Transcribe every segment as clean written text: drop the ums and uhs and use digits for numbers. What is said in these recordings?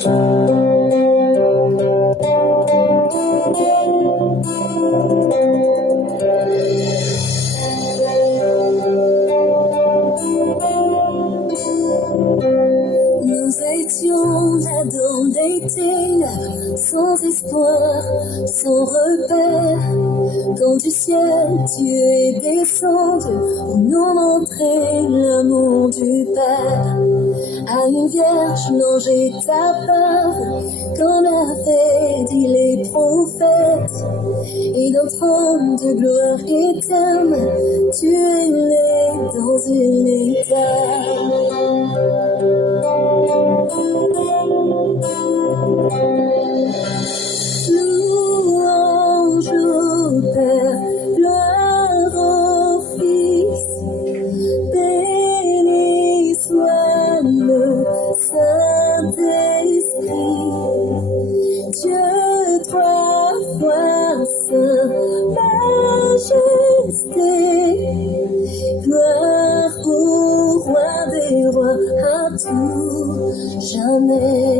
Nous étions là dans l'été, sans espoir, sans repère. Quand du ciel tu es descendu, pour nous montrer l'amour du Père. À une vierge, manger ta part, comme avaient dit les prophètes. Et d'un trône de gloire éterne, tu es né dans une étable. Louange au Père, gloire au Fils, béni soit le Saint-Esprit. Dieu trois fois saint, majesté, gloire au roi des rois, à tout jamais.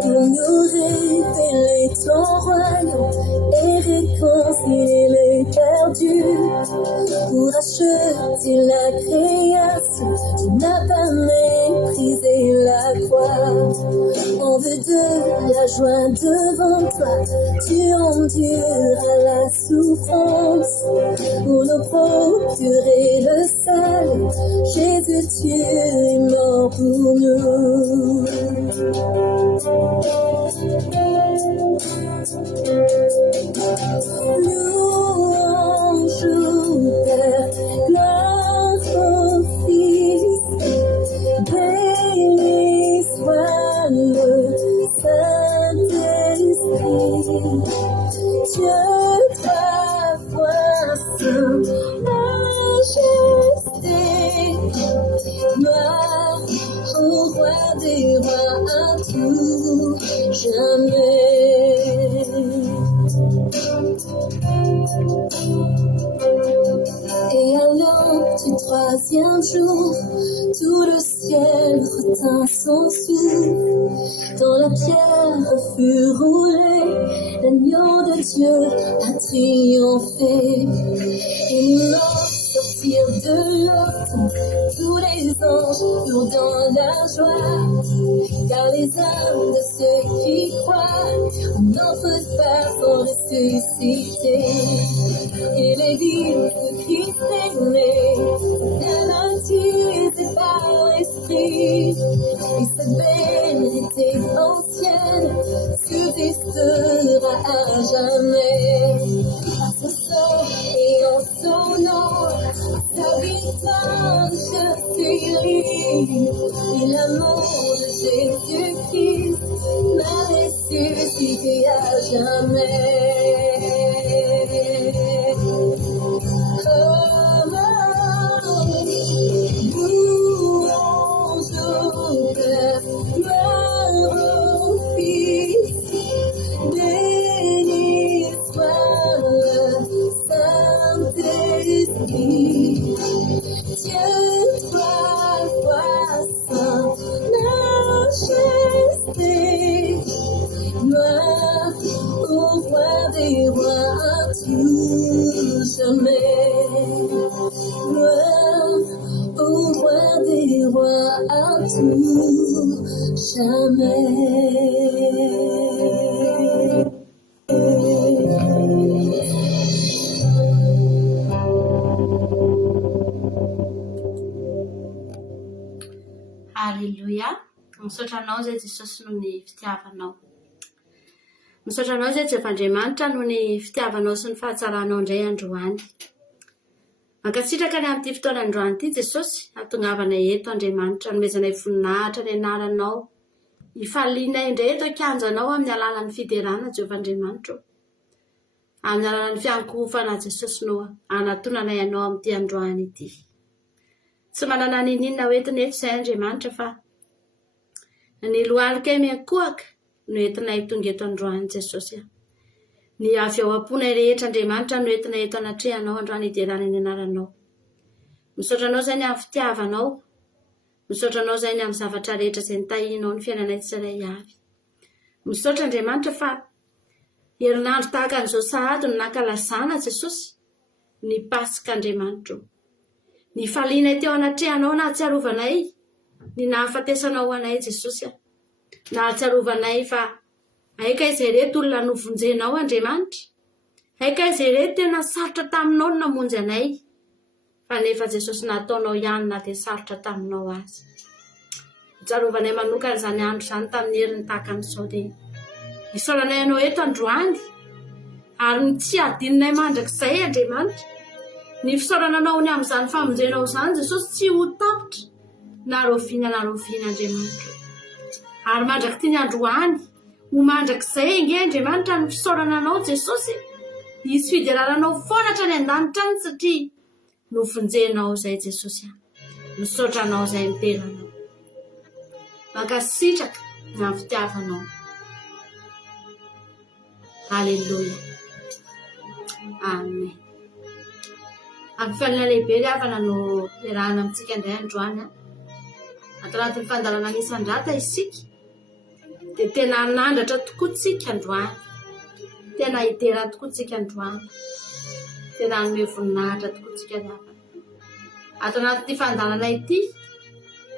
Pour nous révéler ton royaume et réconcilier les perdus, pour acheter la création, tu n'as pas méprisé la croix. En vue de la joie devant toi, tu enduras la souffrance. Pour nous procurer le salut, Jésus, tu es mort pour nous. Louange au Père, gloire au Fils, béni soit le Saint-Esprit. Dieu trois fois saint, majesté, gloire au roi des rois, à tout jamais. Et alors du troisième jour, tout le ciel retint son souffle. Dans la pierre fut roulé, l'agneau de Dieu a triomphé. Et nous sortirent de l'eau, tous les anges furent dans la joie. Car les âmes de ceux qui croient en notre Père sont ressuscités. Et l'Église de Christ est née, baptisée par l'Esprit. Et cette vérité ancienne subsistera à jamais. À son sang et en son nom, sa victoire je suis libre. Et l'amour de Jésus-Christ m'a ressuscité à jamais. Louange au Père, gloire au Fils, béni soit le Saint-Esprit. Dieu trois fois saint, majesté, gloire au roi des rois, à tout jamais. Gloire au roi des rois, à tout jamais. Halleluja. Misaotra anao zay Jesosy noho ny fitiavanao. Misaotra anao zay Jehovandriamanitra noho ny fitiavanao sy ny fahatsaranao indray androany. Mankasitraka ny amin'ity fotoana androany ity Jesosy, hahatongavana eto Andriamanitra, nomezanay voninahitra ny anaranao. Ifalianay indray eto akanjanao amin'ny alalan'ny fiderana Jehovandriamanitra. Amin'ny alalan'ny fiankofana Jesosy no anatonanay anao amin'ity androany ity. Tsy manana ninina hoentina eto izay Andriamanitra fa ny lohalikay miankohaka no entinay tonga eto androany Jesosy. Ny avy ao am-ponay rehetra Andriamanitra no entinay eto anatrehanao androany hiderana ny anaranao. misaotra anao zay ny amin'ny fitiavanao, misaotra anao zay ny amin'ny zavatra rehetra izay nitahinao ny fiainanay tsirairay avy. Misaotra Andriamanitra fa herinandro tahaka an'izao sahady no nankalazana Jesosy ny Pasika Andriamanitra. Ny falianay teo anatrehanao na hatsiarovanay ny nahafatesanao anay Jesosy, na hatsiarovanay fa aika izay reto olona novonjenao Andriamanitra, aika izay reto tena sarotra taminao no namonjy anay, fa nefa Jesosy nataonao ihany na dia sarotra taminao azy. Hatsiarovanay manokana izany andro izany tamin'ny heriny tahaka an'izao dia isaoranay anao eto androany, ary ny tsy adininay mandrakizay Andriamanitra, ny fisaorananao ny amin'izany famonjenao izany Jesosy tsy ho tapitra na roviana Andriamanitra. Ary mandraky ty ny androany ho mandrakizay nge Andriamanitra ny fisaorananao Jesosy, hisy fideraranao foana hatrany an-danitra any satria novonjenao zay Jesosy. Misaotra anao zay miteranao, mankasitraka ny amin'ny fitiavanao. Halleluja. Amen. Amin'ny fiainana lehibe ry havana no iarahana amintsika indray androany. Atao anatin'ny fandalana isan-drata isika dia tena nandratra tokoa tsika androany, tena hidera tokoa tsika androany, tena hanome voninahitra tokoa tsika ry havana. Atao anatin'ity fandalana ity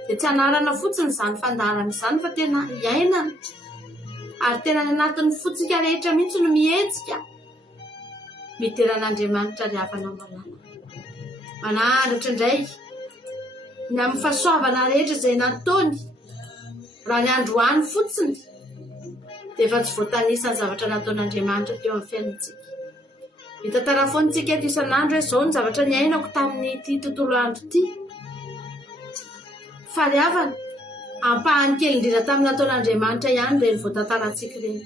dia tsy hanarana fotsiny izany fandalana izany fa tena hiainana, ary tena ny anatin'ny fotsika rehetra mihitsy no mihetsika miteran'Andriamanitra ry havana malala. Manaratra indray ny amin'ny fahasoavana rehetra izay nataony, raha ny androany fotsiny dia efa tsy voatanisa ny zavatra nataon'Andriamanitra teo amin'ny fiainantsika. Mitantara foana tsika eto isan'andro hoe izao ny zavatra niainako tamin'ity tontolo andro ity, fa ry havana ampahany kely indrindra tamin'ny nataon'Andriamanitra ihany ireny voatantarantsika ireny.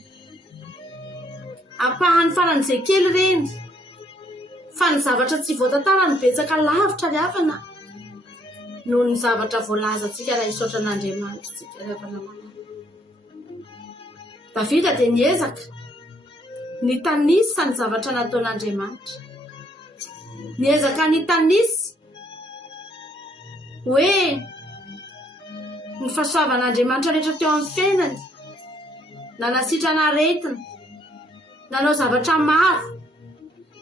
Ampahany faran'izay kely ireny, fa ny zavatra tsy voatantara ny betsaka lavitra ry havana noho ny zavatra voalazantsika raha hisaotra an'Andriamanitra tsika ry havana manana. Davida dia niezaka ny tanisa ny zavatra nataon'Andriamanitra, niezaka ny tanisa hoe ny fahasoavan'Andriamanitra rehetra teo amin'ny fiainany, na nasitrana aretina, nanao zavatra maro,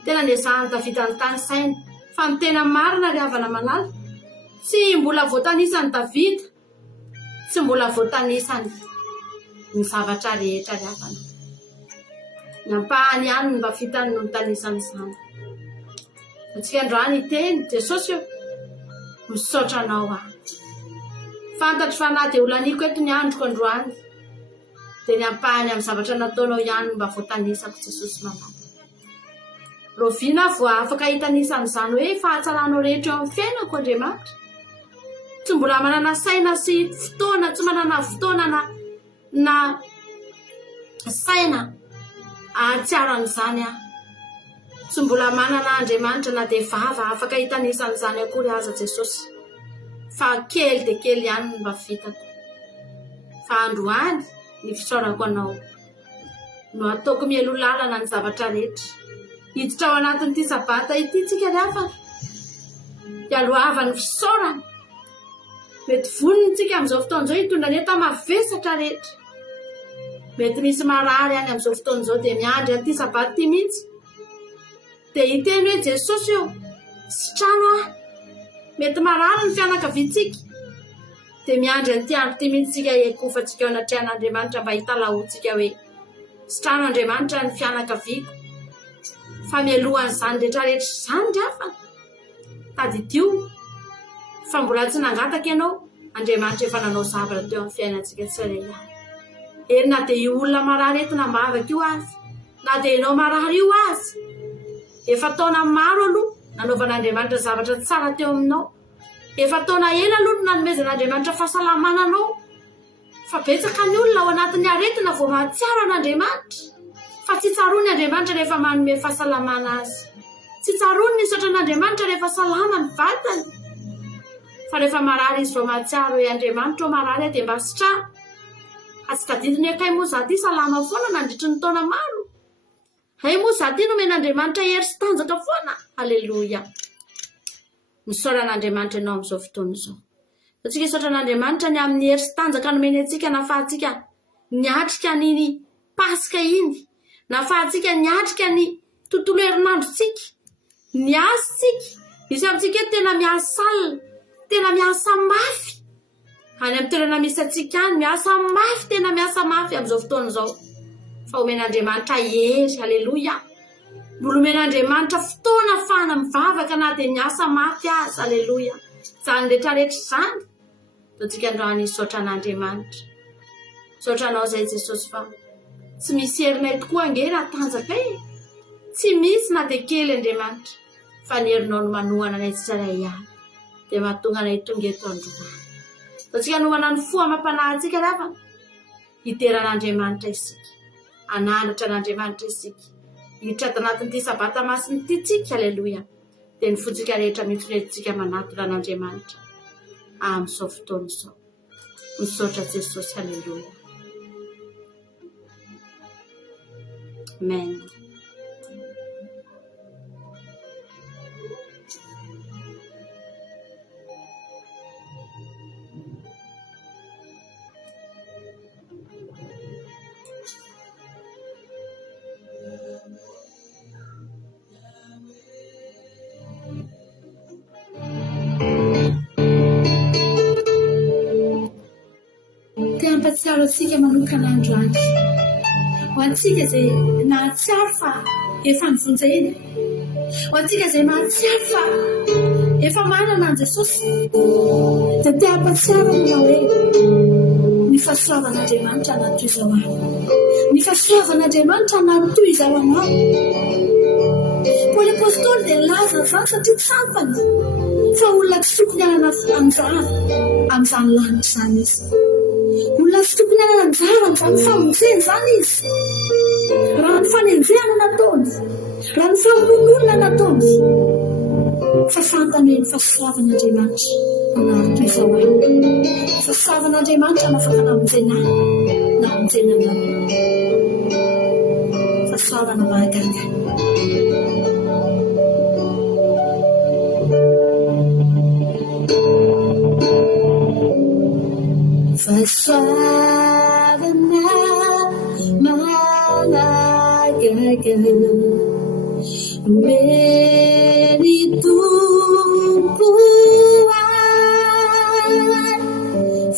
tena niezahany Davida ny tany saina. Fa ny tena marina ry havana malala, tsy mbola voatanisany Davida, tsy mbola voatanisany ny zavatra rehetra ry havana. Ny ampahany ihany mba vitany no tanisany izany. Antsika androany iteny Jesosy misaotra anao aho. Fantatro fa na dia olaniko eto ny androko androany dia ny ampahany amin'ny zavatra nataonao ihany mba voatanisako Jesosy malala. Roviana vo afaka hitanisany izany hoe fahatsaranao rehetra eo amin'ny fiainako Andriamanitra. Tsy mbola manana saina sy fotoana, tsy manana fotoana na saina ahatsiaran'izany aho. Tsy mbola manana Andriamanitra na dia vava afaka hitanisany izany akory aza Jesosy, fa kely dia kely ihany mba vitako. Fa androany ny fisaorako anao no ataoko mielo lalana ny zavatra rehetra, hiditra ao anatin'ity sabata ity tsika ry havana, hialoava ny fisaorana. Mety voniny tsika amin'izao fotoan'izao hitondra ny entana mavesatra rehetra, mety misy marary any amin'izao fotoan'izao dia miandry an'ity sabata ity mihitsy dia hiteny hoe Jesosy eo, sitrano aho, mety marary ny fianakaviantsika dia miandry an'ity andro ity mihitsy tsika ekofantsika ao anatrehan'Andriamanitra mba hitalahoantsika hoe sitrano Andriamanitra ny fianakaviako. Fa mialohan'izany rehetrarehetra izany ry havana, tadidio fa mbola tsy nangataka ianao, Andriamanitra efa nanao zavatra teo amin'ny fiainantsika tsirairay avy. Eny na dia io olona marary entina mavaka io azy, na dia ianao marary io azy, efa taona maro aloha nanaovan'Andriamanitra zavatra tsara teo aminao, efa taona ela aloha no nanomezan'Andriamanitra fahasalamana anao. Fa betsaka ny olona ao anatin'ny aretina vao mahatsiaro an'Andriamanitra, fa tsy tsaroany Andriamanitra rehefa manome fahasalamana azy, tsy tsaroany ny saotra an'Andriamanitra rehefa salama ny vatany. Fa rehefa marary izy vao mahatsiaro hoe Andriamanitra o marary dia mba sitra, ka tsy tadidiny hoe kay moa zaho ty salama foana nandritry ny taona maro, hay moa zaho ty nomen'Andriamanitra hery sy tanjaka foana. Halleluja. misaora an'Andriamanitra ianao amin'izao fotoana izao. Atsika hisaotra an'Andriamanitra ny amin'ny hery sy tanjaka nomeny antsika nafahantsika niatrika ny pasika iny, nafahantsika niatrika ny tontolo herinandrontsika, ny asitsika, misy amintsika eto tena miasa alina, tena miasa mafy any amin'ny toerana misy antsika any, miasa mafy, tena miasa mafy amin'izao fotoana izao. Fa omen'Andriamanitra hery, haleloia. Mbola omen'Andriamanitra fotoana ahafahana mivavaka na dia miasa mafy azy, haleloia. Izany rehetrarehetra izany dia antsika androany hisaotra an'Andriamanitra. Misaotra anao izay Jesosy fa tsy misy herinay tokoa ange raha tanjaka e. Tsy misy na dia kely Andriamanitra, fa ny herinao no manohana anay tsiraray avy dia mahatonga anay tonga eto androany. Antsika nomana ny fo amam-panahy antsika rafa hiteran'Andriamanitra isika, anandratra an'Andriamanitra isika, hiditra ato anatin'ity sabata masina ity tsika, haleloia. Dia ny fontsika rehetra mitondrentsika manatona an'Andriamanitra amin'izao fotoana izao. Misaotra Jesosy, haleloia. Amen. Ampatsiaro antsika manokana androany ho antsika izay nahatsiaro fa efa nivonjena, ho antsika izay mahatsiaro fa efa manana an Jesosy, dia te ampatsiaro aminao hoe ny fahasoavan'Andriamanitra natoy izao aho, ny fahasoavan'Andriamanitra natoy izao anao. Paoly apôstôly dia laza izany satria tsy sampany fa olona tsy tokony hanana anjara amin'izany lanitra izany izy. Olona tsy tokony hanana anjara amin'izany famonjena izany izy. Raha ny fanenjehana nataony, raha ny famonoana nataony, fa fantany hoe ny fahasoavan'Andriamanitra natoy izao aho. Fahasoavan'Andriamanitra nafaka namonjena namonjena anao. Fahasoavana mahagaga. Fahasoavana mahagaga nomeny Tompo ahy,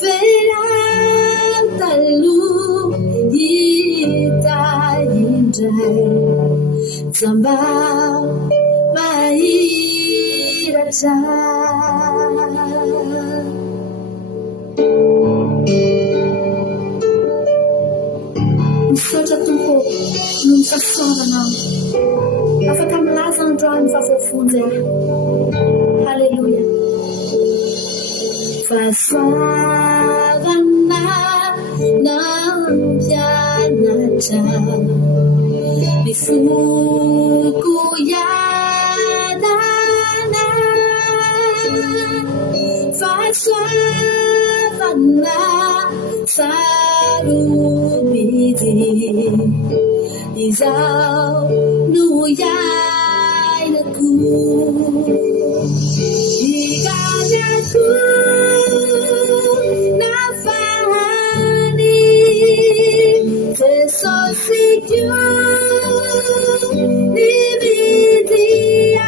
veran-taloha hita indray, zamba mahiratra. Misaotra Tompo noho ny fahasoavanao, afaka milaza androany fa voafonjy ahy, haleloia. Fahasoavana nampianatra mifoko iadana, fahasoavana sarobidy izao no iainako, ikajako nafahany Jesosy nividy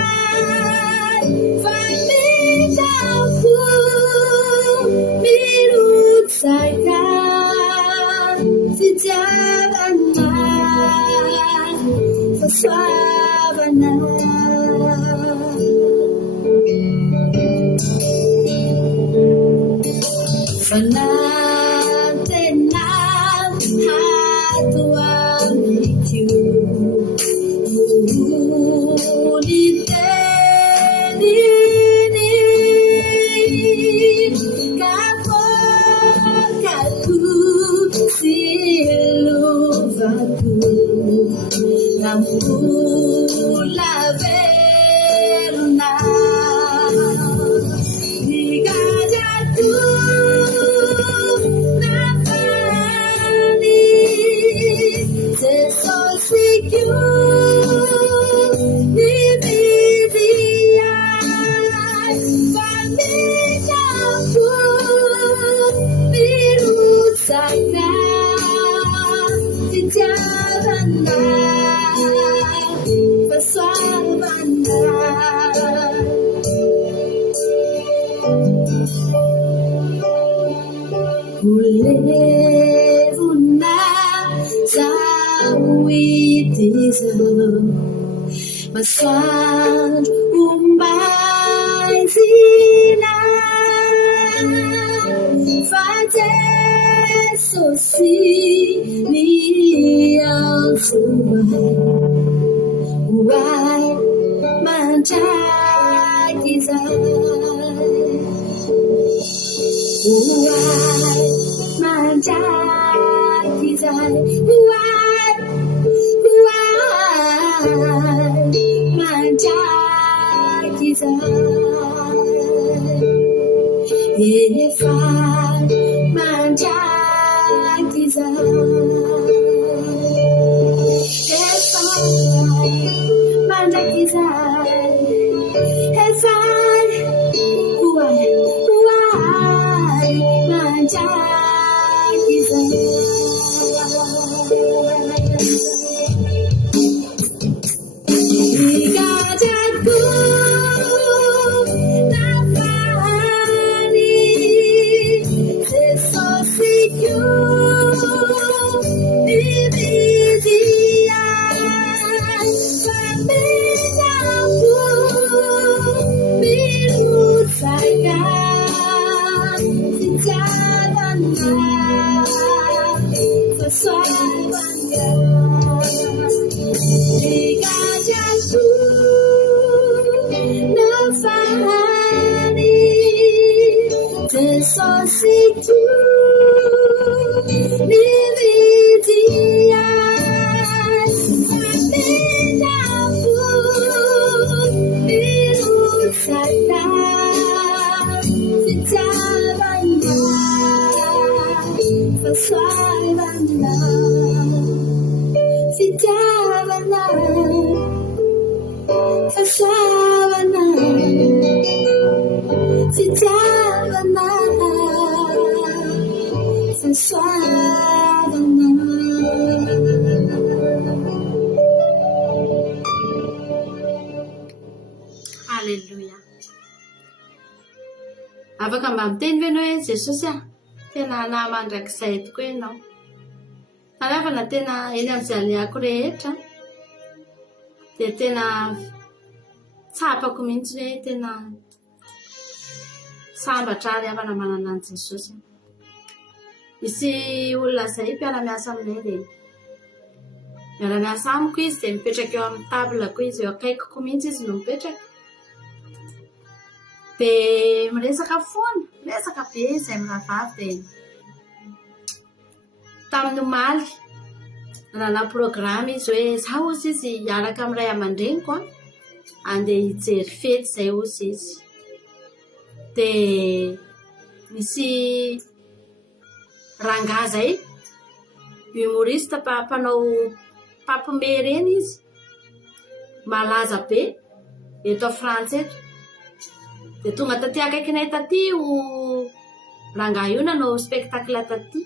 ahy, fa mitako mirotsaka fitiavana fahasoavana. Fanantena hato amikyo ulitenini kapokatu siluvaku nampula verna nikajatu Ulevuna zawitizo masanj umbaizina fate sosi niyansuwai uwai manjakizai uwai manjakizai uwai manjakizai Elefant manjakizai Elefant manjakizai Elefant uwai manjakizai Ikajaku nafani sesosiku dividia pamenaku bilutsakan sijabana sesuabana Ikajaku nafani sesosiku dividia pamenaku bilutsakan sijabana sesuabana Sijabana, Sijabana, Sijabana, Sijabana. Hallelujah. Afaka mba miteny ve hoe Jesosy tena namandrakizay tokoa ianao. Nalafana tena eny amin'izay aliako rehetra dia tena tsapako mihitsy hoe tena sambatra ary avana manana an Jesosy. Misy olona izay mpiara-miasa aminay dia miara-miasa amiko izy dia mipetraka eo amin'ny tablako izy eo akaikiko mihitsy izy no mipetraka dia miresaka foana miresaka be izay miravavy dia tamin'ny omaly nana programa izy hoe zaho ozy izy hiaraka amin'ny ray aman-dreniko andeha hijery fety izay ozy izy dia misy rangahy zay humoriste mpanao pampime reny izy malaza be eto Frantsa eto dia tonga taty akaikinay taty io rangahy io nanao spectacle taty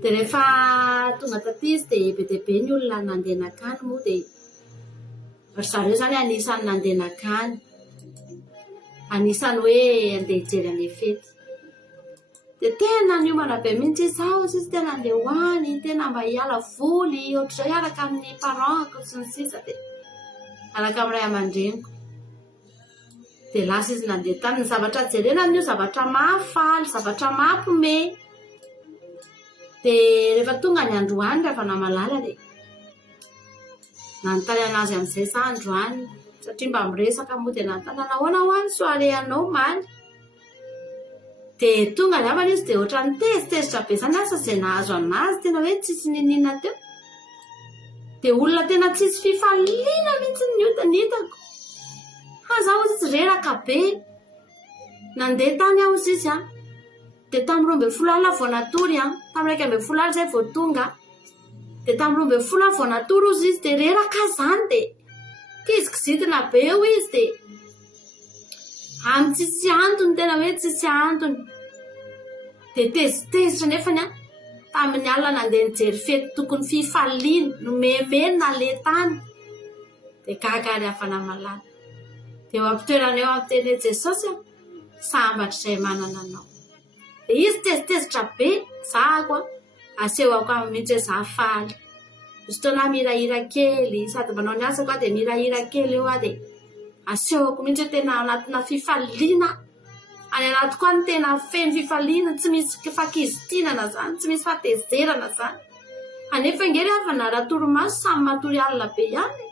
dia rehefa tonga taty izy dia be ny olona nandeha nakany moa dia ry zareo zany anisany nandeha nakany anisany hoe andeha hijery an'ilay fety dia tena niomana be mihitsy izaho izy tena andeha hoany tena mba hiala voly ohatr'izay hiaraka amin'ny parentako sy ny sisa dia araka amin'ny ray aman-dreniko dia lasa izy nandeha tany ny zavatra jerena amin'io zavatra mahafaly zavatra mampime dia rehefa tonga ny androany rehefa namalala dia nanontany anazy amin'izay za androany satria mba miresaka moa dia nanontany nahoana hoany soareanao maly dia tonga ny avana izy dia ohatra ny tezitezitra be zany asa izay nahazo anazy tena hoe tsisy ninina teo dia olona tena tsisy fifaliana mihitsy ny hitako zaho izy reraka be nandeha tany aho izy dia tamin'ny 12 alina vao natory tamin'ny 1 folo alina zay vao tonga dia tamin'ny 12 alina vao natory izy dia reraka zany dia kizikizitina be eo izy dia amin'ny tsisy antony tena hoe tsisy antony dia tezitezitra nefany tamin'ny alina nandeha nijery fety tokony fifaliana no memena le tany dia gaga ary hafa namalala dia eo ampitoerana eo amin'ny teny Jesosy sambatra izay manana anao. Dia izy tezitezitra be zako asehoko aminy mihitsy hoe za faly. Misy fotoana mirahira kely sady manao ny asako dia mirahira kely eo dia asehoko mihitsy hoe tena anatina fifaliana. Any anaty koa ny tena feno fifaliana, tsy misy fakizitinana zany, tsy misy fatezerana zany. Anefa ngery avana raha torimaso samy matory alina be ihany.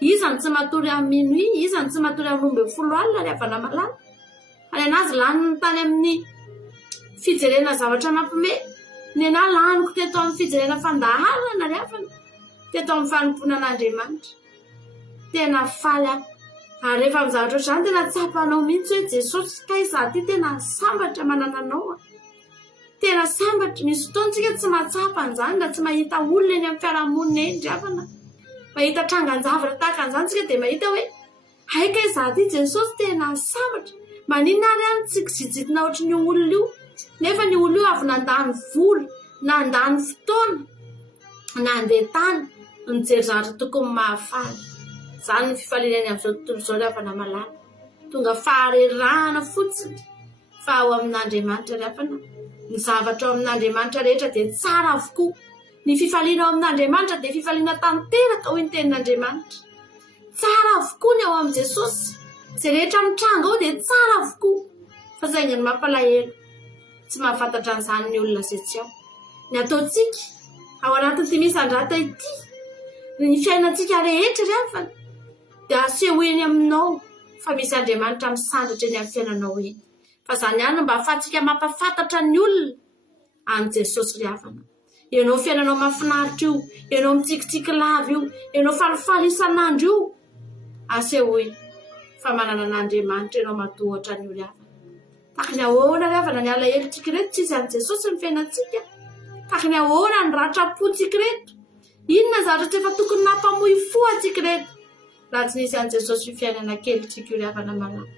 Izany tsy matory amin'ny minuit, izany tsy matory amin'ny 12 alina ry avana malala. Any anazy laniny tany amin'ny fijerena zavatra mampiomehy. Ny anahy laniko teto amin'ny fijerena fandaharana ry avana, teto amin'ny fanompoana an'Andriamanitra. Tena faly aho. Ary rehefa amin'ny zavatra ohatr'izany tena tsapanao mihitsy hoe Jesosy kay izaho ty tena sambatra manana anao. Tena sambatra, misy fotoantsika tsy mahatsapa an'izany raha tsy mahita olona eny amin'ny fiarahamonina eny ry havana. Mahita trangan-javatra tahaka an'izany tsika dia mahita hoe aika izaho ty Jesosy tena sambatra. Maninona ary any tsy kizitina ohatry ny olona io. Nefa ny olona io avy nandany vola, nandany fotoana, nandeha tany, nijery zavatra tokony mahafaly. Zany ny fifaliana amin'izao tontolo izao ry havana malala. Tonga faharerahana fotsiny fa ao amin'Andriamanitra ry havana. Ny zavatra ao amin'Andriamanitra rehetra dia tsara avokoa. Ny fifaliana ao amin'Andriamanitra dia fifaliana tanteraka hoy ny tenin'Andriamanitra. Tsara avokoa ny ao amin'i Jesosy. Izay rehetra mitranga ao dia tsara avokoa. Fa saingy ny mampalahelo tsy mahafantatra an'izany ny olona izay tsy ao. Ny ataontsika ao anatin'ity misy andrata ity, ny fiainantsika rehetra ry havana dia asehoeny aminao fa misy Andriamanitra misandratra eny amin'ny fiainanao eny. Fa izany ihany mba ahafahantsika mampafantatra ny olona an'i Jesosy ry havana. Ianao fiainanao mahafinaritra io, ianao mitsikitsiky lava io, ianao falifaly isan'andro io, asehoeny fa manana an'Andriamanitra ianao matohatra an'io ry havana. Tahaka ny ahoana ry havana ny alahelontsika reto tsisy an'i Jesosy ny fiainantsika. Tahaka ny ahoana ny ratrapontsika reto. Inona zavatra tsy efa tokony nampamoy fo antsika reto raha tsy nisy an'i Jesosy io fiainana kelytsika io ry havana malala.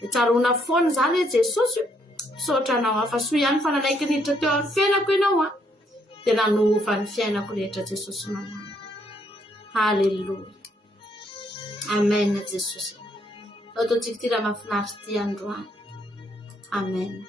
Dia tsaroana foana izany hoe Jesosy io misaotra anao hafa soa ihany fa nanaiky niditra teo amin'ny fiainako ianao dia nanova ny fiainako rehetra Jesosy malala. Haleloha. Amen Jesosy. Ataontsika ty raha mahafinaritra ty androany. Amen.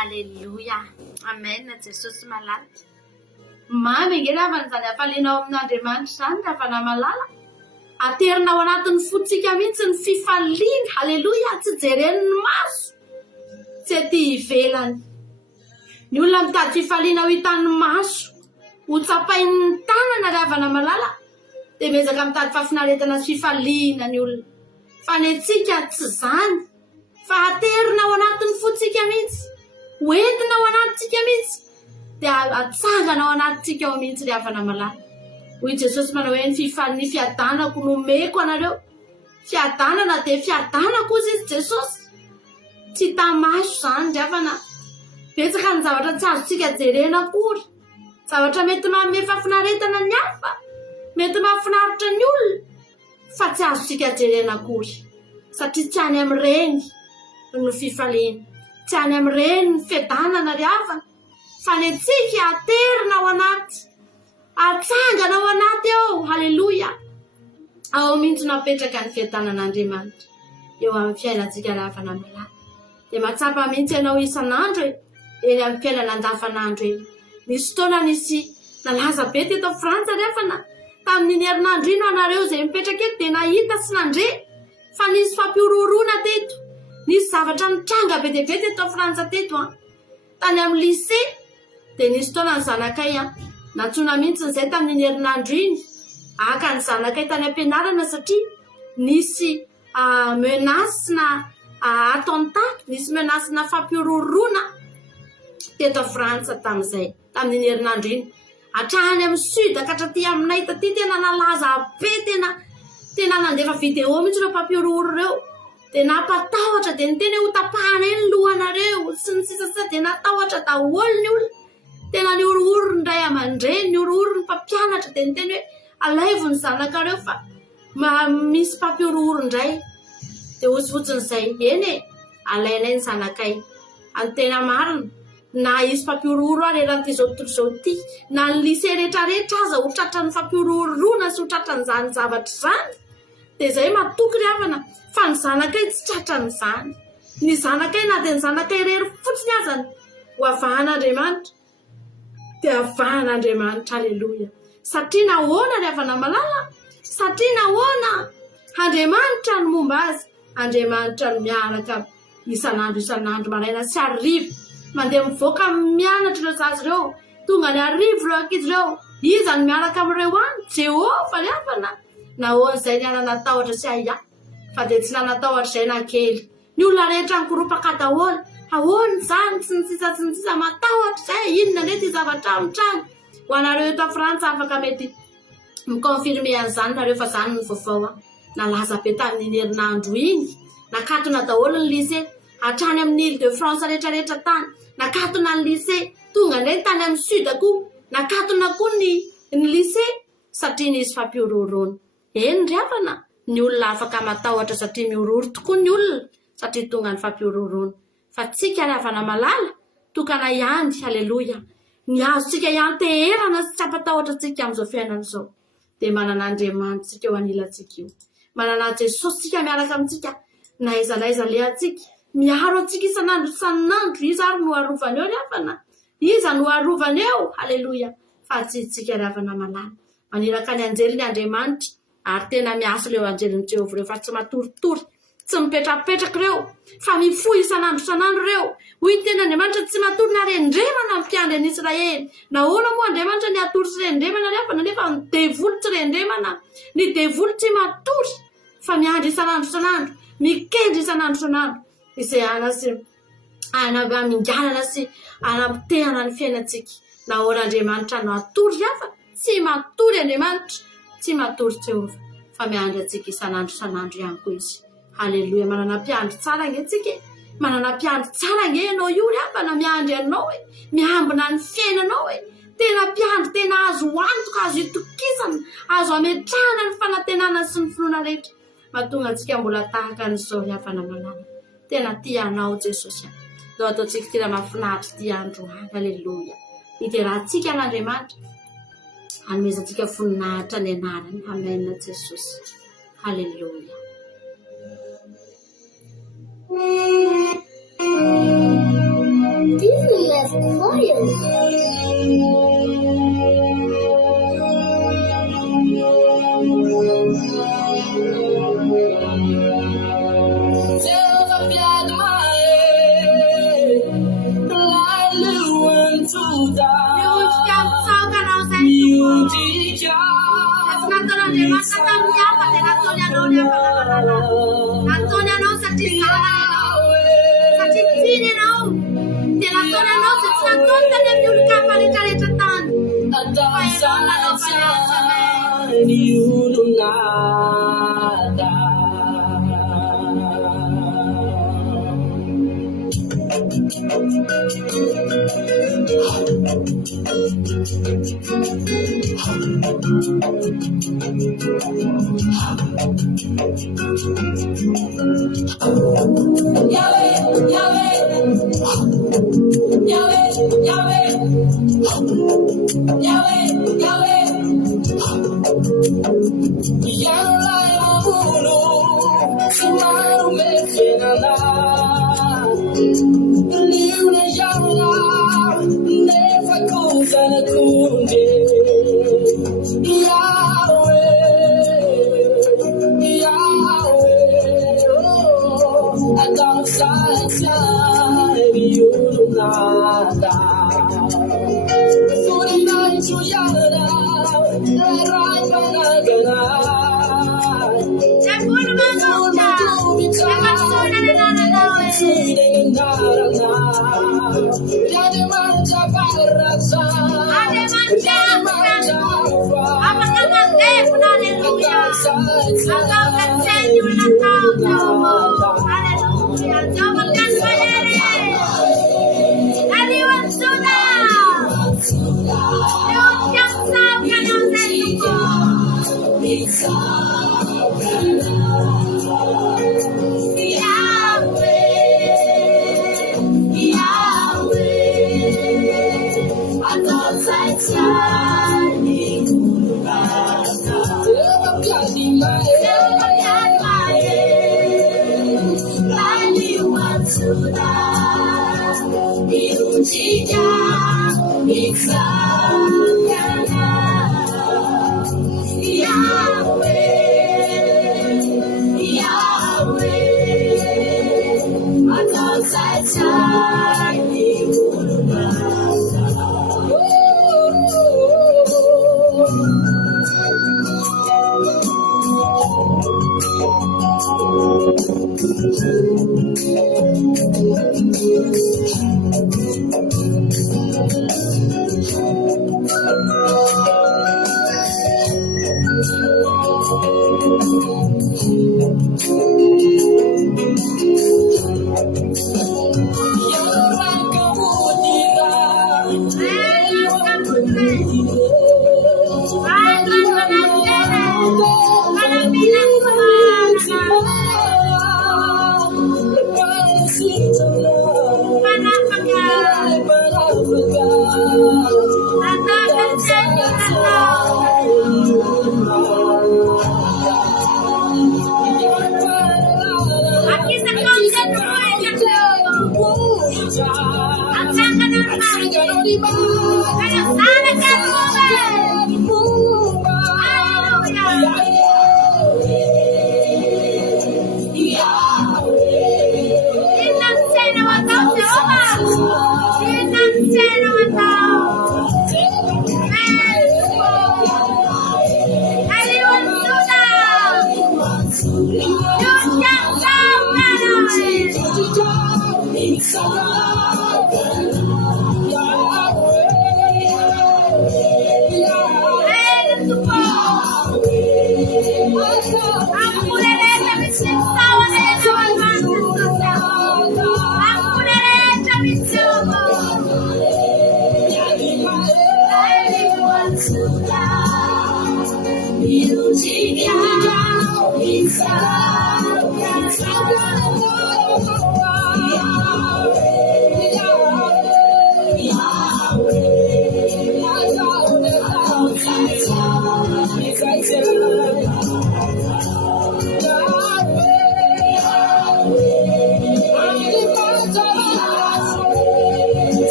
Alleluia. Amen. Jesosy malala. Mamy ngeravana zany hafalenao amin'Andriamanitra zany raha namalala. Aterinao anatin'ny fotsika mihitsy ny fifaliana. Halleluja. Tsy jeren'ny maso. Tsy ety ivelany. Ny olona mitady fifaliana ho hitan'ny maso. Ho tsapain'ny tanana raha namalala. Dia miezaka mitady fahafinaretana sy fifaliana ny olona. Fa ny antsika tsy zany. Fa aterinao anatin'ny fotsika mihitsy. Hoentinao anatintsika mihitsy. Dia atsanganao anatintsika ao mihitsy raha namalala. Hoy Jesosy manao hoe ny fiadanako nomeko anareo. Fiadanana dia fiadanako ozy izy Jesosy. Tsy tamaso zany riavana. Betsaka ny zavatra tsy azontsika jerena akory. Zavatra mety manome fahafinaretana ny hafa. Mety mahafinaritra ny olona. Fa tsy azontsika jerena akory. Satria tsy any amin'ireny no fifaliana. Tsy any amin'ireny ny fiadanana riavana. Fa ny antsika aterina ao anaty. Atsangana ao anaty ao. Halleluja. Ao mihitsy no apetraka ny fiadanan'Andriamanitra. Eo amin'ny fiainantsika raha namalala. Dia mahatsapa mihitsy ianao isan'andro eny amin'ny fiainana andavanandro eny. Nisy fotoana nisy nalaza be teto Frantsa riafana. Tamin'ny herinandro ino anareo izay mipetraka eto dia nahita sy nandre fa nisy fampiororona teto. Nisy zavatra nitranga be dia be teto Frantsa teto. Tany amin'ny lycée dia nisy fotoana ny zanakay nantsona mihitsy izay tamin'ny herinandro iny. Aka ny zanakay tany am-pianarana satria nisy menace na attentat, nisy menace na fampiororona teto Frantsa tamin'ny herinandro iny. Hatrany amin'ny sud ka hatraty aminay taty tena nalaza be tena nandefa video mihitsy ireo mpampiororo ireo. Dia napatahotra dia niteny ho tapahana eny lohanareo sy ny sisa dia natahotra daholo ny olona. Tena niorooro ny ray aman-dreny, niorooro ny mpampianatra dia niteny hoe alaivo ny zanakareo fa misy mpampiororo indray. Dia fotsifotsiny izay eny alainay ny zanakay. Any tena marina na isy mpampiororo ary eran'ity zao ty na ny lycée rehetrarehetra aza ho tratran'ny fampiororona sy ho tratran'izany zavatra izany. Dia izay matoky riavana fa ny zanakay tsy tratran'izany. Ny zanakay na dia ny zanakay rery fotsiny azany ho avahan'Andriamanitra dia avahan'Andriamanitra. Halleluja. Satria nahoana riavana malala. Satria nahoana Andriamanitra no momba azy. Andriamanitra no miaraka isan'andro maraina sy hariva. Mandeha mivoaka mianatra ireo zazy ireo. Tonga ny hariva ireo ankizy ireo. Iza no miaraka amin'ireo any? Jehova riavana. Nahoana izay ny ananatahotra sy aia. Fa dia tsy nanatahotra izay na kely. Ny olona rehetra nikoropaka daholo. Ahoana izany tsy ny sisa matahotra izay. Inona indray ty zavatra mitranga. Ho anareo eto Frantsa afaka mety mikonfirme an'izany nareo fa izany ny vaovao. Nalaza be tamin'ny herinandro iny. Nakatona daholo ny lycée. Hatrany amin'ny Île-de-France rehetrarehetra tany. Nakatona ny lycée. Tonga indray tany amin'ny sud koa. Nakatona koa ny lycée. Satria nisy fampiororona. Eny riavana. Ny olona afaka matahotra satria miororo tokoa ny olona. Satria tonga ny fampiororona. Fa tsika riavana malala. Tokana ihany. Halleluja. Ny azontsika ianteherana sy tsy ampatahotra tsika amin'izao fiainana izao. Dia manana Andriamanitra tsika eo anilantsika io. manana Jesosy tsika miaraka amintsika na aiza le atsika miaro atsika isan'andro izy ary no arovany eo riavana iza no arovany eo haleloia fa tsy tsika riavana malala maniraka ny anjely ny Andriamanitra ary tena miasa leo anjeliny Jehovah reo fa tsy matoritory tsy mipetrapetraka reo fa mifoy isan'andro reo hoy tena Andriamanitra tsy matory na rendremana mpiandry any Israely nahoana moa Andriamanitra ny atory sy rendremana riavana nefa ny devoly tsy rendremana ny devoly tsy matory fa miandry isan'andro mikendry isan'andro izay mingalana sy anamtehana ny fiainantsika nahoana Andriamanitra no atory hafa tsy matory Andriamanitra tsy matory Jehovah fa miandry atsika isan'andro ihany koa izy haleluia manana mpiandry tsara nge tsika manana mpiandry tsara nge ianao io riavana miandry anao miambina ny fiainanao tena mpiandry tena azo antoka azo itokisana azo ametrahana ny fanantenana sy ny finoana rehetra mahatonga antsika mbola tahaka an'izao riavana manana tena tianao Jesosy zao ataontsika tena mahafinaritra ty andro haleluia iterahantsika n'Andriamanitra hanomezantsika voninahitra ny anarany amen Jesosy haleluia. Disney has choir.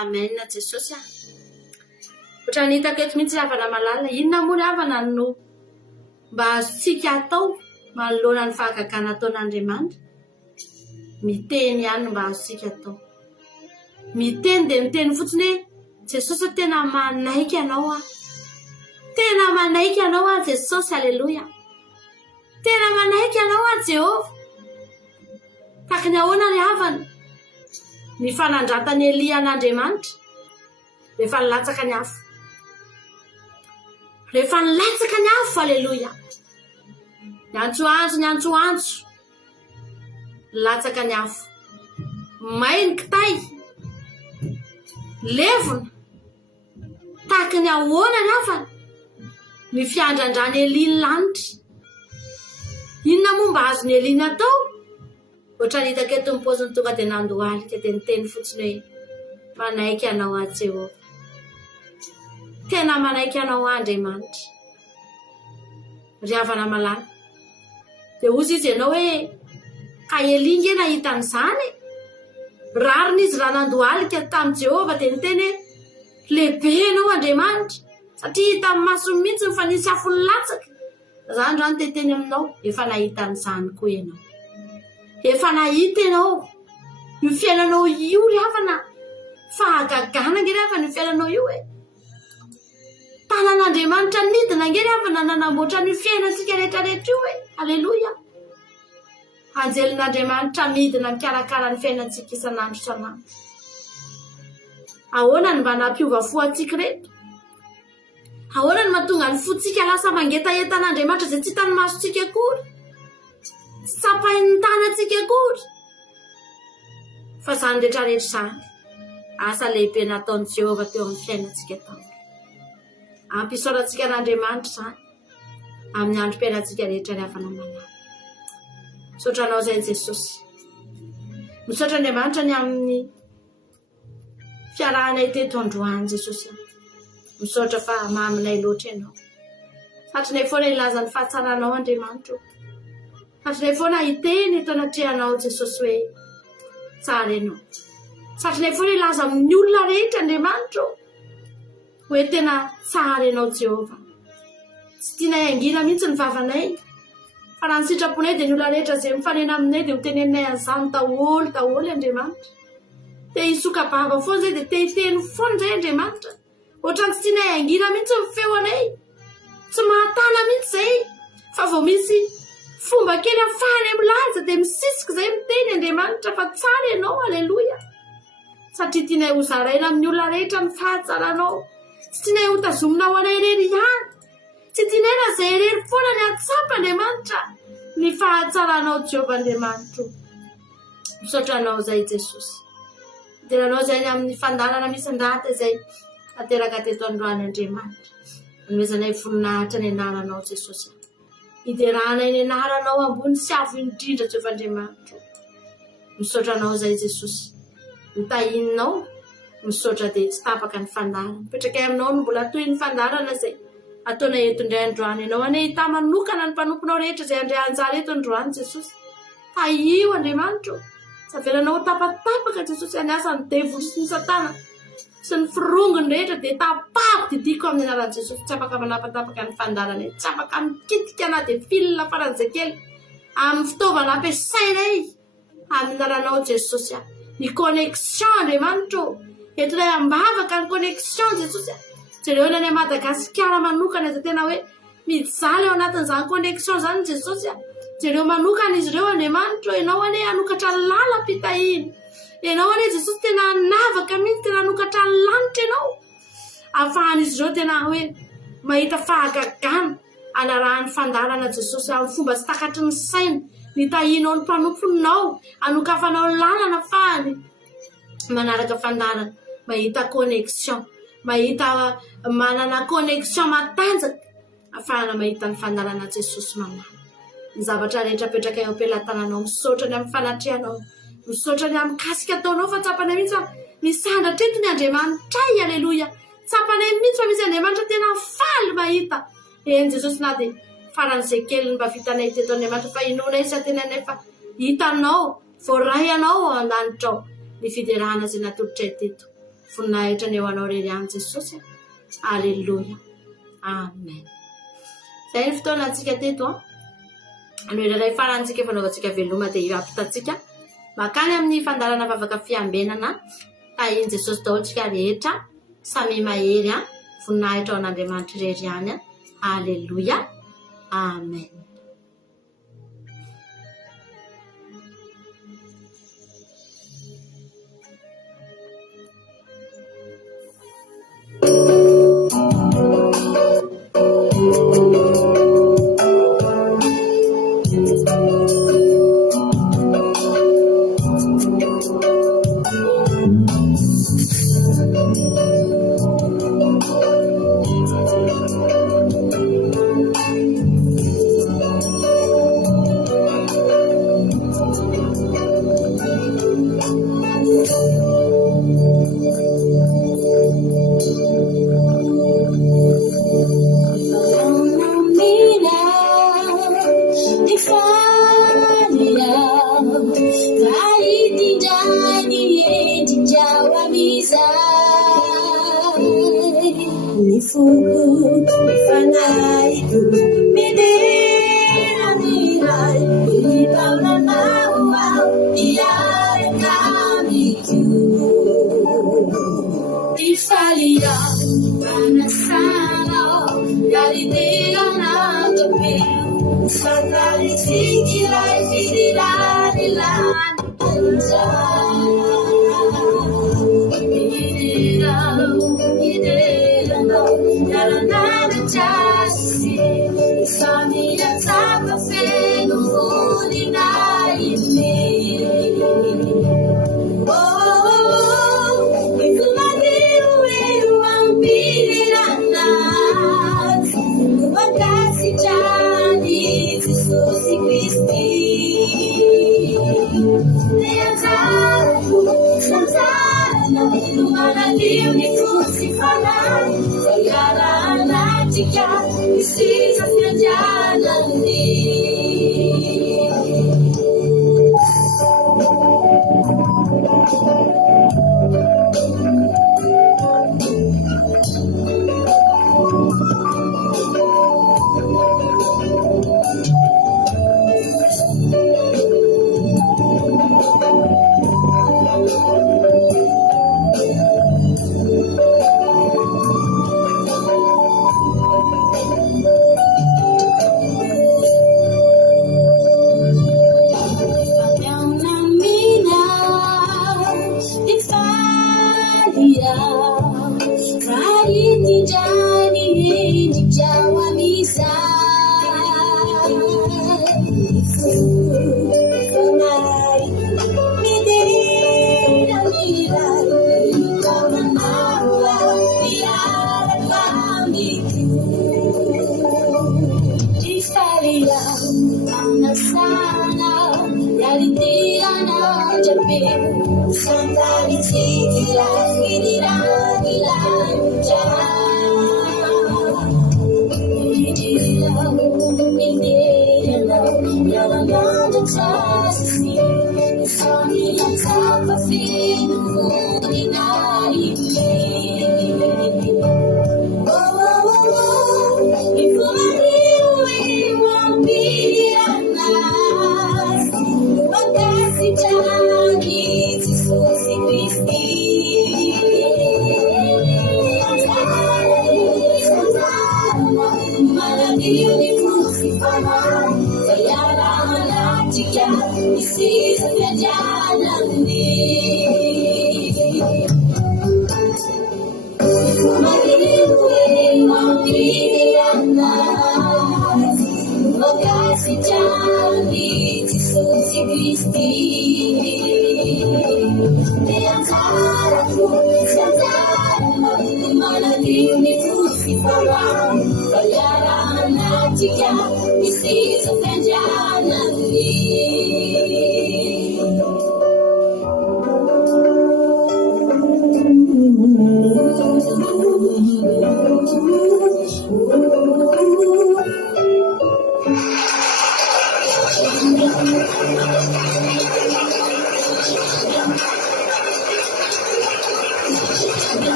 Amen na Jesosy a. Otra ny hitako eto mihitsy havana malala, inona moa ny havana no mba azontsika atao manoloana ny fahagagana ataon'Andriamanitra? Miteny ihany mba azontsika atao. Miteny dia miteny fotsiny hoe Jesosy tena manaiky anao a. Tena manaiky anao a Jesosy, aleloia. Tena manaiky anao a Jehova. Tahaka ny ahoana ny havana? Ny fanandratany Elia an'Andriamanitra rehefa nilatsaka ny afo. Rehefa nilatsaka ny afo, aleloia. Ny antsoantso nilatsaka ny afo. May ny kitay, levona. Tahaka ny ahoana ny havana? Ny fiandrandrany Elia ny lanitra. Inona moa mba azony Elia natao? Otra ny hitako eto ny paoziny tonga dia nandohalika dia niteny fotsiny hoe manaiky anao a Jehova. Tena manaiky anao Andriamanitra. Ry havana malala. Dia ozy izy ianao hoe ka Elia nge nahita an'izany. Rariny izy raha nandohalika tamin'i Jehova dia niteny hoe lehibe anao Andriamanitra. Satria hita amin'ny masony mihitsy fa nisy afo nilatsaka. Zany raha niteteny aminao, efa nahita an'izany koa ianao. Efa nahita ianao io fiainanao io ry havana. Fahagagana nge ry havana io fiainanao io e. Tanan'Andriamanitra nidina nge ry havana nanamboatra ny fiainantsika rehetrarehetra io e. Aleluia. Anjelin'Andriamanitra midina mikarakara ny fiainantsika isan'andro isan'andro. Ahoana ny mba nampiova fo antsika reto? Ahoana ny mahatonga ny fotsika lasa mangetaentan'Andriamanitra izay tsy hitany masontsika akory? Sapain'ny tanantsika akory? Fa zany rehetrarehetra izany, asa lehibe nataon'i Jehova teo amin'ny fiainantsika tao. Ampisaorantsika n'Andriamanitra izany amin'ny androm-piainantsika rehetra ry havana malala. Misaotranao izay Jesosy. Misaotra Andriamanitra ny amin'ny fiarahanay teto androany Jesosy. Misaotra fa mahaminay loatra ianao. Satrinay foana ilaza ny fahatsaranao Andriamanitra. Satrinay foana hiteny eto anatrehanao Jesosy hoe tsara ianao. Satrinay foana ilaza amin'ny olona rehetra Andriamanitra hoe tena tsara ianao Jehova. Tsy tianay angina mihitsy ny vavanay. Fa raha ny sitraponay dia ny olona rehetra izay mifanena aminay dia hotenenay an'izany daholo Andriamanitra. Te hisoka-bava foana izay dia te hiteny foana izay Andriamanitra. Ohatrany tsy tianay angina mihitsy ny feonay. Tsy mahatana mihitsy izay. fa vao misy fomba kely afahany milaza dia misisiky izay miteny Andriamanitra fa tsara ianao. Aleloia. Satria tianay ho zaraina amin'ny olona rehetra ny fahatsaranao. Tsy tianay ho tazomina ho anay irery ihany. Tsy tianay na izay irery foana ny atsapa Andriamanitra ny fahatsaranao Jehovah Andriamanitra. Misaotra anao izay Jesosy. Iteranao izay amin'ny fandarana misy an-drahata izay ateraka teto androany Andriamanitra. Anomezanay voninahitra ny anaranao Jesosy. Iteranay ny anaranao ambony sy avo indrindra Jehovah Andriamanitra. Misaotra anao izay Jesosy. Mitahininao, misaotra dia tsy tapaka ny fandarana. Mipetraka aminao no mbola toy ny fandarana izay ataonay eto indray androany. Ianao anie hita manokana ny mpanomponao rehetra izay andray anjara eto androany Jesosy. Tahio Andriamanitra. Savelanao tapatapaka Jesosy any asany devily sy ny satana sy ny firongony rehetra dia tapako didiko amin'ny anaran'i Jesosy. Tsy afaka manapatapaka ny fandarana. Tsy afaka mikitika na dia filina faran'izay kely amin'ny fitaovana ampiasainay amin'ny anaranao Jesosy. Ny connexion Andriamanitra. Entinay ambavaka ny connexion Jesosy. Jereo any a Madagasikara manokana izay tena hoe mijaly ao anatin'izany connexion izany Jesosy. Jereo manokana izy ireo Andriamanitra. Ianao anie hanokatra lalam-pitahiny. Ianao anie Jesosy tena hanavaka mihitsy, tena hanokatra ny lanitra ianao. Ahafahan'izy ireo tena hoe mahita fahagagana anarahany fandarana Jesosy amin'ny fomba sy takatry ny saina. Nitahinao ny mpanomponao, anokafanao lalana ahafahany manaraka fandarana, mahita connexion, mahita manana connexion matanjaka ahafahana mahita ny fandarana Jesosy mama. Ny zavatra rehetra petraka eo am-pelantananao, misaotra ny amin'ny fanatrehanao, misaotra ny amin'ny kasika ataonao fa tsapanay mihitsy fa misandra treto ny Andriamanitra. Aleloia. Tsapanay mihitsy fa misy Andriamanitra tena faly mahita. Eny Jesosy na dia faran'izay kely mba vitanay teto Andriamanitra fa inonay sy atenanay fa hitanao, voarayanao ao an-danitra ao ny fiderahana izay natolotray teto. Voninahitra ny eo anao rery ihany Jesosy. Aleloia. Amen. Izay ny fotoana antsika teto anoeraray farantsika fanaovantsika veloma dia apitatsika makany amin'ny fandarana vavaka fiambenana. Tahiny Jesosy dahotsika rehetra samy mahery voninahitra ao an'Andriamanitra rery ihany. Aleloia. Amen.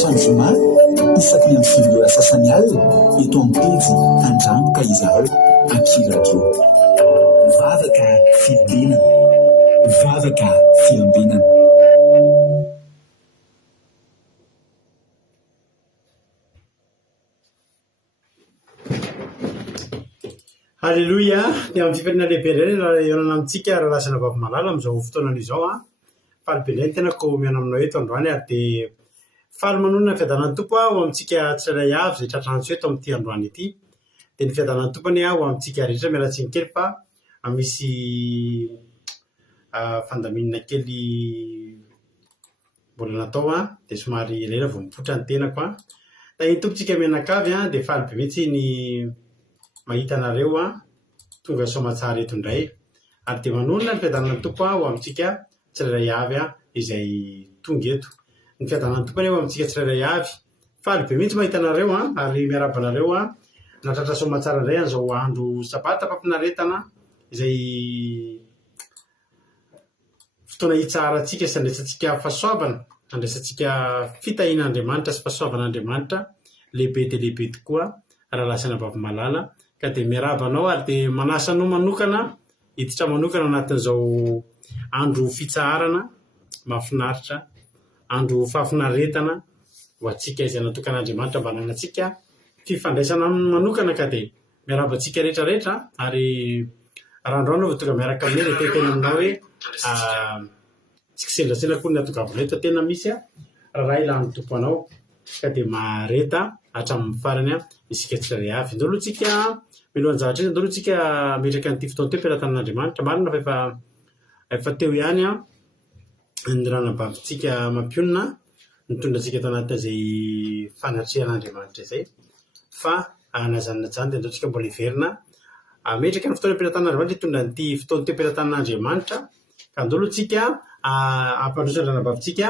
Tranzoma isaky ny amin'ny sasany alina eto amin'ny pejy Andrangoka izaho Akirajo. Vavaka fiambinana, vavaka fiambinana. Halleluja, ny amin'ny fifanina lehibe indray eonana amintsika rahalasana vavy malala amin'izao fotoanana izao a. Faly be indray ny tenako miana aminao eto androany ary dia faly manonona ny fiadanan'ny tompo ho amintsika tsirairay avy izay tratrantsy eto amin'ity androany ity. Dia ny fiadanan'ny tompony ho amintsika rehetra mialatsiny kely fa misy fandaminana kely mbola natao dia somary elaela vao mipotra ny tenako a. Iny tompontsika mianakavy dia faly be mihitsy ny mahita anareo tonga soamatsara eto indray ary dia manonona ny fiadanan'ny tompo ho amintsika tsirairay avy izay tonga eto. Ny fiadanan'ny tompony ho amintsika tsirairay avy faly be mihitsy mahita anareo ary miaraba anareo natratra soamatsara indray an'izao andro sabata fampinaretana izay fotoana hitsaharantsika sy andraisantsika fahasoavana, andraisantsika fitahian'Andriamanitra sy fahasoavan'Andriamanitra lehibe dia lehibe tokoa raha lasana vavy malala. Ka dia miaraba anao ary dia manasa anao manokana hiditra manokana anatin'izao andro fitsaharana mahafinaritra, andro fahafinaretana ho antsika izay natokan'Andriamanitra mba hananantsika fifandraisana aminy manokana. Ka dia miaraba antsika rehetrarehetra ary raha androany vao tonga miaraka aminay dia tena aminao hoe tsy kisendrasendra koa ny atogavinay eto tena misy raha ilan'ny tompo anao. Ka dia mareta hatramin'ny farany isika tsirairay avy. Indao aloha tsika milohan'ny zavatra izy, indao aloha tsika metraka n'ity fotoana teo mpiara-tanin'Andriamanitra. Marina fa efa teo ihany ny ranabavitsika mampionina mitondra antsika tao anatin'izay fanatrehan'Andriamanitra izay. Fa nazanina zany dia indao tsika mbola hiverina metraka ny fotoana mpiara-tanin'Andriamanitra hitondra n'ity fotoana teo mpiara-tanin'Andriamanitra. Ka indao aloha tsika ampandroso ny ranabavitsika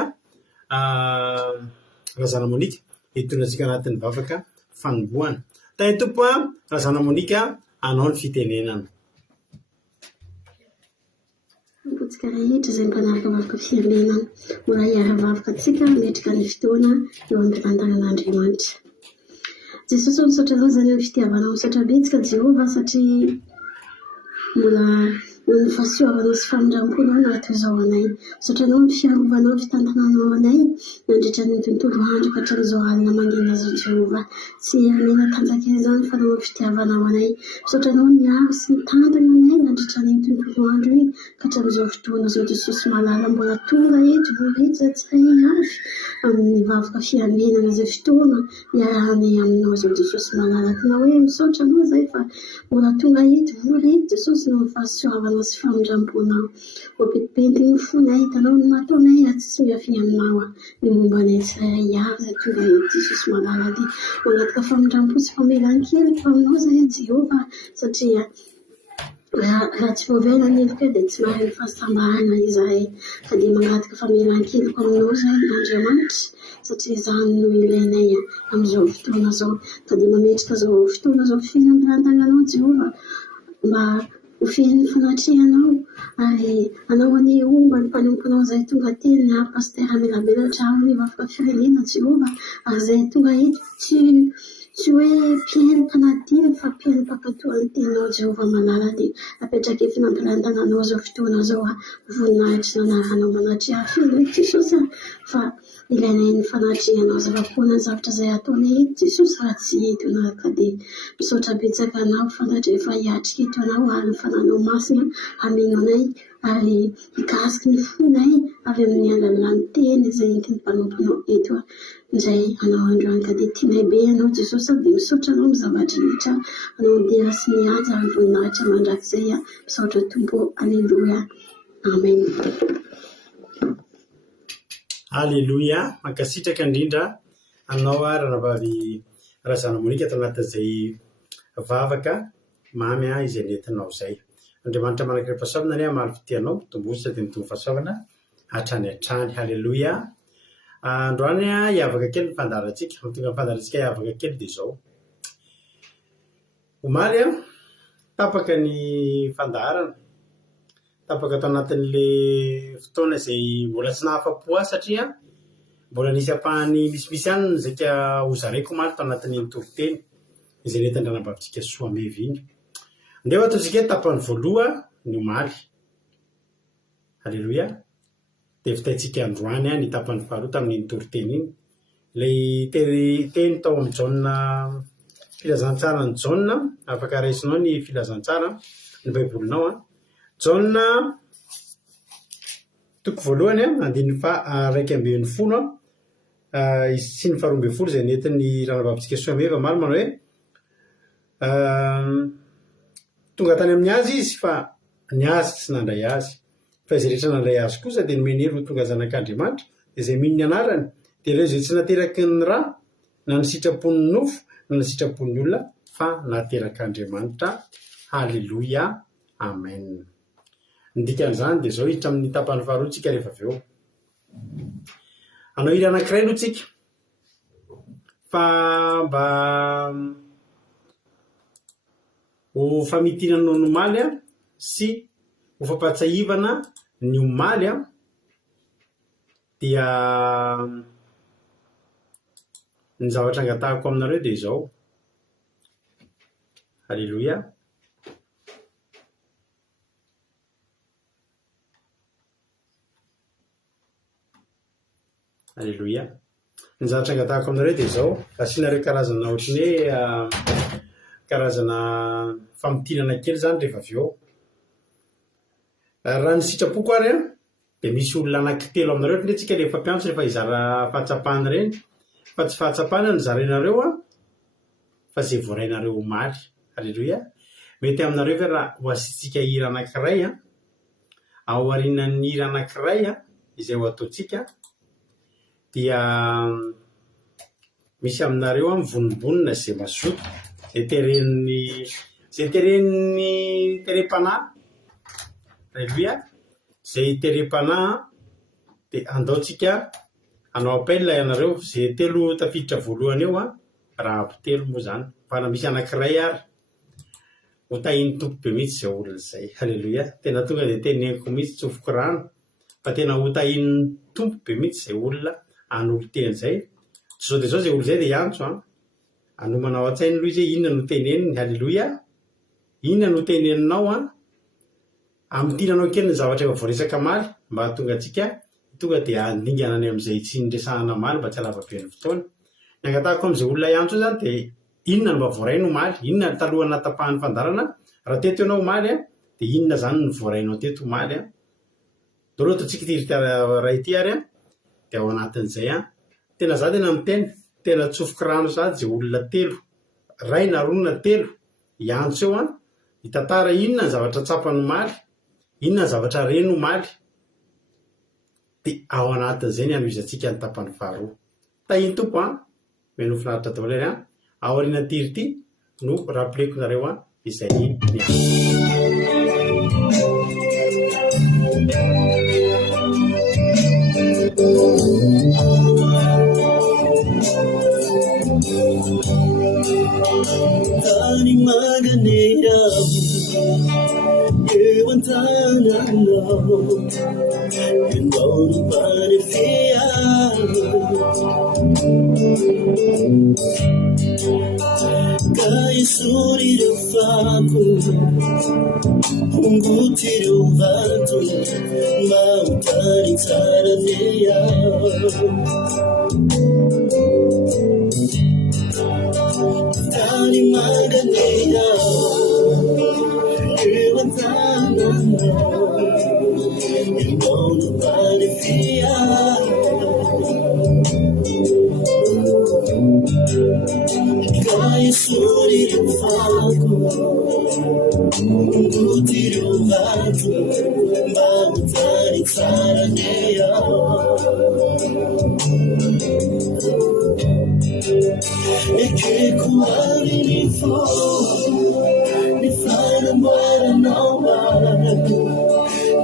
Razana Monika hitondra antsika anatin'ny vavaka fanombohana. Tany tompo Razana Monika, anao ny fitenenana. Ampotsika rehetra izay mpanaraka vavaka fiambinana, mbola hiara-vavaka antsika metraka ny fotoana eo amin'ny fivantanan'Andriamanitra. Jesosy misaotra anao izany amin'ny fitiavanao, misaotra betsaka Jehovah satria mbola ny fahasoavanao sy famindramponao anaty izao anay. Misaotra anao amin'ny fiarovanao, fitantananao anay nandritra ny tontolo andro ka hatramin'izao alina mangina izao Jehovah. Tsy herinena tanjaka izany fa anao fitiavanao anay. Misaotra anao ny aro sy ny tantana anay nandritra ny tontolo andro iny ka hatramin'izao fotoana izao Jesosy malala. Mbola tonga eto voretra tsiray avy amin'ny vavaka fiambinana izay fotoana miarahanay aminao izao Jesosy malala. Ka hoe misaotra anao izay fa mbola tonga eto voretra Jesosy no fahasoavana sy famindramponao. Opetipety ny fonay hitanao ny nataonay tsy miafiny aminao ny mombanay tsirairay avy izay tonga eto Jesosy malala. Dia manatika famindrampo sy famelan-keloko aminao izay Jehovah satria raha tsy voavela ny eloko dia tsy mahay ny fahasambarana izahay. Ka dia manatika famelan-keloko aminao izay Andriamanitra satria izany no ilainay amin'izao fotoana izao. Ka dia mametraka izao fotoana izao fiainam-pirantananao Jehovah mba ho feno fanatrehanao ary anao ane omba ny mpanomponao izay tonga teny pastera melabelatra amin'ny vavaka firenena Jehovah ary izay tonga eto tsy hoe mpiaino mpanadiny fa mpiaino mpakatoa ny teninao Jehovah malala. Dia apetraka finanampirantananao izao fotoana izao voninahitra nanaranao manatreha feno eto Jesosy fa ilainay ny fanatrehanao zava-poana ny zavatra izay ataonay eto Jesosy raha tsy eto anao. Ka dia misaotra betsaka anao fantatra efa hiatrika eto anao ary ny fananao masina hameno anay ary hikasiky ny fonay avy amin'ny alalan'ny teny izay entiny mpanomponao eto izay anao androany. Ka dia tianay be anao Jesosy dia misaotra anao amin'ny zavatra rehetra anao dera sy ny aja ary voninahitra mandrakizay misaotra tompo. Alleluia, amen. Alleluia, mankasitraka indrindra anao ranavavy Razana Monika ato anatin'izay vavaka mamy izay nentinao izay. Andriamanitra manakaiky fahasoavana ny amaly fitianao tombositra dia mitombo fahasoavana hatrany hatrany. Halleluia. Androany hiavaka kely ny fandaharantsika, tonga ny fandaharantsika hiavaka kely dia izao omaly tapaka ny fandaharana, tapaka tao anatin'le fotoana izay mbola tsy nahafa-po satria mbola nisy ampahany misimisy any zaka hozareko maly tao anatin'ny toriteny izay netandranabavitsika soamevy iny ndeo ataontsika tapany voaloha ny omaly. Halleloia. Dia vitaitsika androany any tapany faharoa tamin'ny toriteny iny ilay teny tao amin'ny jauna filazantsara ny jauna afaka raisinao ny filazantsara ny baibolinao jauna toko voalohany andininy raiky ambin'ny folo izy sy ny faharoa ambin'ny folo izay nentin'ny ranabavitsika soameva maro manao hoe tonga tany amin'ny azy izy fa ny azy tsy nandray azy fa izay rehetra nandray azy kosa dia nomeny hery ho tonga zanak'Andriamanitra izay mino ny anarany dia ilay izay tsy nateraky ny raha na ny sitrapon'ny nofo na ny sitrapon'ny olona fa naterak'Andriamanitra. Halleloia, amen. Ny dikan'izany dia izao hiditra amin'ny tapany faharoa tsika rehefa avy eo. Anao hira anankiray aloha tsika fa mba ho famitinanao ny omaly sy ho fampatsahivana ny omaly dia ny zavatra angatahako aminareo dia izao. Halleloia. Halleloia. Ny zavatra angatahako aminareo dia izao. Asianareo karazana ohatrany hoe karazana famitinana kely zany rehefa avy eo. Raha ny sitrapoko ary dia misy olona anankitelo aminareo ohatrany tsika rehefa mpianatra rehefa hizara fahatsapahana reny fa tsy fahatsapahana ny zarainareo fa izay voarainareo omaly. Halleloia. Mety aminareo fa raha ho asitsika hira anankiray ao aorianan'ny hira anankiray izay ho ataontsika dia misy aminareo mivonimbonina izay mazoto izay teren'ny terem-panahy. Halleloia. Izay terem-panahy dia andaontsika hanao appel ianareo izay telo tafiditra voalohany eo raha ampitelo moa zany fa na misy anankiray ary ho tahiny tompo be mihitsy izay olona izay. Halleloia. Tena tonga dia teneniko mihitsy tsofoko rano fa tena ho tahiny tompo be mihitsy izay olona anolo teny izay. Tsy zao dia zao izay olo izay dia iantso anomanao an-tsainy aloha izy inona no teneniny. Halleloia. Inona no teneninao amitinanao kely ny zavatra efa voaresaka maly mba hahatonga antsika tonga dia handingana any amin'izay tsy niresahana maly mba tsy halava-be ny fotoana. Ny angatahako amin'izay olona iantso zany dia inona no mba voaraino maly, inona ny talohany natapahan'ny fandarana. Raha teto ianao maly dia inona zany ny voarainao teto maly dolo ataontsika ray ity ary dia ao anatin'izay tena za tena miteny tena tsofoko rano sady izay olona telo ray na roa na telo iantso eo hitantara inona ny zavatra tsapany maly, inona ny zavatra reno maly dia ao anatin'izay ny anoizantsika ny tapany faharoa. Tahiny tompo meno finaritra daholo ary ao aoriana tiry ity no rappeleko nareo izay ny Tani maganera ewantanano endono pane fia kai suri do faco ungutiro vato mautari taraneya Tani maganera ewantanano endono pane fia Kai suri do faco ungutiro vato mautari taraneya E che cuore mi fai amare nova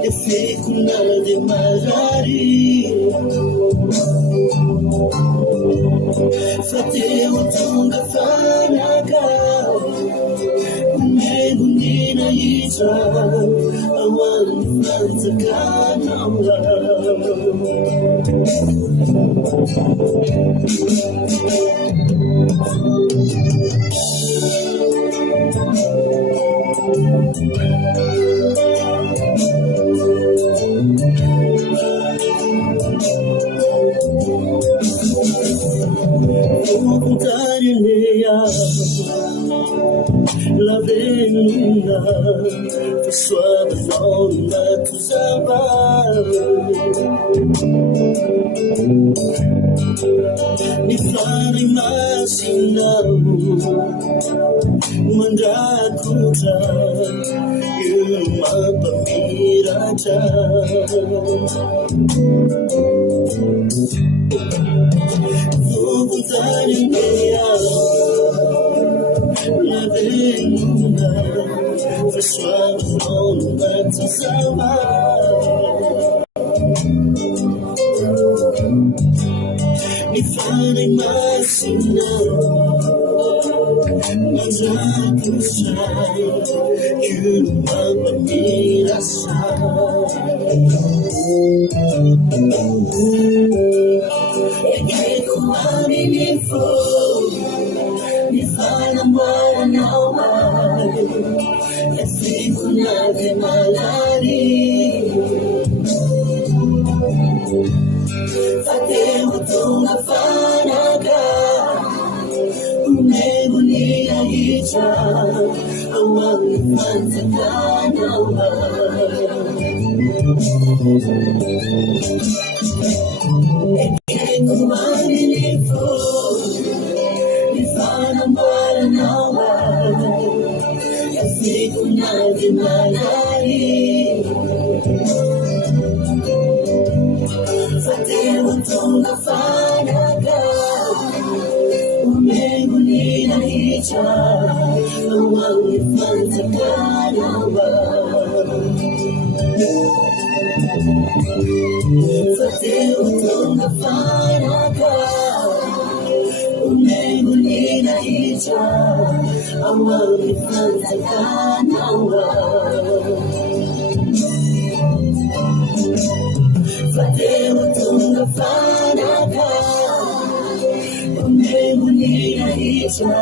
e ficuna de magari Frateo tonga fanaga Menina isa awan La venina che suave l'onda tu mi fare immaginare mandrakuta mapa miraja la venina che suave l'onda tu mi fare immaginare mandrakuta mapa miraja mi fai amare nawa e fico na de malari fatemo tunga fanaga umegunia hicha awali fantakanawa e kumani nifo para nawa ya siku na dimalari fatemo tunga fanaga umegunia hicha awangi fantakanawa fatemo tunga fanaga umegunia hicha awangi fantakanawa fatemo tunga fanaga umegunia hicha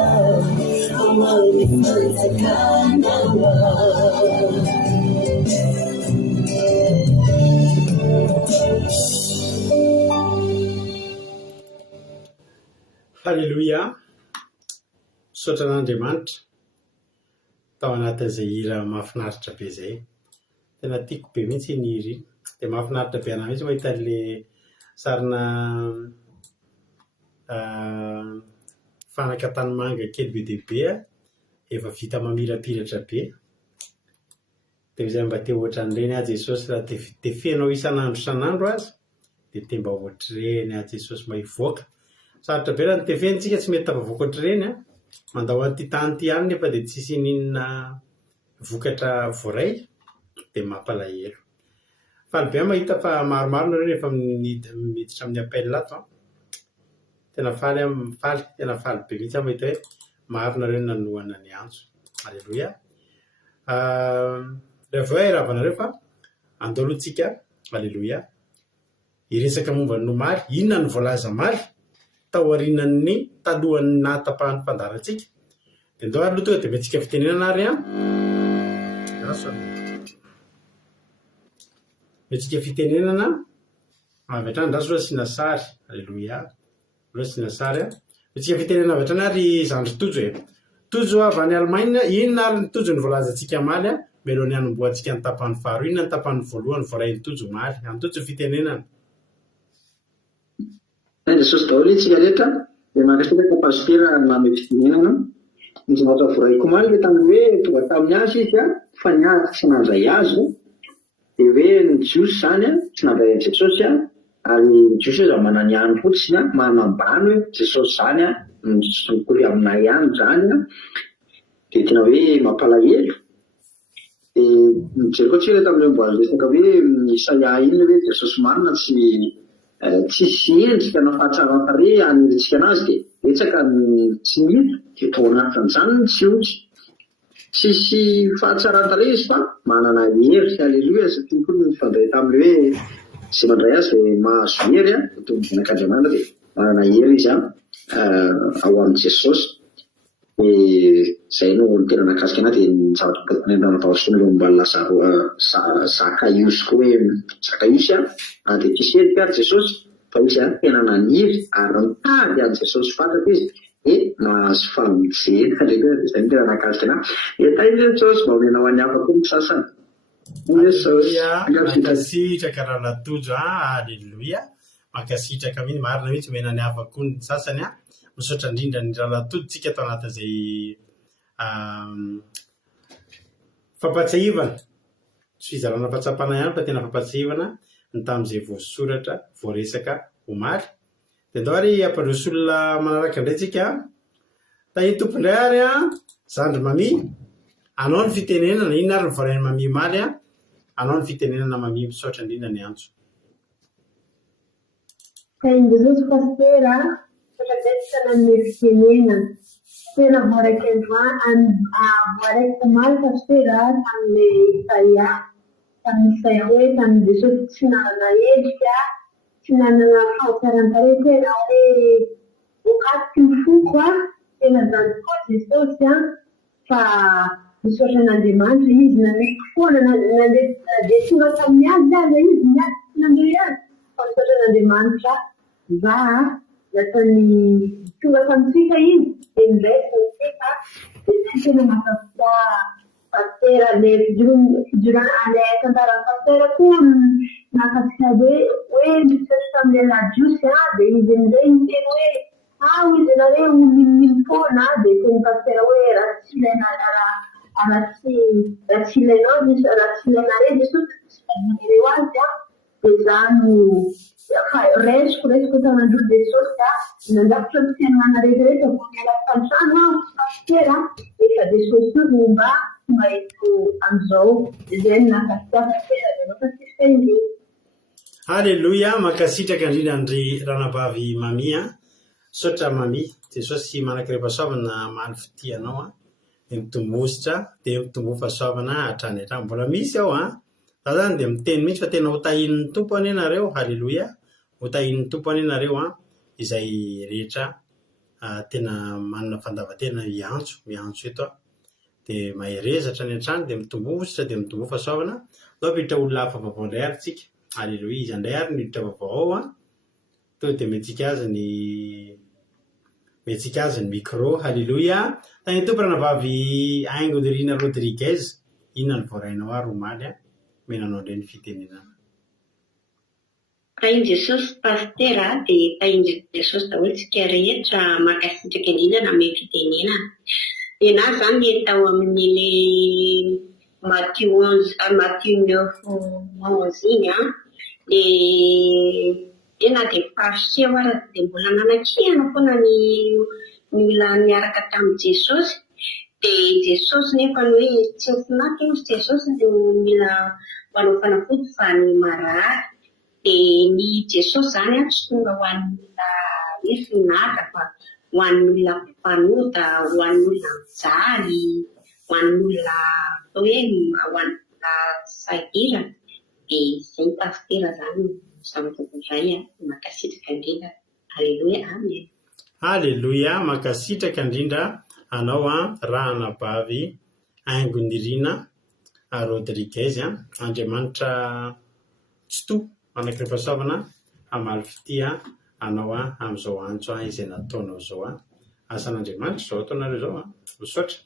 awangi fantakanawa Halleluja. Misaotra an'Andriamanitra tao anatin'izay hira mahafinaritra be izay. Tena tiako be mihitsy ny hira iny. Dia mahafinaritra be anahy mihitsy mahita an'ilay sarina fanaka tanimanga kely be dia be efa vita mamirapiratra be. Dia izay mba te ohatran'ireny ahy Jesosy raha tefenao isan'andro isan'andro azy dia te mba ohatr'ireny ahy Jesosy mba hivoaka. Sarotra be raha ny tefentsika tsy mety tafavoaka ohatr'ireny a. Mandao an'ity tany ity ihany nefa dia tsisy ninona vokatra voaray dia mampalahelo. Faly be mahita fa maromaro nareo rehefa miditra amin'ny appel ato. Tena faly be mihitsy mahita hoe maro nareo nanohana ny antso. Halleluja. Rehefa hoe ravanareo fa andao alohantsika. Halleluja. Hiresaka momba ny nomaly, inona ny voalaza maly tao aorian'ny talohan'ny nahatapahan'ny mpandarantsika. Dia andao ary aloha tonga dia mentsika fitenenana ary mentsika fitenenana avy hatrany raso loha sina sary. Halleluja. Loha sina sary mentsika fitenenana avy hatrany ary zandry tojo tojo avy any Allemagne. Inona ary ny tojo ny voalazantsika maly melohan'ny hanombohantsika ny tapahan'ny faharoa. Inona ny tapahan'ny voalohany voaray ny tojo maly. Any tojo fitenenana. Jesosy daholo itsika rehetra dia mankasitraka pastera manome fitenenana misy mata voaraiko maly le tany hoe tonga tamin'ny azy izy fa ny azy tsy nandray azy dia hoe ny jiosy zany tsy nandray an'i Jesosy ary ny jiosy izy manany ihany fotsiny manambany hoe Jesosy zany nikory aminay ihany zany dia tena hoe mampalahelo. Mijery koa tsika tamin'ireo mbo azo resaka hoe Isaia iny hoe Jesosy manana tsisy endrika na fahatsaran-tare anirentsika anazy dia betsaka tsy mito dia tao anatin'izany ny tsiotry. tsisy fahatsarantale izy fa manana hery aleloia satria koa mifandray taminy hoe izay mandray azy dia mahazo hery tombonak'Andriamanitra dia manana hery izy ao amin'i Jesosy. Izay no tena nakasika anahy dia ny zavatra ny andanavao momba Zakaiosy koa hoe Zakaiosy dia tsisy hery ka Jesosy fa izy tena naniry ary nitady an' Jesosy fantatra izy dia nahazo famonjena rehetra. Izay no tena nakasika anahy. Etai Jesosy mba omena ho an'ny hafa koa ny sasany. Makasitraka raha natojo aleloia, makasitraka mihitsy marina mihitsy omena ny hafa koa ny sasany misaotra indrindra ny raha natoditsika tao anatin'izay fampatsiahivana sy fizarana fahatsapana ihany fa tena fampatsiahivana ny tamin'izay voasoratra voaresaka omaly. Dia ndao ary ampandroso olona manaraka indray tsika tahiny tompondray ary zandry mami anao ny fitenenana inona ary ny voarain'ny mami maly anao ny fitenenana mami misaotra indrindra ny antso. Tahiny Jesosy pastera satria ny fitenenana tena voaraika androany voaraika omaly pastera tamin'ilay Isaia hoe tamin'ny Jesosy tsy nanana endrika tsy nanana fahatsarantare tena hoe vokaty ny foko tena zany koa Jesosy fa misaotra an'Andriamanitra izy nanaiky foana dia tonga tamin'ny azy aza izy nandeha azy fa misaotra an'Andriamanitra za nataony tonga tamintsika izy dia niraisy nitsika dia tena makafia pastera le fijorana ilay tantaran'ny pastera koa nakafika hoe misaotra tamin'ilay lajiosy dia izy amin'izay niteny hoe izy nareo miniminy foana dia teny pastera hoe raha tsy ilainareo Jesosy ireo azy dia zany resiko tanandro Jesosy nandafitra ny fiainana rehetrarehetra vao miala tantrano pastera efa Jesosy io mba eto amin'izao izay nakasika pastera dia nakasika izy. Aleloia, makasitraka indrindra andry ranabavy mami misaotra mami Jesosy manakireo fahasoavana maly fitianao dia mitombositra dia mitombo fahasoavana hatrany hatrany mbola misy ao za zany dia miteny mihitsy fa tena ho tahin'ny tompo anie nareo. Aleloia, ho tahin'ny tompo anie nareo izay rehetra tena manana fandavatena miantso eto dia maherezatra ny an-trano dia mitombositra dia mitombo fahasoavana. Nao miditra olona hafa vaovao indray ary tsika. Aleloia, izy andray ary miditra vaovao ao to dia metsika azy ny micro. Aleloia, tany tompo ranavavy Aingonirina Rodriguez, inona ny voarainao ary omaly menanao indray ny fitenenana. Tahiny Jesosy pastera dia tahiny Jesosy daholo tsika rehetra makasitraka indrindra amin'ny fitenenana. Dia na zany tao amin'ilay Matthieu 9:11 iny dia tena dia paseho ary dia mbola nanakihana foana ny mila miaraka tamin'i Jesosy. Dia Jesosy nefa hoe tsy mifinaka izy Jesosy dia mila manao fanafody fa ny marary. Dia ny Jesosy zany tsy tonga ho an'ny olona finaka fa ho an'ny olona mpanota, ho an'ny olona mijaly, ho an'ny olona hoe ho an'ny olona sahira. Dia izay pastera zany samatokoizay makasitraka indrindra. Aleloia, amen. Aleloia, makasitraka indrindra anao ranabavy Aingonirina Rodriguez. Andriamanitra tsy to manakireo fahasoavana hamaly fitia anao amin'izao antso izay nataonao zao asan'Andriamanitra zao ataonareo zao misaotra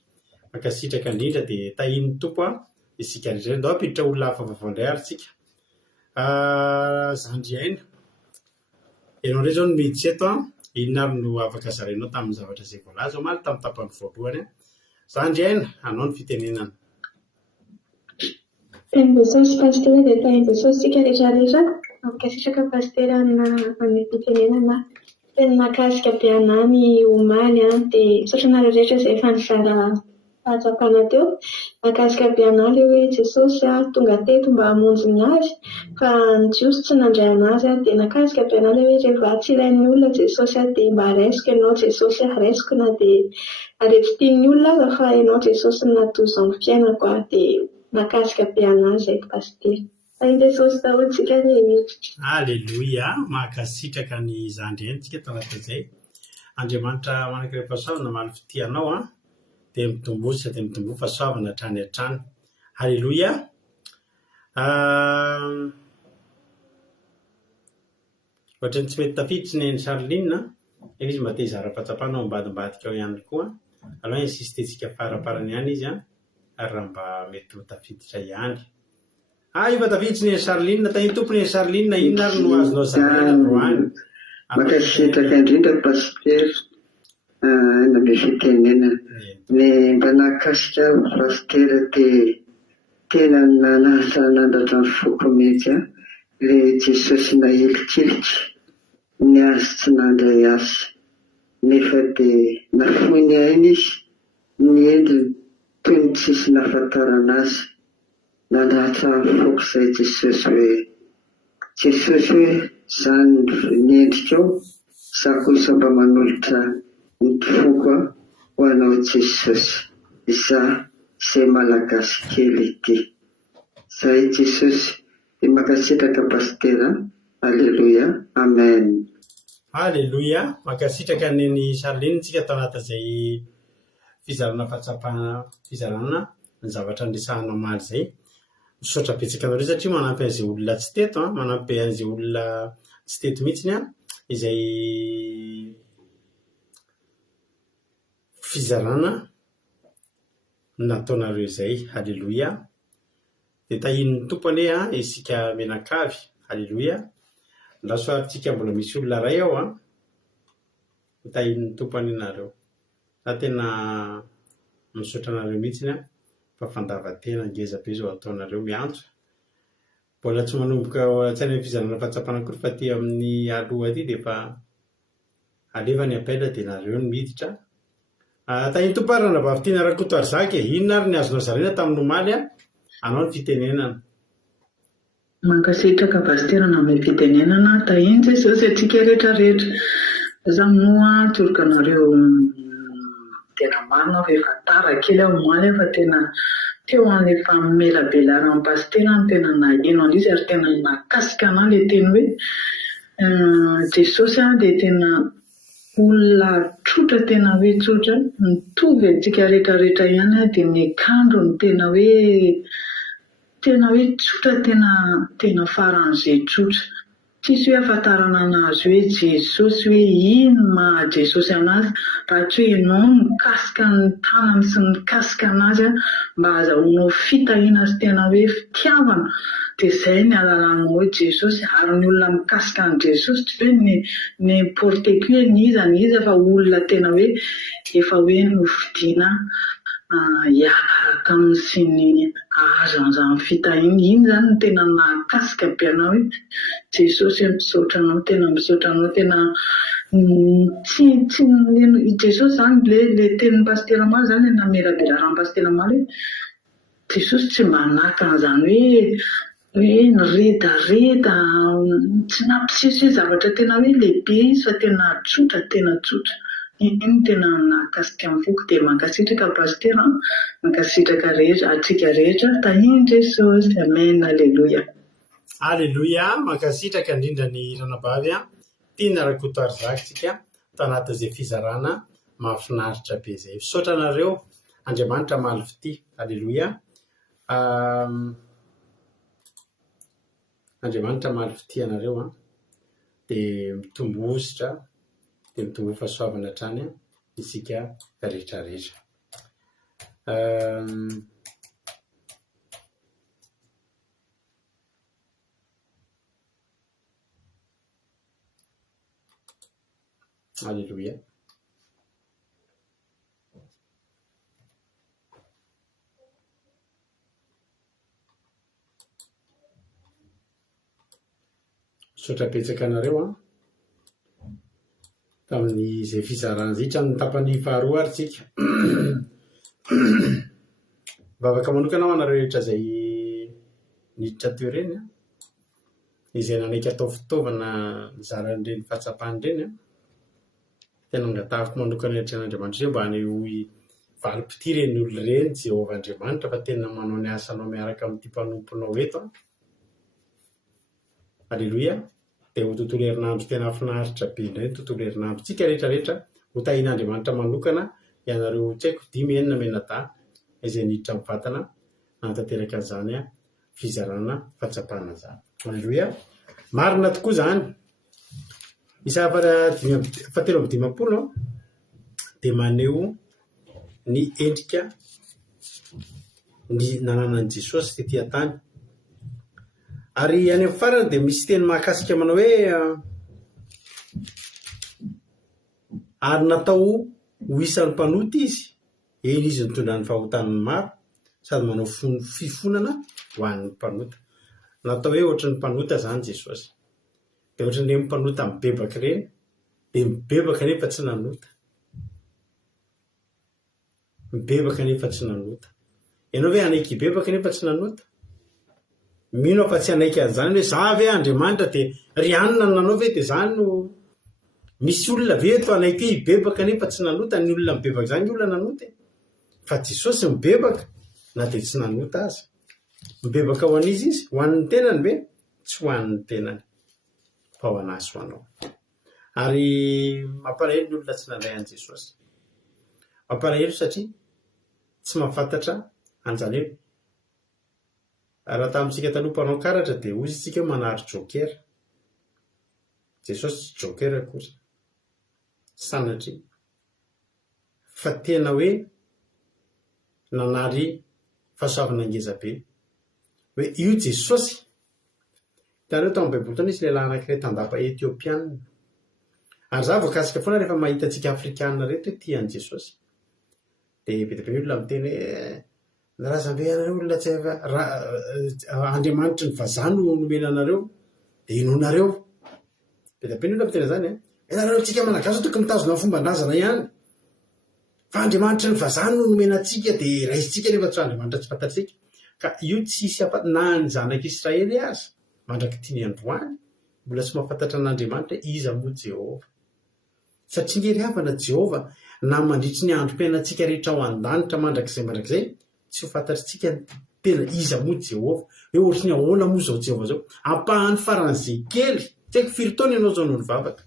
makasitraka indrindra dia tahin'ny tompo isika rehetra. Ndao ampiditra olona hafa vaovao indray ary tsika. Zandry aina ianao indray zao no miditsy eto inona ary no afaka zarenao tamin'ny zavatra izay voalaza omaly tamin'ny tapany voalohany. Zandry aina anao ny fitenenana. Tahiny Jesosy pastera dia tahiny Jesosy tsika rehetrarehetra makasitraka pastera amin'ny fitenenana tena nakasika be anany omaly dia misaotra anareo rehetra izay efa nizara fahatsapana teo mahakasika be anahy ilay hoe Jesosy tonga teto mba hamonjy ny azy fa ny jiosy tsy nandray anazy dia nakasika be anahy ilay hoe rehefa tsilain'ny olona Jesosy dia mba raisiko ianao Jesosy raisiko na dia rehefa tian'ny olona aza fa ianao Jesosy no natoza amin'ny fiainako dia nakasika be anahy izay pasitera. Ai Jesosy daholo-tsika rehetra. Aleloia, mahakasitraka ny zandrentsika tanata izay. Andriamanitra manankiray fahasoavana maly fitianao dia mitombosa dia mitombo fahasoavana hatrany hatrany. Aleloia. Ohatrany tsy mety tafiditra ny Charline efa izy mba te hizara-pahatsapana ao ambadimbadika ao ihany koa. Aloha insiste tsika faraparany ihany izy ary raha mba mety ho tafiditra ihany. Efa tafiditra ny Charline, tahiny tompony ny Charline, inona ary no azonao zarena androany? Makasitraka indrindra pasitera na be fitenenana ny mba nakasika pasitera dia tena nanasa-nandatra ny foko mihitsy ilay Jesosy nahelikiliky ny azy tsy nandray azy nefa dia nafoiny aina izy ny endriny toy ny tsisy nahafantarana azy. Nandratra foko izay Jesosy hoe izany ny endrikao za kosa mba manolotra ny foko ho anao Jesosy, za izay malagasy kely ity. Izay Jesosy dia makasitraka pasitera. Aleloia, amen. Aleloia, makasitraka ny Charline tsika tao anatin'izay fizarana fahatsapana fizarana ny zavatra andresahanao maly izay. Misaotra betsaka anareo satria manampy an'izay olona tsy teto, manampy an'izay olona tsy teto mihitsy izay fizarana nataonareo izay. Aleloia. Dia tahin'ny tompony isika menakavy. Aleloia. Ndasoarintsika mbola misy olona ray ao tahin'ny tompony nareo. Za tena misaotra anareo mihitsy fandavan-tena ngeza be izao ataonareo miantso. Mbola tsy manomboka tsy any amin'ny fizarana fahatsapana akory fa aty amin'ny aloha aty dia efa aleva ny apela dia nareo ny miditra. Tahin'ny tomparana mba avitiana Rakoto Arzaka inona ary ny azonao zarena tamin'ny omaly anao ny fitenenana. Mankasitraka pasitera na amin'ny fitenenana tahiny Jesosy atsika rehetra rehetra. Za moa toroka anareo tena marina efa tara kely aho omaly fa tena teo an'ilay famelabelaran'ny pasitera ny tena naheno an'izy ary tena nakasika anahy ilay teny hoe Jesosy dia tena olona tsotra, tena hoe tsotra mitovy antsika rehetra rehetra ihany dia ny kandrony tena hoe tsotra, tena faran'izay tsotra. Tsisy hoe ahafantarana anazy hoe Jesosy hoe ino maha Jesosy anazy raha tsy hoe ianao mikasika ny tanany sy mikasika anazy mba ahazoanao fitahiana sy tena hoe fitiavana. Dia izay ny ahalalana hoe Jesosy ary ny olona mikasika an'i Jesosy tsy hoe ny porte clé ny iza fa olona tena hoe efa hoe novidiana hiaraka aminy sy ny azo an'izany fitahiana. Iny izany no tena nakasika be anahy hoe Jesosy misaotra anao, tena misaotra anao, tena tsy Jesosy izany ilay tenin'ny pasitera Maly izany ilay namelabelaran'ny pasitera Maly hoe Jesosy tsy mba naka an'izany hoe niredareda, tsy nampisisy zavatra tena hoe lehibe izy fa tena tsotra, tena tsotra. Iny tena nakasika amin'ny foko dia mankasitraka pasitera, mankasitraka rehetra, atsika rehetra tahiny Jesosy. Amen. Aleloia. Aleloia, mankasitraka indrindra ny ranabavy tiana Rakoto Arzakitsika tao anatin'izay fizarana mahafinaritra be izay. Misaotra anareo, Andriamanitra maly fity. Aleloia. Andriamanitra maly fity anareo dia mitombositra dia mitombo fahasoavana hatrany isika rehetra rehetra. Aleluia. Misaotra betsaka anareo tamin'izay fizarana izay, hatramin'ny tapany faharoa ary tsika vavaka manokana ho anareo rehetra zay niditra teo reny izay nanaiky atao fitaovana zaran'ireny fahatsapahany reny tena angatahako manokana eritreran'Andriamanitra mba hanehoy valipity reny olona reny Jehovah'Andriamanitra fa tena manao ny asanao miaraka amin'ity mpanomponao eto. Aleloia. Dia ho tontolo herinandro tena finaritra be indray tontolo herinandro tsika rehetrarehetra ho tahin'Andriamanitra manokana ianareo tsy haiko 5 izay niditra mivatana nanatanteraka an'izany fizarana fahatsapahana zany. Aleloia. Marina tokoa zany. Isa 7:50 dia maneho ny endrika ny nananan'i Jesosy tetỳ tany. Ary any amin'ny farany dia misy teny mahakasika manao hoe ary natao ho isan'ny mpanota izy, eny izy nitondra ny fahotan'ny maro sady manao fifonana ho an'ny mpanota. Natao hoe ohatran'ny mpanota zany Jesosy. Dia ohatran'ny mpanota mibebaka ireny dia mibebaka nefa tsy nanota. Mibebaka nefa tsy nanota. Ianao ve anaiky hibebaka nefa tsy nanota? Mino fa tsy anaiky an'izany hoe za ve Andriamanitra dia ry anona nanao ve dia zany no misy olona ve eto anaiky hibebaka nefa tsy nanota? Ny olona mibebaka zany olona nanota. Fa Jesosy mibebaka na dia tsy nanota aza. Mibebaka ho an'izy izy, ho an'ny tenany ve? Tsy ho an'ny tenany, fa ho anazy ho anao. Ary mampalahelo ny olona tsy nandray an'i Jesosy. Mampalahelo satria tsy mahafantatra an'izany hoe raha tamintsika taloha mpanao karatra dia hoy isika manary joker. Jesosy tsy joker akory. Sanatria fa tena hoe nanary fahasoavana ngeza be. Hoe io Jesosy. Hitanareo tao amin'ny Baiboly tao nisy lehilahy anankiray tandapa Etiopiana. Ary za voakasika foana rehefa mahita antsika Afrikanina reto hoe tia an'i Jesosy. Dia be dia be ny olona miteny hoe narazam-be anareo olona tsy Andriamanitra ny vazaha no nomena anareo dia inonareo. Be dia be ny olona miteny zany ianareo tsika malagasy tokony mitazona fomban-drazana ihany. Fa Andriamanitra ny vazaha no nomena antsika dia raisitsika nefa tsy Andriamanitra tsy fantatsika. Ka io tsisy na ny zanak'Israely aza mandraky tia ny androany mbola tsy mahafantatra an'Andriamanitra iza moa Jehova. Satria ngery havana Jehova na mandritry ny androm-piainantsika rehetra ao an-danitra mandrakizay tsy ho fantatritsika tena iza moa Jehova. Hoe ohatry ny ahoana moa zao Jehova zao. Ampahany faran'izay kely. Tsy haiko firy taona ianao zao no nivavaka.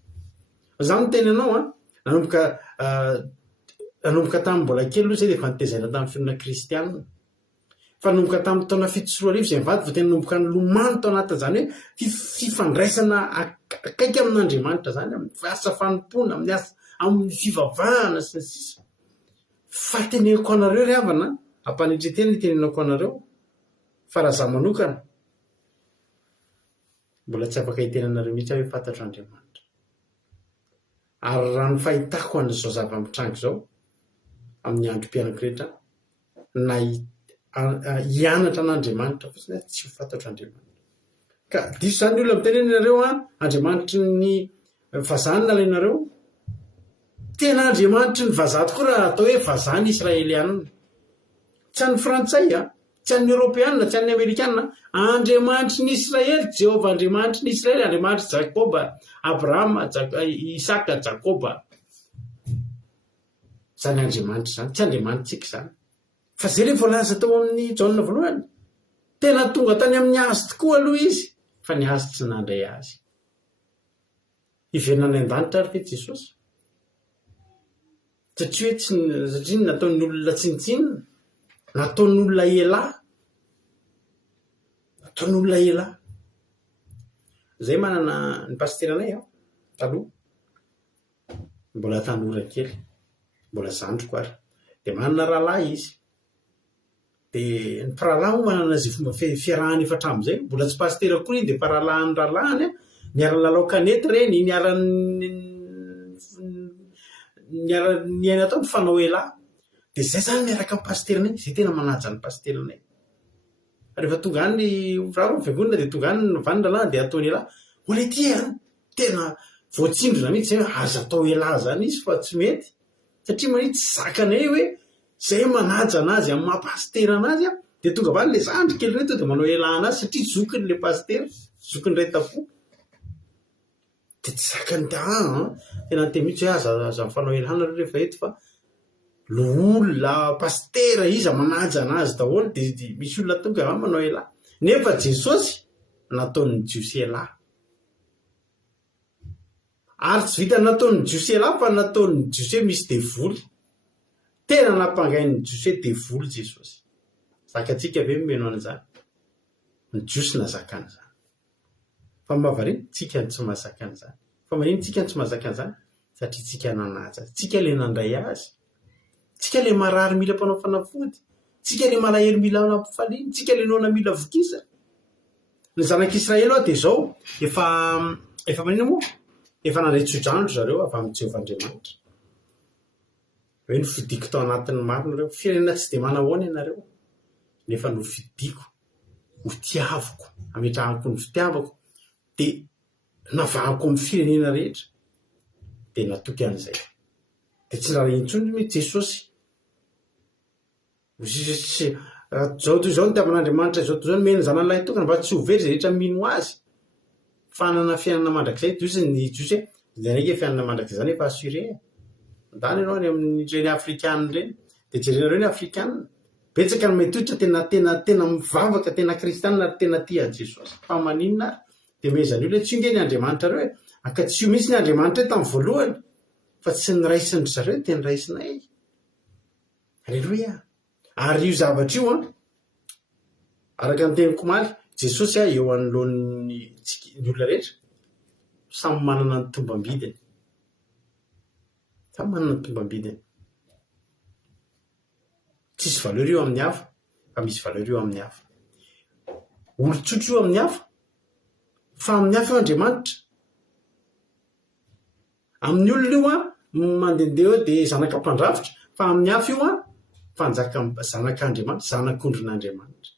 Za miteny anao nanomboka tamin'ny mbola kely aloha zay dia efa nitaizana tamin'ny finoana kristianina. Fa nanomboka tamin'ny taona 7 sy 10 izay mivady vao tena nanomboka ny lomano tao anatin'izany hoe fifandraisana akaiky amin'Andriamanitra zany amin'ny asa fanompona amin'ny fivavahana sy ny sisa. Fa teneniko anareo ry havana, ampanitretena ny tenenako anareo fa raha za manokana mbola tsy afaka hitenanareo mihitsy hoe fantatro Andriamanitra. Ary raha ny fahitako an'izao zava-mitranga izao amin'ny androm-piainako rehetra na hianatra an'Andriamanitra fotsiny tsy ho fantatro Andriamanitra. Ka diso zany ny olona mitenena ianareo Andriamanitra ny vazaha ny nalainareo. Tena Andriamanitra ny vazaha tokoa raha atao hoe vazaha ny Israelianina. Tsy an'ny Frantsay, tsy an'ny Europeanina, tsy an'ny Amerikanina. Andriamanitra ny Israely, Jehovah Andriamanitra ny Israely, Andriamanitra Jakoba, Abrahama, Isaka, Jakoba. Zany Andriamanitra zany, tsy Andriamanitsika zany. Fa zay rehefa laza tao amin'ny Jaona voalohany. Tena tonga tany amin'ny hazo tokoa aloha izy, fa ny hazo tsy nandray azy. Iverina any an-danitra ary fe Jesosy. Satria nataon'ny olona tsintsinina, nataon'ny olona ela. Nataon'ny olona ela. Zay manana ny pasteranay taloha. Mbola tanora kely, mbola zandriko ary. Dia manana rahalahy izy. Dia ny paralahy manana izay fomba fiarahany efa hatramin'izay. Mbola tsy pastera koa izy dia paralahan'ny rahalahiny niara-lalao kanety reny, niaina tao ny fanao ela. Dia zay zany miaraka amin'ny pasteranay, zay tena manaja ny pasteranay. Rehefa tonga any raro fiangonana dia tonga any vanina lahy dia ataony ela. Ole ty tena voatsindrona mihitsy zay hoe aza atao ela zany izy fa tsy mety. Satria manitsy zakanay hoe zay manaja anazy amin'ny mahapastera anazy a dia tonga vany le zandry kely reto dia manao elana azy satria zokiny le pastera zokiny ray tapo dia tsy zakany tena ntemihitsy hoe aza mifanao elana reo rehefa eto fa lo olona pastera iza manaja anazy daholo dia misy olona tonga va manao elà nefa Jesosy nataon'ny jiosy elà ary tsy vita nataon'ny jiosy elà fa nataon'ny jiosy hoe misy devoly tena nampangain'ny jiosy hoe devoly Jesosy zakatsika ve mimeno an'izany ny jiosy nazakana zany fa mavariny tsika ny tsy mahazaka an'izany fa manino tsika ny tsy mahazaka an'izany satria tsika nanaja tsika le nandray azy tsika le marary mila mpanao fanafody tsika le malahelo mila nampifaliana tsika le nona mila vokisa ny zanak'Israely ao dia zao efa manina moa efa nandray tsodrandro zareo avy amin'ny Jehovah-Andriamanitra hoe nofidiko tao anatin'ny marina reo firenena tsy dia manahoana ianareo nefa nofidiko ho tiaviko ametrahako ny fitiavako dia navahako amin'ny firenena rehetra dia natoky an'izay dia tsy raha intsony hoe Jesosy zao toy izao ny tiavan'Andriamanitra zao toy izao mena zanan'lahy tokana mba tsy ho very zay rehetra mino azy fanana fiainana mandrakizay toy ny jiosy dia ndraiky fiainana mandrakizay zany efa assuré ndany ianao any amin'ireny afrikanina ireny dia jerena reo ny afrikanina betsaka ny metohitra tena mivavaka tena kristianina ary tena tia Jesosy fa maninona ary dia mezan'io le tsy inge ny Andriamanitra reo aka tsy io misy ny Andriamanitra hoe tamin'ny voalohany fa tsy niraisiny zareo dia niraisinay alleloia ary io zavatra io araka ny teniko maly Jesosy eo anoloan'ny olona rehetra samy manana ny tombam-bidiny samy manana ny tombam-bidiny tsisy valeur io amin'ny hafa fa misy valeur io amin'ny hafa olo-tsotro io amin'ny hafa fa amin'ny hafa io Andriamanitra amin'ny olona io mandehandeha eo dia zanaka mpandrafitra fa amin'ny hafa io fanjaka zanak'Andriamanitra zanak'ondrin'Andriamanitra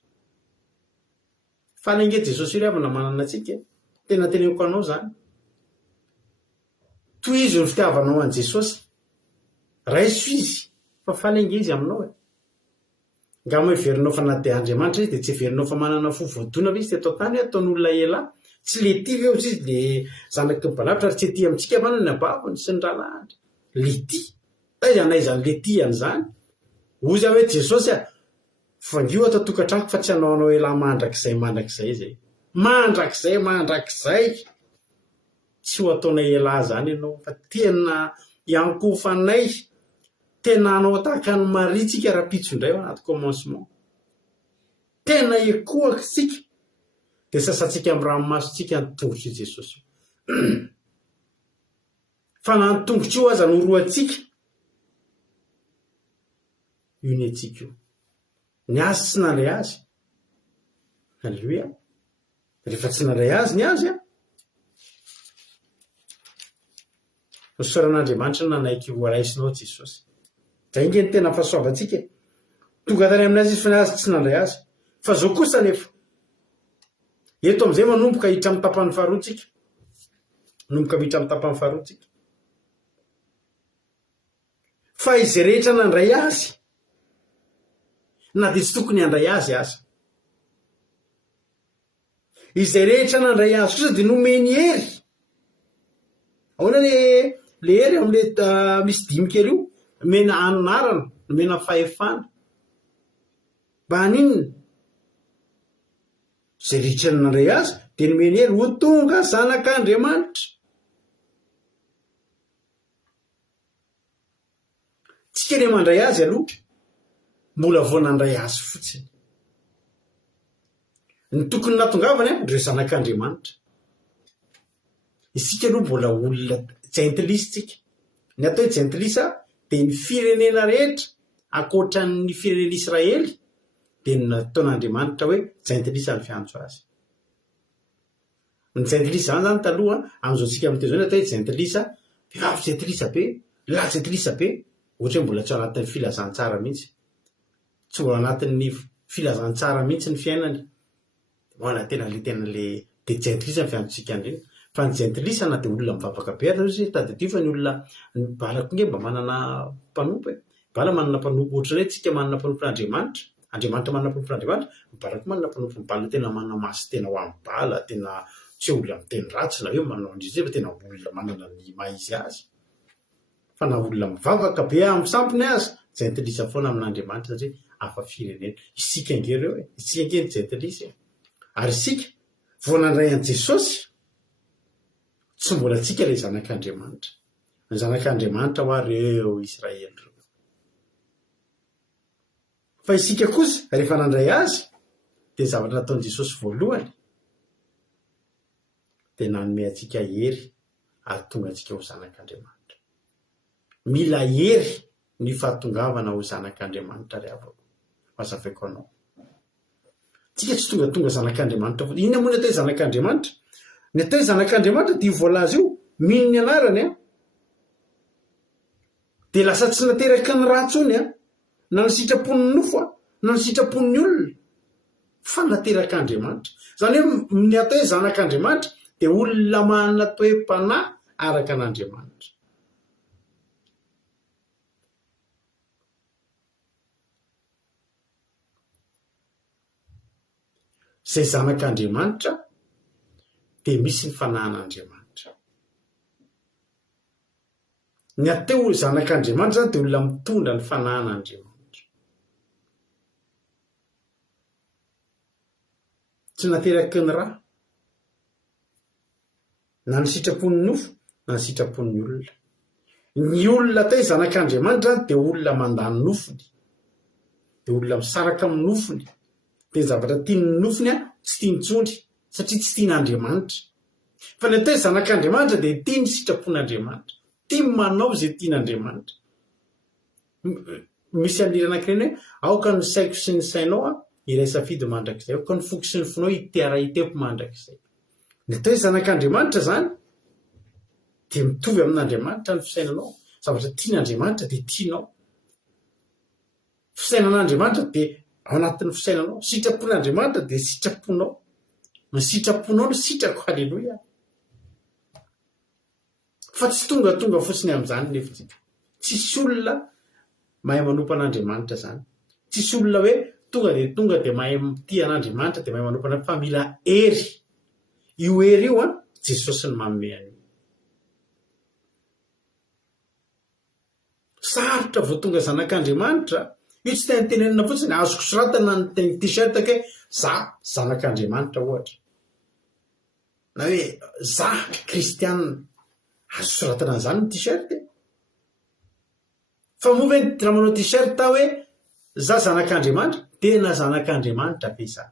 fa nenge Jesosy io rehefa namanana antsika tena teneniko anao zany toy izy ny fitiavanao an' Jesosy raiso izy fa falenge izy aminao ngamo heverinao fa na dia Andriamanitra izy dia tsy heverinao fa manana fo voadona fa izy dia atao tany hoe ataon'olona elà tsy le tia ve izy le zanaky ny mpandrafitra ary tsy tia amintsika fa ny abavony sy ny rahalahandra le tia taiza naizany le tia an'izany ozy hoe Jesosy fangio atao tokantrano fa tsy hanao elà mandrakizay tsy ho ataonay elà zany ianao fa tena iankofanay tena anao tahaka ny maritsika raha-pitso indray ao anaty commencement tena ekoaka sika dia sasantsika amin'ny ranomasontsika ny tongotr'i Jesosy fa na ny tongotra io aza noroantsika io ny antsika io ny azy tsy nandray azy alleluia rehefa tsy nandray azy ny azy nysoran'Andriamanitra nanaiky voaraisinao Jesosy zay inge ny tena fahasoavantsika tonga tany aminazy izy fa ny azy tsy nandray azy fa zao kosa nefa eto amin'izay manomboka hiditra amin'ny tapany faharoantsika fa izay rehetra nandray azy na dia tsy tokony handray azy izay rehetra nandray azy kosa dia nomeny hery ahoana le hery amin'le misy dimy kely io mena anonarana mena fahefana mba haninona izay rehetra nandray azy dia nomeny hery ho tonga zanak'Andriamanitra tsika le mandray azy aloha mbola vao nandray azy fotsiny ny tokony natongavany ireo zanak'Andriamanitra isika aloha mbola olona jentilisa ny atao hoe jentilisa dia ny firenena rehetra ankoatran'ny firenen'Israely dia nataon'Andriamanitra hoe jentilisa ny fiantso azy ny jentilisa zany taloha amin'izao tsika amin'ny teo zao ny atao hoe jentilisa vehivavy jentilisa be lahy jentilisa be ohatra hoe mbola tsy ao anatin'ny filazantsara mihitsy tsy mbola anatin'ny filazantsara mihitsy ny fiainany mana tena le dia jentilisa ny fiantsika andreny fa ny jentilisa na dia olona mivavaka be ary izy tady adio fa ny olona balako nge mba manana mpanompo bala manana mpanompo ohatrany hoe tsika manana mpanompon'Andriamanitra, Andriamanitra manana mpanompon'Andriamanitra, mibala koa manana mpanompo. Bala tena manana masy tena ho amin'ny bala, tena tsy olona amin'ny teny ratsy na eo manao andrizy fa tena olona manana ny maizy azy. Fa na olona mivavaka be amin'ny sampony azy, jentilisa foana amin'Andriamanitra satria hafa firenena. Isika ngereo isika ngeny jentilisa. Ary isika vao nandray an' Jesosy, tsy mbola tsika ilay zanak'Andriamanitra. Ny zanak'Andriamanitra ho areo Israely reo. Fa isika kosa rehefa nandray azy, dia zavatra nataon'i Jesosy voalohany dia nanome antsika hery ary tonga antsika ho zanak'Andriamanitra. Mila hery ny fahatongavana ho zanak'Andriamanitra ry havako. Mazavaiko anao. Tsika tsy tonga zanak'Andriamanitra. Inona moa ny atao hoe zanak'Andriamanitra? Ny atao hoe zanak'Andriamanitra dia io voalaza io, mino ny anarany dia lasa tsy nateraky ny ratsony na ny sitrapon'ny nofo na ny sitrapon'ny olona, fa naterak'Andriamanitra. Zany hoe ny atao hoe zanak'Andriamanitra dia olona manana toe-panahy araka an'Andriamanitra. Izay zanak'Andriamanitra dia misy ny fanahin'Andriamanitra. Ny atao zanak'Andriamanitra dia olona mitondra ny fanahin'Andriamanitra. Tsy nateraky ny raha na ny sitrapon'ny nofo na ny sitrapon'ny olona. Ny olona atao hoe zanak'Andriamanitra dia olona mandany nofony, dia olona misaraka amin'ny nofony. Dia zavatra tian'ny nofony tsy tian'ntsondry satria tsy tian'Andriamanitra. Fa ny atao hoe zanak'Andriamanitra dia tia ny sitrapon'Andriamanitra, tia manao izay tian'Andriamanitra. Misy an'ilay anankiray hoe aoka ny saiko sy ny sainao iray safidy mandrakizay, aoka ny foko sy ny fonao itiara itepo mandrakizay. Ny atao hoe zanak'Andriamanitra zany dia mitovy amin'Andriamanitra ny fisainanao. Zavatra tian'Andriamanitra dia tianao. Fisainan'Andriamanitra dia ao anatin'ny fisainanao. Sitrapon'Andriamanitra dia sitraponao. Ny sitraponao no sitrako. Halleloia. Fa tsy tonga fotsiny amin'izany nefa tsika. Tsisy olona mahay manompo an'Andriamanitra zany. Tsisy olona hoe tonga dia mahay tia an'Andriamanitra dia mahay manompo an'Andriamanitra, fa mila hery. Io hery io Jesosy ny manome an'io. Sarotra vao tonga zanak'Andriamanitra. Io tsy tenenina fotsiny, azoko soratana ny t-shirt hoe za zanak'Andriamanitra ohatra. Na hoe za kristianina, azo soratana an'izany ny t-shirt. Fa moa ve raha manao t-shirt hoe za zanak'Andriamanitra, tena zanak'Andriamanitra ve za?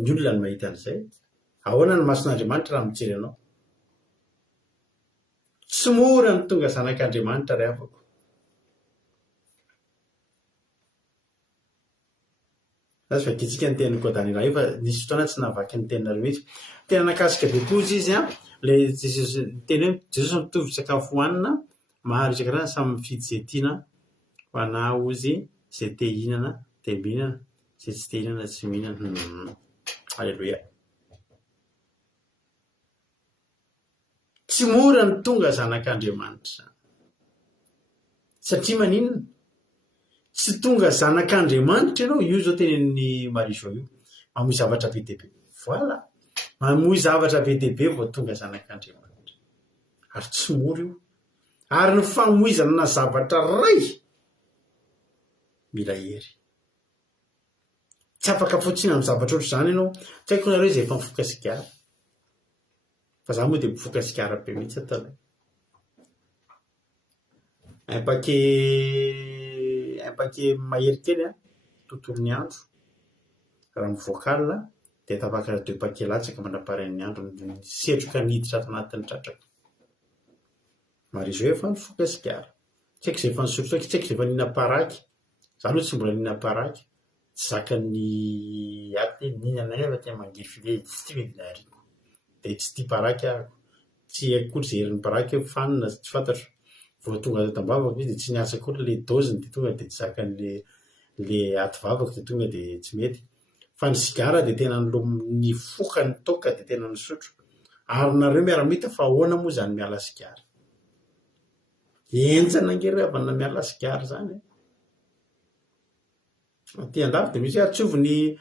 Ny olona ny mahita an'izay. Ahoana ny mason'Andriamanitra raha mijery anao? Tsy mora ny tonga zanak'Andriamanitra ry havako. Za tsy vakitsika ny teniny kodany raha io fa nisy fotoana tsy nahavaky ny tenina mihitsy. Tena nakasika be koa izy ilay teny hoe Jesosy mitovy sakafo hohanina, maro isan-karazany samy mifidy izay tiana ho anahy ozy, izay te hihinana dia mihinana, izay tsy te hihinana tsy mihinana. Halleloia. Tsy mora ny tonga zanak'Andriamanitra satria maninona? Tsy tonga zanak'Andriamanitra ianao, io zao tenen'ny Marie-Jo io, mamoy zavatra be dehibe. Voilà, mamoy zavatra be dehibe vao tonga zanak'Andriamanitra. Ary tsy mora io. Ary ny famoizana zavatra ray mila hery. Tsy afaka fotsiny amin'ny zavatra ohatr' izany ianao. Tsy haiko nareo izay efa mifoka sigara. Fa za moa dia mifoka sigara be mihitsy ataonay. Un paquet mahery kely tontolon'ny andro. Raha mivoakalina dia tapaka 2 paquet latsaka mandraparain'ny andro, setroka niditra ato anatin'ny tratraka. Marie-Jo efa mifoka sigara. Tsy haiko izay efa nisotro, tsy haiko izay efa nina paraky. Za aloha tsy mbola nina paraky. Tsy zakan'ny aty ninanay fa tia mangifile, tsy tia vedinariko. Dia tsy tia paraky ahako. Tsy haiko koa izay herin'ny paraky hoe fanina tsy fantatro. Vao tonga ato am-bavako izy dia tsy niasa koa ilay doziny dia tonga dia tsy zakan'ilay aty vavako dia tonga dia tsy mety. Fa ny sigara dia tena ny foka ny toaka dia tena nisotro. Ary nareo miara-mita fa ahoana moa izany miala sigara? enjana angeravana miala sigara zany ty andafy dia misy atsovony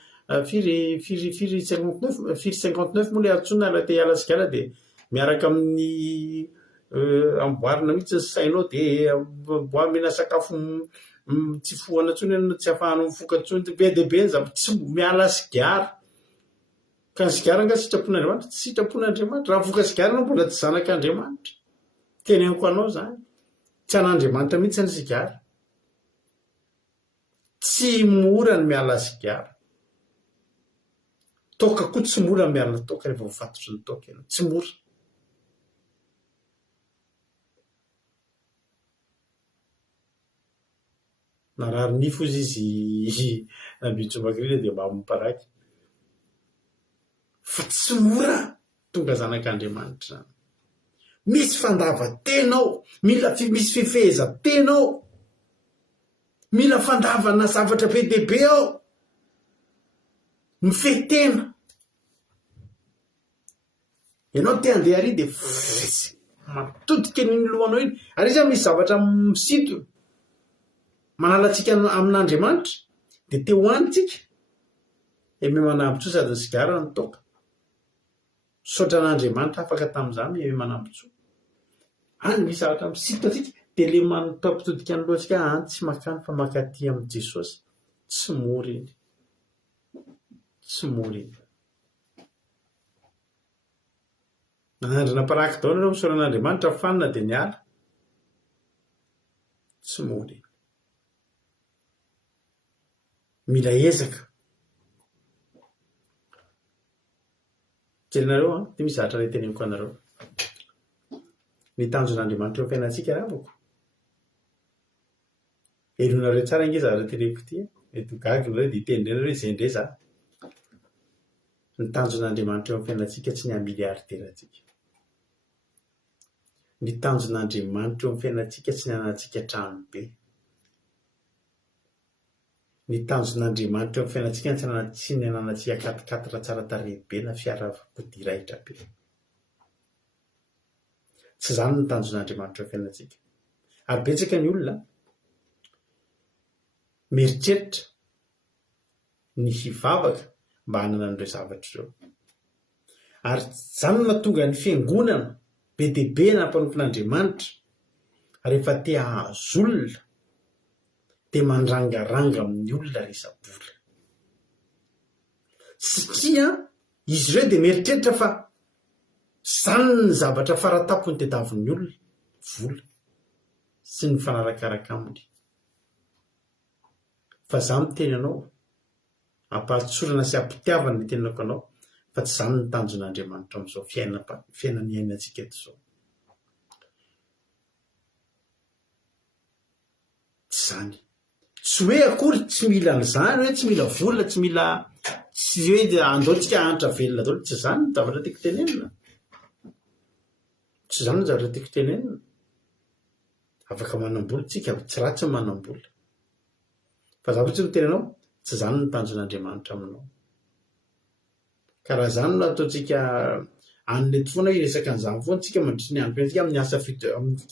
firy 59 moa le atsona la te hiala sigara dia miaraka amin'ny amboarina mihitsy ny sainao dia boamina sakafo tsy fohana tsony tsy hafahanao mifoka tsony be dia be za tsy miala sigara ka ny sigara nga sitrapon'Andriamanitra tsy sitrapon'Andriamanitra raha mifoka sigara anao mbola tsy zanak'Andriamanitra teneniko anao zany tsy an'Andriamanitra mihitsy ny sigara tsy mora ny miala sigara toka koa tsy mora ny miala toka rehefa vofatotry ny toka ianao tsy mora narary nifo izy nabitsombakrina dia mba miparaky fa tsy mora tonga zanak'Andriamanitra zany misy fandava-tenao misy fifeheza-tenao mila fandavana zavatra be dia be ao mifehy-tena ianao te handeha ary dia matodika ny lohanao iny ary izy misy zavatra misito manalatsika amin'Andriamanitra dia te hoanitsika eme manambotso sady ny sigara ny toka saotra n'Andriamanitra afaka tamin'izany eme manambotso any misy zavatra misito atsika dia le manotampitodika ny lohantsika any tsy makany fa makaty amin'i Jesosy tsy mora iny tsy mora iny nanandrina paraky dao nareo misoran'Andriamanitra fanina dia niala tsy mora iny mila ezaka jerinareo ty misy zavatra ray teneniko anareo ny tanjon'Andriamanitra eo fiainantsika ravako elonareo tsara inge zavatra teneniko ty etogagy nareo dia itendrenareo izay indray za ny tanjon'Andriamanitra eo fiainantsika tsy ny amiliarderantsika ny tanjon'Andriamanitra eo fiainantsika tsy ny anantsika trano be ny tanjon'Andriamanitra eo fiainantsika tsy ny anantsika katikatitra tsara tarehibe na fiara-kodiraitra be tsy zany ny tanjon'Andriamanitra eo fiainantsika ary betsaka ny olona mieritreritra ny hivavaka mba hanana an'ireo zavatra ireo ary zany mahatonga ny fiangonana be dia be na mpanompon'Andriamanitra rehefa te hahazo olona dia mandrangaranga amin'ny olona resabola satria izy ireo dia mieritreritra fa zany ny zavatra faratapony tediavin'ny olona vola sy ny fanarakaraka aminy fa za miteny anao ampahatsorana sy ampitiavana ny tenenako anao fa tsy zany ny tanjon'Andriamanitra amin'izao fiainany iainantsika eto izao tsy zany tsy hoe akory tsy mila n'izany hoe tsy mila vola tsy mila tsy hoe andaotsika hanitra velona daholo tsy zany ny zavatra tiako tenenina tsy zany ny zavatra tiako tenenina afaka manam-bola tsika tsy ratsy ny manam-bola fa za fotsy mitenenao tsy zany ny tanjon'Andriamanitra aminao ka raha zany no ataontsika anylety foana iresaka an'izany foana tsika mandritry ny andro tsika amin'ny asa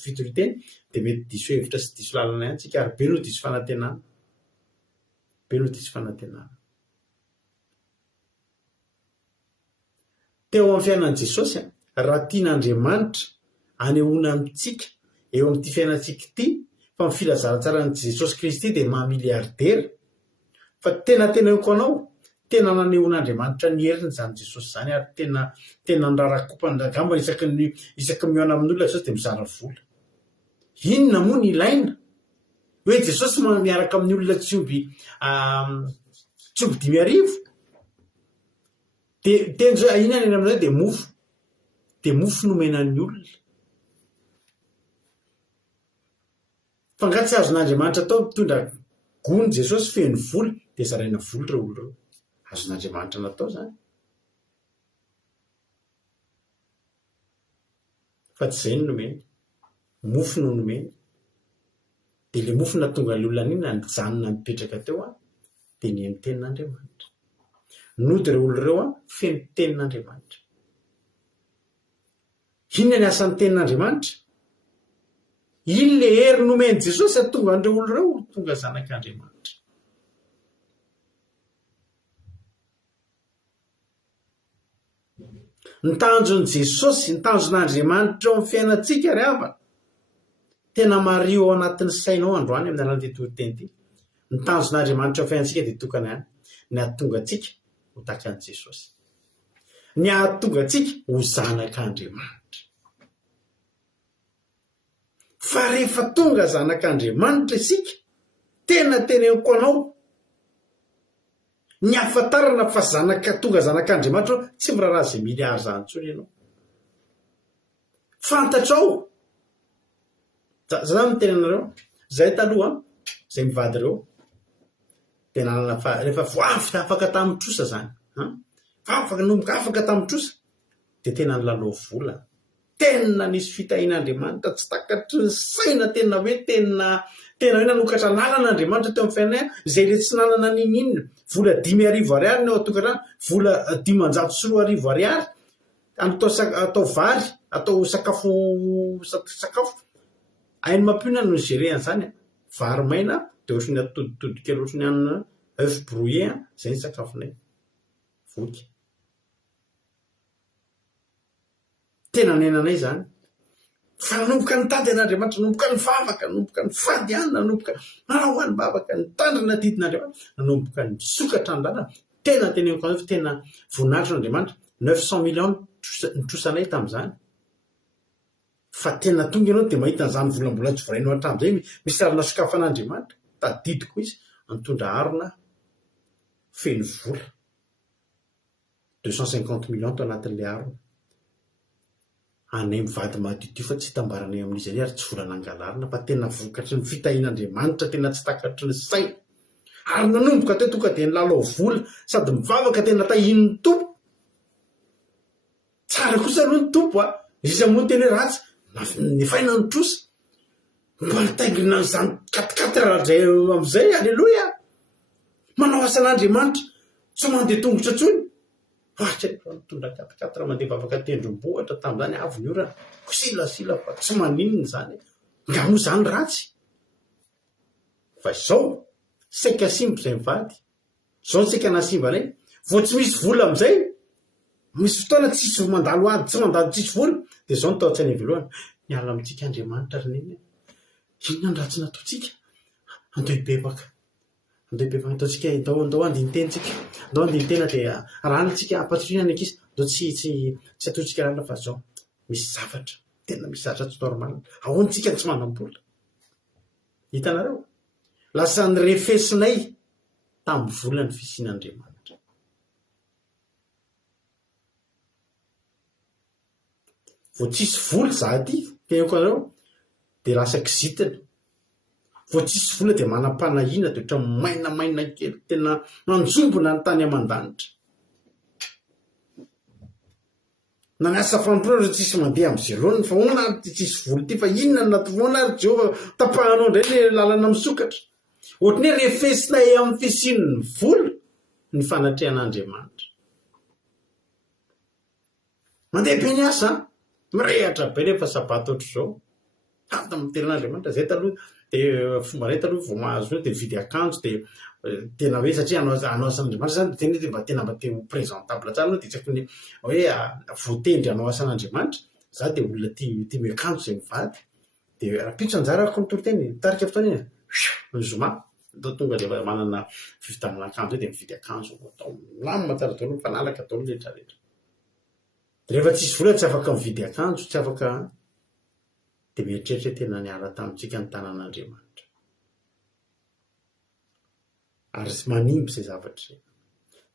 fitoriteny dia mety diso hevitra sy diso lalana ihany tsika ary be no diso fanantenana be no diso fanantenana teo amin'ny fiainan'i Jesosy raha tian'Andriamanitra anehoana amintsika eo amin'ity fiainantsika ity fa ny filazaratsarany Jesosy Kristy dia mahamiliardera fa tena teneniko anao tena nanehoan'Andriamanitra ny heriny zany Jesosy zany ary tena nirarakopana isaky mihoana amin'olona Jesosy dia mizara vola inona moa ny ilaina hoe Jesosy miaraka amin'ny olona tsy omby 5,000 dia tenizao inona ny amin'izay dia mofo nomenan'ny olona fa nga tsy azon'Andriamanitra atao mitondra gony Jesosy feno vola dia zaraina vola ireo olo ireo azon'Andriamanitra natao zany fa tsy izay ny nomeny mofo no nomeny dia le mofo natonga ny olona nina nijanona nipetraka teo dia ny tenin'Andriamanitra nody ireo olo ireo feno tenin'Andriamanitra inona ny asan'ny tenin'Andriamanitra iny le hery nomeny Jesosy tonga andreo olo reo tonga zanak'Andriamanitra. Ny tanjon'i Jesosy, ny tanjon'Andriamanitra eo amin'ny fiainantsika ry havana, tena mario ao anatin'ny sainao androany amin'ny alalan'ity toriteny ity. Ny tanjon'Andriamanitra eo amin'ny fiainantsika dia tokana ihany ny ahatonga antsika ho tahaka an'i Jesosy, ny ahatonga antsika ho zanak'Andriamanitra. Fa rehefa tonga zanak'Andriamanitra isika, tena teneniko anao, ny ahafantarana fa tonga zanak'Andriamanitra tsy miraharaha izay miliary zany intsony ianao. Fantatrao, zany miteny anareo, zay taloha zay mivady reo, dia nanana rehefa voavy afaka tamin'ny trosa zany, nomboka afaka tamin'ny trosa, dia tena nilalao vola, tena nisy fitahin'Andriamanitra, tsy takatry ny saina, tena hoe tena hoe nanokatra lalàn'Andriamanitra teo amin'ny fiainana, izay le tsy nanana ninina, vola 5,000 ariary no atokantrano, vola 504 ariary, atao vary, atao sakafo, hainy mampina no nigerena zany, vary maina, dia ohatrany atoditodikely ohatrany anina œuf brouillé, zay ny sakafonay, voky. Tena nenanay zany. Fa nanomboka ny tady an'Andriamanitra, nanomboka ny vavaka, nanomboka ny fadianina, nanomboka nahoany bavaka, ny tandrina didin'Andriamanitra, nanomboka ny sokatra ny lalana, tena teneniko anao fa tena voninahitra n'Andriamanitra, 900 millions nitrosanay tamin'izany. Fa tena tonga ianao dia mahita an'izany volambola tsy vorainao hatramin'izay, misy sarina sokafan'Andriamanitra, tadidiko izy, nitondra harona feno vola, 250 millions tao anatin'ilay harona. Anay mivady madio fa tsy hitambaranay amin'izy ary tsy vola nangalarina, fa tena vokatry ny fitahin'Andriamanitra, tena tsy takatry ny saina. Ary nanomboka teo tonga dia nilalao vola, sady mivavaka tena tahin'ny tompo. Tsara kosa aloha ny tompo izy moa tena hoe ratsy, nifaina ny trosa, mba nitaingina n'izany 4 zay amin'izay, alleloia. Manao asan'Andriamanitra, tsy mandeha tongotra intsony. Tondra 4 mandeha bavaka tendrombohitra tamin'izany, avy ny orana, silasila fa tsy maninona zany, nga moa zany ratsy. Fa izao, saika simba izay mivady, izao saika nasimba anay, vao tsy misy vola amin'izay, misy fotoana tsisy mandalo ady, tsy mandalo tsisy vola, dia izao nitao tsy any velohany, miala amintsika Andriamanitra rineny, inona ny ratsy nataontsika? Andao hibebaka, ataontsika andao andinitentsika, andao andinitena dia rano tsika ampatoriana ny ankizy, andao tsy ataontsika rano fa izao misy zavatra, tena misy zavatra tsy normal, ahoantsika tsy manam-bola. Hitanareo, lasa nirefesinay tamin'ny vola ny fisian'Andriamanitra. Vao tsisy vola zaty, tenako anareo, dia lasa kizitina. Vao tsisy vola dia manam-panahina, dia ohatra maina kely, tena manjombona ny tany aman-danitra. Na miasa fampiroana tsisy mandeha amin'izay loana, fa hoana ary tsisy vola ty, fa inona no natovoana ary Jehova tapahanao indray le lalana misokatra. Ohatry ny refesinay amin'ny fisian'ny vola ny fanatrehan'Andriamanitra. Mandeha be ny asa, mirehatra be rehefa sabato ohatr'izao, avy miteran'Andriamanitra, zay taloha dia fomba ray taloha vao mahazo dia mividy akanjo, dia tena hoe satria anao asan'Andriamanitra zany, tena hoe tena mba te ho présentable tsara anao, dia tsy ny hoe voatendry anao asan'Andriamanitra, za dia olona tia miakanjo izay mivady, dia rapitso anjara ako ny toriteny, tarika fotoana iny, ny zoma, atao tonga dia manana fividianana akanjo, dia mividy akanjo, atao milamina tsara daholo, mifanalaka daholo rehetrarehetra. Rehefa tsisy vola tsy afaka mividy akanjo, tsy afaka, dia mieritreritra tena niala tamintsika ny tanàn'Andriamanitra. Ary manimba izay zavatra izay.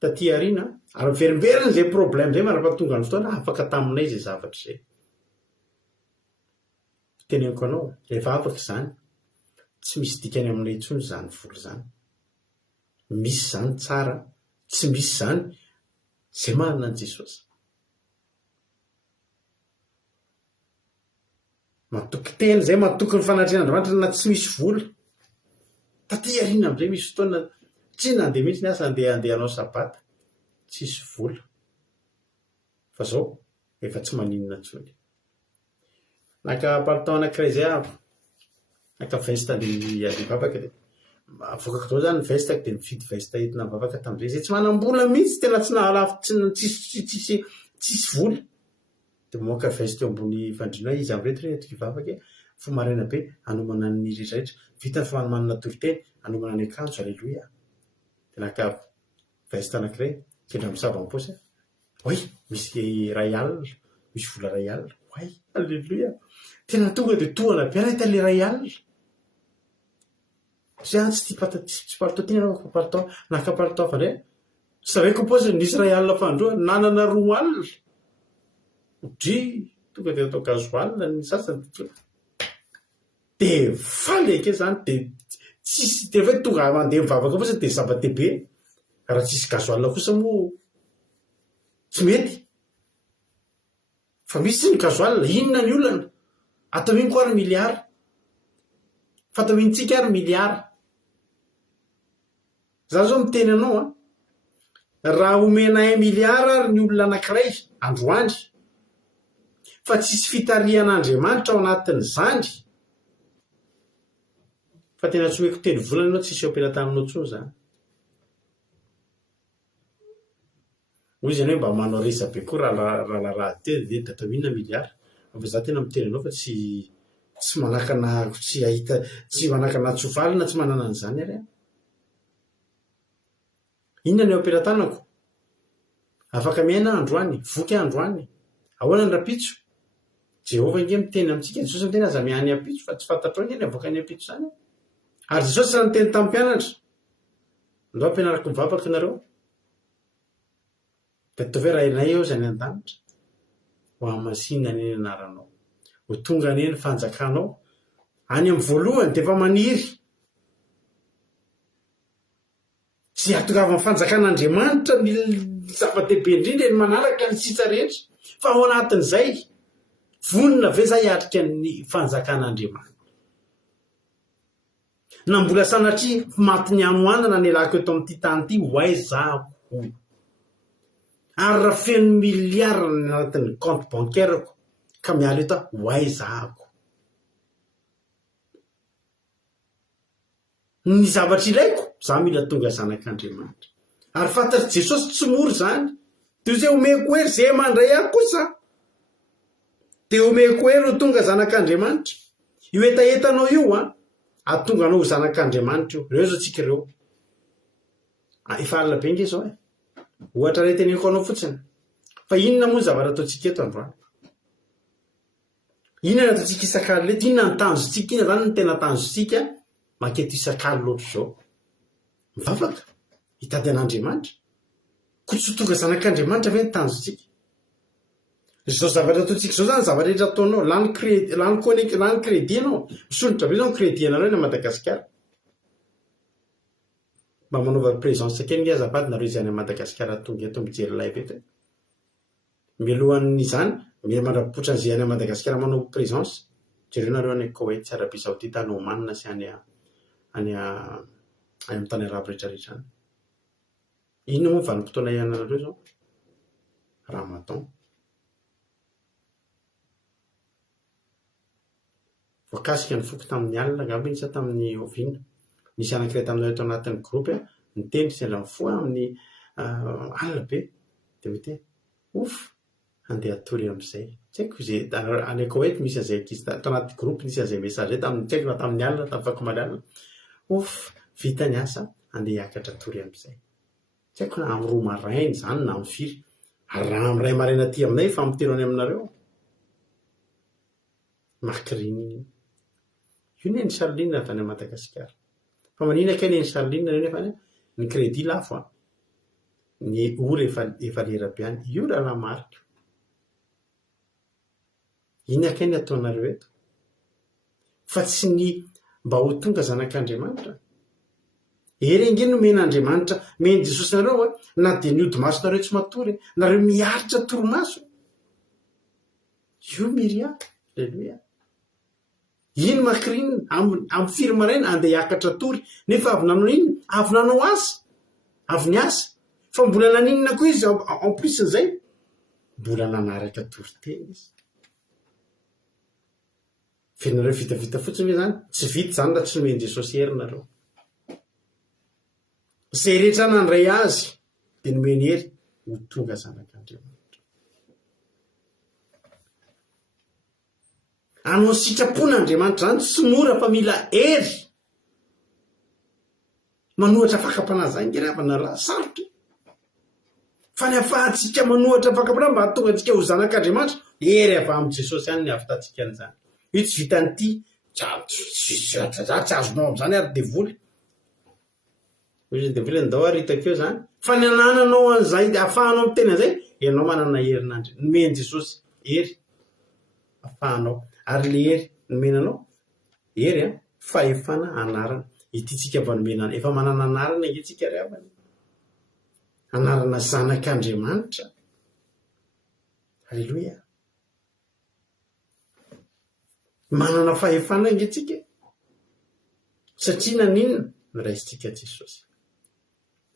Taty aoriana, ary miverimberina izay problème izay manapa-tonga ny fotoana, afaka taminay izay zavatra izay. Teneniko anao, rehefa afaka izany, tsy misy dikany aminay intsony izany vola izany. Misy izany tsara, tsy misy izany izay manana an'i Jesosy. Matoky tena izay matoky ny fanatrehan'Andriamanitra na tsy misy vola. Taty aoriana amin'izay misy fotoana tsy nandeha mihitsy ny asa, andeha hanao sabata, tsisy vola. Fa izao efa tsy maninona intsony. Naka palitao anankiray izay avy, aka veste le vavaka de avoakako dao zany vestako de mifidy veste entina vavaka tam'izay zay tsy manam-bola mihitsy tena tsy nahalafo tsisy vola de moka veste eo ambony fandrina izy amretroreto ivavaka fo maraina be anomana ny rehetrarehetra vita fa manana toroteny anomana ny akanjo alleloia de naka veste anankiray kendra misava amposy oy misy ray alina misy vola ray alina oay alleloia tena tonga de toana biana hita le ray alina zany tsy palitao tena anao palitao naka palitao fa ndray saraiko posy nisy ray alina fandroa nanana roa alina dry tonga de atao gazoalina ny sasany de faly ake zany de tsisy de hoe tonga mandeha mivavaka fotsy de zava-dehibe raha tsisy gazoalina kosa moa tsy mety fa misy ny gazoalina inona ny olana atao iny koa ary miliara fa atao intsika ary miliara za zao miteny anao raha omena 1 miliara ary ny olona anankiray androany fa tsisy fitarihan'Andriamanitra ao anatin'izany fa tena tsy hoeko teny volana anao tsisy ampelantaninao tsony zany hoy zany hoe mba manao resa be koa raha te de atao inona miliara fa za tena miteny anao fa tsy manakana tsy ahita tsy manakana tsovalina tsy manana an'izany ary inona ny ampelantanako afaka miaina androany voky androany ahoana ny rapitso Jehova inge miteny amintsika Jesosy miteny aza miany apitso fa tsy fantatrao ny avoaka ny apitso zany ary Jesosy raha niteny tamin'ny mpianatra ndo ampianarako mivavaka nareo de ataovy raha inay eo zany an-danitra ho amasinina ny anaranao ho tonga ny fanjakanao any amin'ny voalohany de efa maniry sy atongavany fanjakan'Andriamanitra ny zava-dehibe indrindra ny manaraka ny sisa rehetra fa ao anatin'izay vonina ve zay atrika ny fanjakan'Andriamanitra na mbola sanatria maty ny anoanana ny alako eto amin'ity tany ity hoaizako ary raha feno miliara ny anatin'ny compte bancaireko ka miala eto hoaizako ny zavatra ilaiko za mila tonga zanak'Andriamanitra ary fantatry Jesosy tsy moro zany de zay omeko hery zay mandray ahy kosa de omeko hery ho tonga zanak'Andriamanitra io etaetanao io atonga anao ho zanak'Andriamanitra io reo zao tsika reo efa alina be nge zao ohatra reteneko anao fotsiny fa inona moa zavatra ataotsika eto androany inona ataotsika isakalo leto inona ny tanjotsika ina zany ny tena tanjotsika maketo isakalo loatra zao mivavaka hitady an'Andriamanitra ko tsy tonga zanak'Andriamanitra ve ny tanjotsika zao zavatra ataotsika zao zany zavatra rehetra ataonao lany kredi anao misolotra be zao ny kredi anareo ny Madagasikara mba manaova présence kely nge azafady nareo izany a Madagasikara tonga eto mijery live eto mialohan'izany mandrapipotra an'izay any a Madagasikara manao présence jereo nareo any Koweït sy Arabie Saoudite any Oman sy any amin'ny tany arabo rehetrarehetra any inona moa vanim-potoana ianareo zao Ramadan voakasika ny foky tamin'ny alina angamba iny sa tamin'ny ovina nisy anankiray taminareo eto anatin'ny groupe niteny sendra mifoa amin'ny alina be de mety of andeha atory amin'izay tsy haiko zay any Koweït misy an'izay ankizy tao anaty groupe nisy an'izay message zay tamin'ny tsy haiko na tamin'ny alina tamin'ny fakomaly alina of vita ny asa andeha hiakatra atory amin'izay tsy haiko na amin'ny 2 maraina zany na amin'ny 4 ary raha amin'ny 2 maraina aty aminay fa miteno any aminareo makriny io ne ny Charline tany a Madagasikara fa manina kay ny Charline nefa ny crédit lafo ny ora efa lera be any io raha marika iny akay ny ataonareo eto fa tsy ny mba ho tonga zanak'Andriamanitra erenge nomen'Andriamanitra meny Jesosy nareo na de ny odi-maso nareo tsy matory nareo miaritra toromaso io miria alleluia iny makriny amin'ny firy maraina andeha hiakatra tory nefa avy nanao iny avy nanao asa avy ny asa fa mbola naninona koa izy en plus n'izay mbola nanaraka tory teny izy Fenareo vitavita fotsiny hoe zany tsy vita zany raha tsy nomeny Jesosy herinareo. Zay rehetra nandray azy dia nomeny hery ho tonga zanak'Andriamanitra. Anao sitrapon'Andriamanitra zany tsy mora fa mila hery. Manohatra fakapanahy ingeravana raha sarotra. Fa ny ahafahantsika manohatra fakapanahy mba hahatonga antsika ho zanak'Andriamanitra, hery avy amin'ny Jesosy ihany ny ahavitantsika an'izany. Io tsy vitan'ity tsy azonao amin'izany ary devoly. Ozy devoly andao aritako eo zany. Fa ny anananao an'izay ahafahanao amin'ny tena izay, ianao manana herinandry. Nomeny Jesosy hery ahafahanao. Ary le hery nomenanao, hery fahefana anarana. Ity tsika mba nomenana, efa manana anarana inge tsika ry havana. Anarana zanak'Andriamanitra. Halleloia. Manana fahefana inge tsika. Satria naninona niraisitsika Jesosy.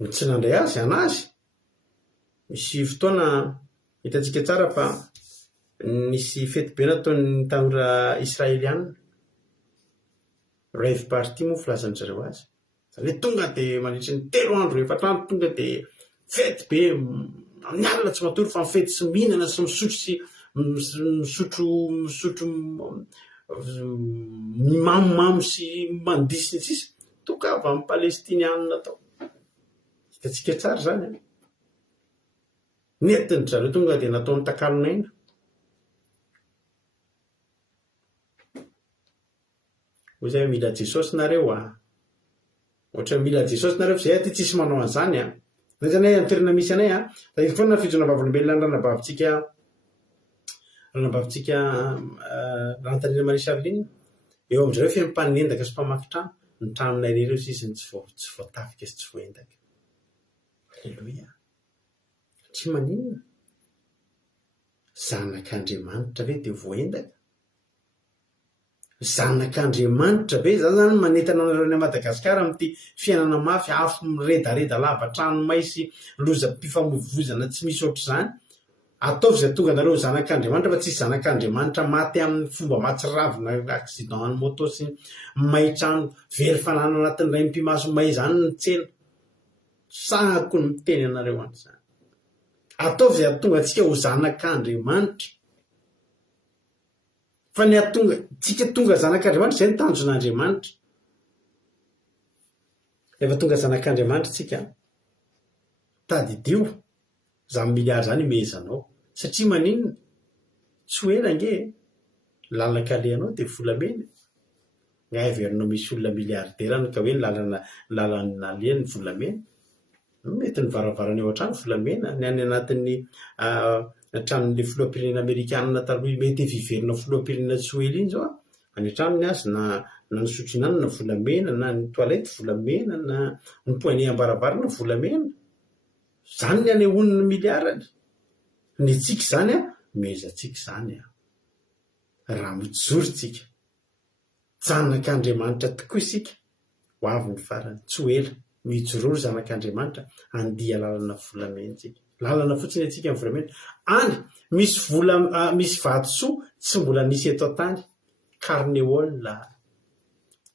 Ny tsy nandray azy anazy. Misy fotoana hitantsika tsara fa nisy fety be nataon'ny tanora Israelianina. Rave party moa filazan'zareo azy. Zany hoe tonga dia mandritry ny 3 andro 4 andro tonga dia fety be amin'ny alina tsy matory fa mifety sy mihinana sy misotro sy misotro mamomamo sy mandisy ny sisa toka avy amin'ny Palestinianina tao. Hitantsika tsara zany. Netiny zareo tonga dia nataony takalonaina. Hoy zay mila Jesosy nareo ohatra mila Jesosy nareo fa zay aty tsisy manao an'izany zany ny toerana misy anay dia foana fijona vavolombelona ny ranabavitsika Rantanina Maria Charline eo amin'izareo fiampanendaka sy mpamafitrano ny tranonay rereo sisiny tsy voatafika sy tsy voendaka. Halleloia. Tsy maninona zanak'Andriamanitra ve dia voendaka? Zanak'Andriamanitra ve zany manentana anareo any Madagasikara amin'ity fiainana mafy afo miredareda lava trano maisy lozam-pifamoivoizana tsy misy ohatr'izany. Ataovy izay tonga anareo zanak'Andriamanitra fa tsisy zanak'Andriamanitra maty amin'ny fomba matsiravina accident ny moto sy may trano very fanana anatin'ny ray mpimaso may zany ny tsena. Sahako ny miteny anareo an'izany. Ataovy izay atonga antsika ho zanak'Andriamanitra. Fa ny atonga tsika tonga zanak'Andriamanitra izay ny tanjon'Andriamanitra. Efa tonga zanak'Andriamanitra tsika tadidio zany miliary zany imezanao. Satria maninona tsy ho ela nge lalakalehanao dia volamena. Ngaiverinao misy olona miliarderany ka hoe lalana alehany volamena. Mety ny varavarany ao an-trano volamena. Ny any anatin'ny tranon'ilay filoham-pirenena Amerikanina taloha mety viverina filoham-pirenena tsy ho ela iny zao any an-tranony azy na ny sotrinanana volamena na ny toalety volamena na ny poinet ambaravarana volamena. Zany ny anehoan'ny miliarany. Ny tsika zany mezantsika zany raha mijoro tsika zanak'Andriamanitra tokoa isika ho avy ny farany tsy ho ela mijororo zanak'Andriamanitra andia lalana volamena tsika. Lalana fotsiny atsika amin'ny volamena. Any misy vatosoa tsy mbola nisy eto an-tany. Carnéole.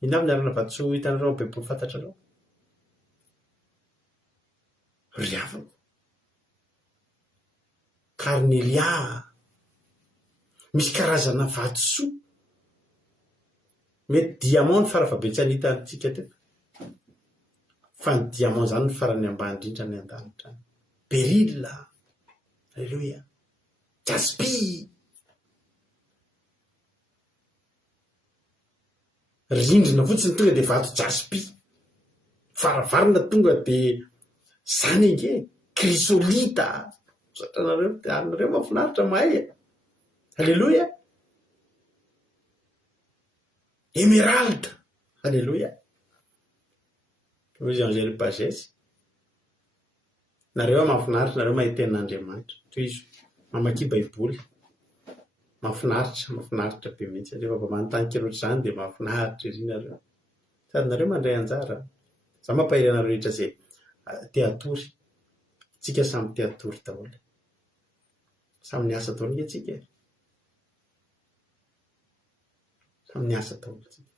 Ina avy ny arana vatosoa hitanareo amin'ny baiboly fantatrareo? Ry havako. Carnelia. Misy karazana vatosoa. Mety diamant ny farafahabe-tsy anitantsika teto. Fa ny diamant zany ny farany ambany indrindra ny an-danitra. Beryl. Alléluia. Jaspi. Rindrina fotsiny tonga dia vato jaspi. Faravarina tonga dia zany inge krisolita. Satranareo mahafinaritra mahay. Alléluia. Emerald. Alléluia. Hoy Angèle Pagès. Nareo mahafinaritra, nareo mahay tenin'Andriamanitra. Toy izy mamaky baiboly. Mahafinaritra be mihitsy. Rehefa manontany kely ohatr'izany dia mahafinaritra ery nareo. Sady nareo mandray anjara. Za mampahiry anareo rehetra izay teatory. Tsika samy teatory daholo. Samy niasa daholo nge tsika. amin'ny asa taolontsika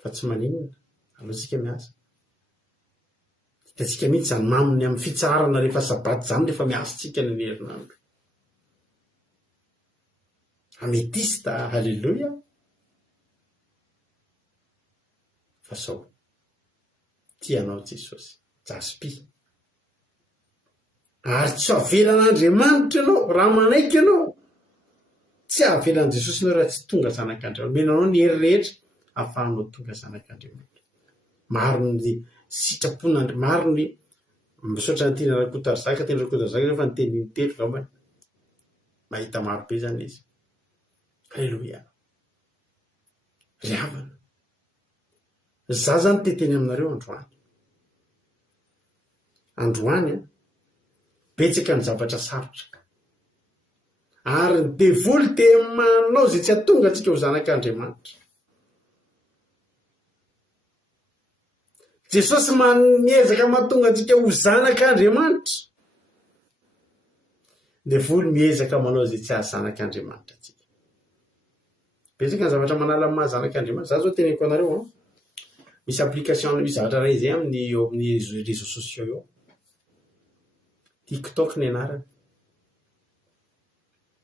fa tsy maninona alohantsika miasa hitantsika mihitsy zany maminy amin'ny fitsarana rehefa sabaty zany rehefa miasatsika ny herinandro ametista halleloia fa sao tianao Jesosy jaspi ary tsy avelan'Andriamanitra ianao raha manaiky ianao tsy avelan'i Jesosy ianao raha tsy tonga zanak'Andriamanitra menanao ny hery rehetra ahafahanao tonga zanak'Andriamanitra maro ny sitrapona maro ny misaotra ny tiana rakotarizaka tena rakotarizaka rehefa ny teniny telo gambany mahita maro be zany izy halleloia ry havana za zany teteny aminareo androany betsaka ny zavatra sarotra ary ny devoly te manao zay tsy atonga antsika ho zanak'Andriamanitra Jesosy miezaka mahatonga antsika ho zanak'Andriamanitra devoly miezaka manao zay tsy ahazanak'Andriamanitra atsika betsaka ny zavatra manala ny mahazanak'Andriamanitra za zao teneniko anareo misy application misy zavatra ray zay amin'ny réseaux sociaux eo TikTok ny anarany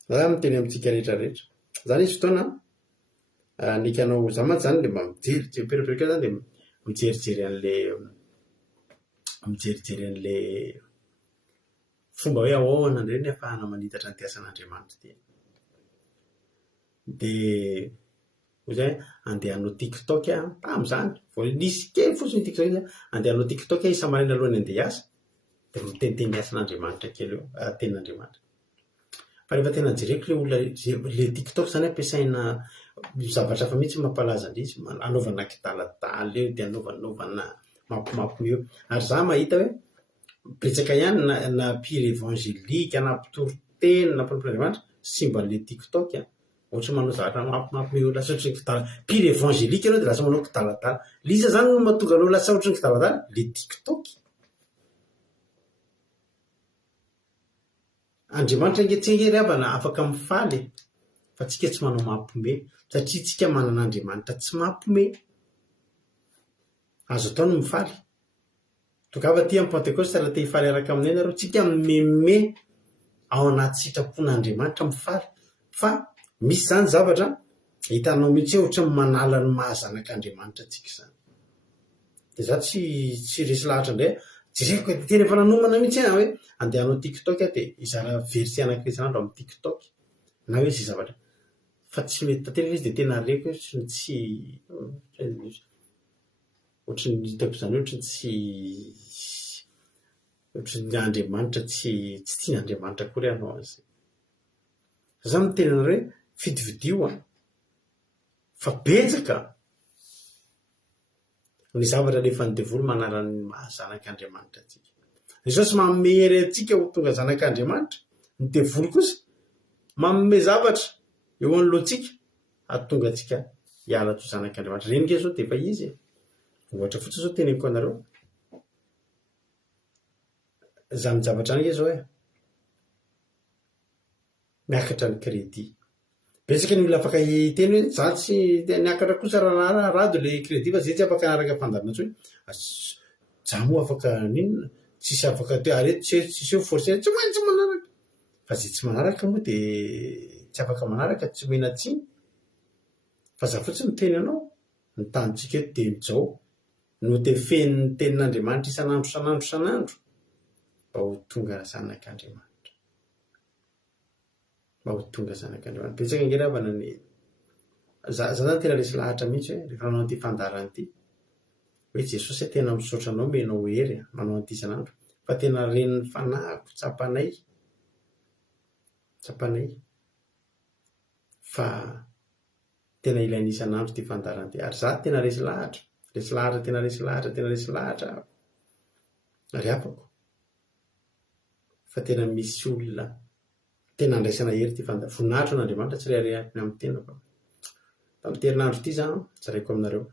za miteny amintsika rehetrarehetra zany izy fotoana nikanao za mantsy zany le mba mijery periperika zany de mijerijery an'le fomba hoe ahoana ndray ny ahafahana manitatra ny tiasan'Andriamanitra ty de zay andeha hanao TikTok tam'zany vao nisy kely fotsiny TikTok andeha hanao TikTok isa maraina alohan'ny andeha hiasa de miteniteny asan'Andriamanitra kely eo tenin'Andriamanitra fa rehefa tena jereko le olona le TikTok zany ampiasaina zavatra fa mihitsy mampalaza andrizy anaovana kidaladaly eo de anaovana mampimapy eo ary za mahita hoe betsaka ihany na mpire évangélika na mpitoroteny na mpampian'Andriamanitra sy mba le TikTok ohatra manao zavatra mampimapy eo lasa ohatry ny kidala mpire évangélika ianao de lasa manao kidaladala lisa zany no mahatonga anao lasa ohatry ny kidaladala le TikTok Andriamanitra angetsengery avana afaka mifaly fa tsika tsy manao mampime satria tsika manana Andriamanitra tsy mampime azo atao no mifaly tokava ty amin'ny Pentecoste raha te hifaly araka aminay nareo tsika mimeme ao anaty sitrapon'Andriamanitra mifaly fa misy zany zavatra hitanao mihitsy ohatra ny manala ny mahazanak'Andriamanitra tsika zany de za tsy resy lahatra indray jereko teny efa nanomana mihitsy hoe andeha hanao TikTok de izara versy anak'isan'andro amin'ny TikTok na hoe zay zavatra fa tsy mety tanteraka izy de tena reko tsy ohatry ny hitako zany ohatry ny Andriamanitra tsy tian'Andriamanitra kory anao azy za miteny anareo hoe fidividio fa betsaka ny zavatra rehefa ny devoly manara ny mahazanak'Andriamanitra atsika Jesosy mamery atsika ho tonga zanak'Andriamanitra ny devoly kosa manome zavatra eo anoloantsika ahatonga atsika hiala to zanak'Andriamanitra renika zao de efa izy ohatra fotsiny zao teneniko anareo zany zavatra any zao miakatra ny crédit betsaka ny olona afaka hiteny hoe za tsy niakatra kosa raha rado le crédit fa zay tsy afaka anaraka fandarina tsony za moa afaka ninona tsisy afaka arety tsisy eo forcé tsy maintsy manaraka fa zay tsy manaraka moa de tsy afaka manaraka tsy mena tsiny fa za fotsiny miteny anao ny tanitsika eto de mijao no de feniny tenin'Andriamanitra isan'andro mba ho tonga zanak'Andriamanitra betsaka angeravana ny za zany tena resy lahatra mihitsy hoe rehefa manao an'ity fandarana ity hoe Jesosy tena misaotra anao menao hery manao an'ity isan'andro fa tena reniny fanahiko tsapanay fa tena ilainy isan'andro ty fandarana ity ary za tena resy lahatra ary afako fa tena misy olona tena andraisana hery ty fandarana voninahitro n'Andriamanitra tsy reharehany amin'ny tena fa tamin'ny herinandro ity za zaraiko aminareo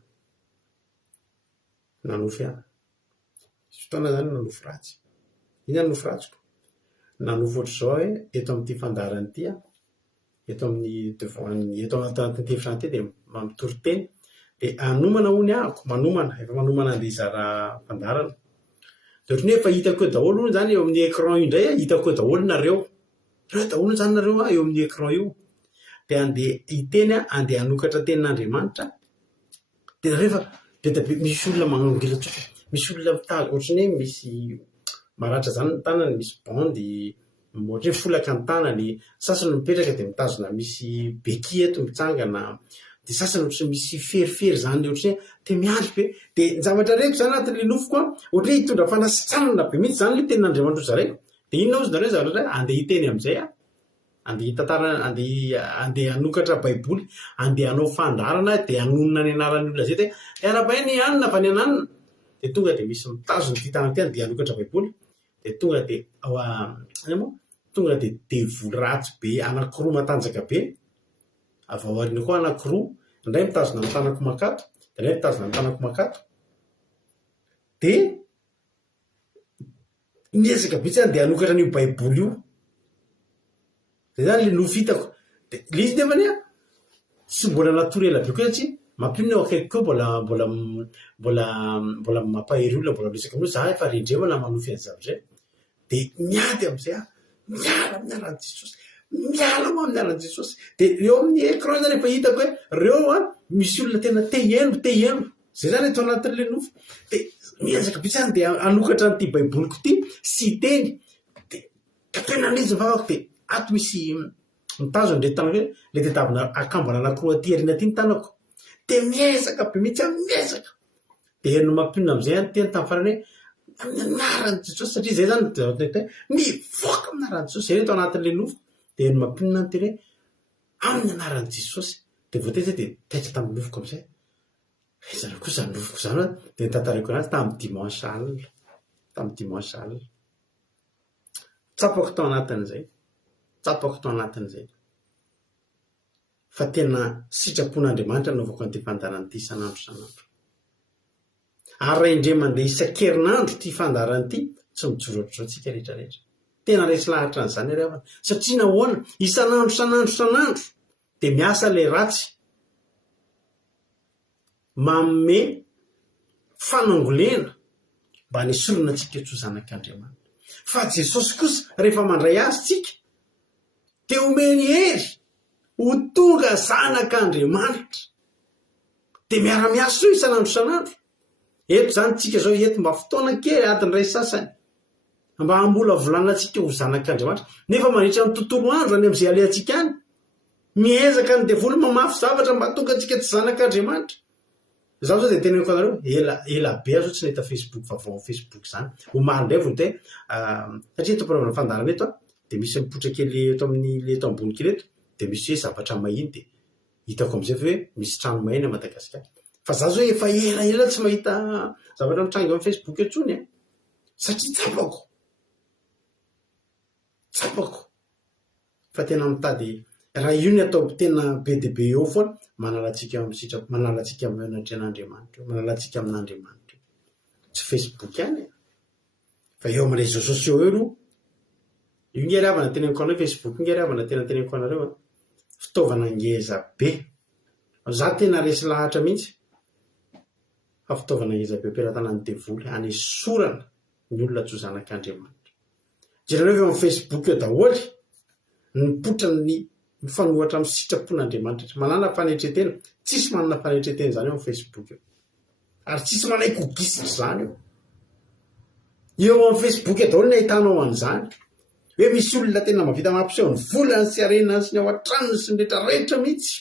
nanofy fotoana zany nanofy ratsy iny nanofy ratsiko nanofy ohatr' zao hoe eto amin'ity fandarana ity eto amin'ny eto anatin'nytefitranty dia mamitory teny dia anomana hony ahako manomana efa manomana andeha hizara mpandarana dia ohatry ny efa hitako eo daholo hono zany eo amin'ny écran io indray hitako eo daholo nareo daholo zany nareo eo amin'ny écran io dia andeha hiteny andeha hanokatra tenin'Andriamanitra dia rehefa be da be misy olona magnangilatsotra misy olona mitazy ohatrany hoe misy maratra zany ny tanany misy bandy ohatry hoe folaka ny tanany sasany mipetraka dia mitazona misy beky eto mitsangana dia sasany ohatry misy ferifery zany ohatry hoe te miandry be dia ny zavatra reko zany anatin'le nofoko ohatry hoe hitondra fanasitranana be mihitsy zany le tenin'Andriamanitra zareko dia inona ozy nareo zavatra andeha hiteny amin'izay andeha hitantara andeha hanokatra baiboly andeha hanao fandarana dia hanonona ny anaran'ny olona zay dia arabainy anina fa ny ananina dia tonga dia misy mitazony ty tanany ty andeha hanokatra baiboly dia tonga dia tonga dia devoly ratsy be anankiroa matanjaka be avy ao aoriana koa anankiroa indray mitazona amin'ny tanako makato dia indray mitazona amin'ny tanako makato dia miezaka bitsy andeha hanokatra an'io baiboly io zay zany le nofitako dia le izy nefa nia tsy mbola natory ela be koa satria mampino eo akaiky koa mbola mampahery olona mbola resaka amin'io za efa rendremana manofy an'ny zavatra zay dia miady amin'izay miala amin'ny aran'i Jesosy miala mo amin'ny aran'i Jesosy dia eo amin'ny écran zany efa hitako hoe reo misy olona tena te hieno zay zany eto anatin'le nofo dia miezaka bitsy any dia hanokatra n'ity baiboliko ity sy teny dia kapena n'izy vavako dia ato misy mitazony le tanako hoe le tetavina akambana anankiroa aty ariana ty ny tanako dia miezaka be mihitsy miezaka dia herino mampinona amin'izay any teny tamin'ny farany hoe amin'ny anaran'i Jesosy satria zay zany mivoaka amin'ny anaran'i Jesosy zay reto anatin'le nofo dia herino mampinona ny teny hoe amin'ny anaran'i Jesosy dia voatety zay dia taitra tamin'ny nofoko amin'izay zany kosa ny nofoko zany dia nitantarako anazy tamin'ny dimanche alina tsapako tao anatin'izay fa tena sitrapon'Andriamanitra naovako an'ity fandaran'ity isan'andro ary raindray mandeha isan-kerinandro ty fandarana ity tsy mijoro ohatr'izao tsika rehetrarehetra tena resy lahatra an'izany ry havana satria nahoana isan'andro dia miasa le ratsy manome fanangolena mba nisorona antsika eto zanak'Andriamanitra fa Jesosy kosa rehefa mandray azy tsika dia omeny hery ho tonga zanak'Andriamanitra dia miara-miasa io isan'andro eto zany tsika zao eto mba fotoana kely adiny ray sasany mba hambola volana antsika ho zanak'Andriamanitra nefa mandritra ny tontolo andro any amin'izay alehantsika any miezaka ny devoly mamafy zavatra mba tonga antsika tsy zanak'Andriamanitra zaho zao dia teneniko anareo ela be azo tsy nahita Facebook vaovao Facebook zany omaly indray vo dia satria eto ampirovana fandarana eto dia misy mipotra kely eto amin'ny leto ambony kely eto dia misy hoe zavatra mahiny dia hitako amin'izay hoe misy trano mahiny a Madagasikara fa za zao efa ela tsy mahita zavatra mitranga amin'ny Facebook etsony satria tsapako fa tena mitady raha io ny atao tena be dia be eo foana manalatsika amin'Andriamanitra tsy Facebook ihany fa eo amin'ny réseaux sociaux eo io nge ravana teneniko anareo Facebook nge ravana tena teneniko anareo fitaovana ngeza be za tena resy lahatra mihitsy fa fitaovana ngeza be ampiratana ny devoly hanesorana ny olona tsy ho zanak'Andriamanitra jerareo eo amin'ny Facebook eo daholy nipotra ny mifanohatra amin'ny sitrapon'Andriamanitra manana fanetretena tsisy manana fanetretena zany eo amin'ny Facebook eo ary tsisy manaiky hogisitra zany eo amin'ny Facebook eo daholo ny ahitanao an'izany hoe misy olona tena mavita mampiseho ny volany sy arenany sy ny ao an-tranony sy ny rehetrarehetra mihitsy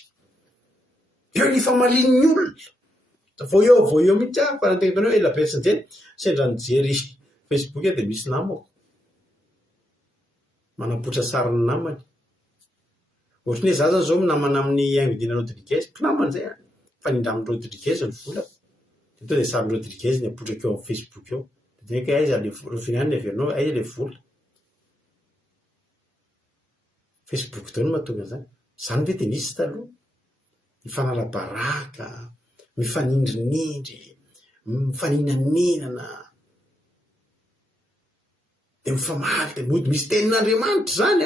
eo ny famalin'ny olona vao eo mihitsy fa nantegnontanao ela betsin jeny sendra nijery Facebook dia misy namako manapotra sariny namany ohatrany hoe za zany zao minamana amin'ny Aingodina Rodriguez mpinamana zay fa nindramin'ny Rodriguez ny vola dia to dia sariny Rodriguez ny apotraka eo amin'ny Facebook eo dia tenaka aiza le rofinany ny averinao aiza le vola Facebook tao no mahatonga zany zany ve dia nisy taloha mifanala-baraka mifanindrinindry mifaninanina dia mifamaly dia mody misy tenin'Andriamanitra zany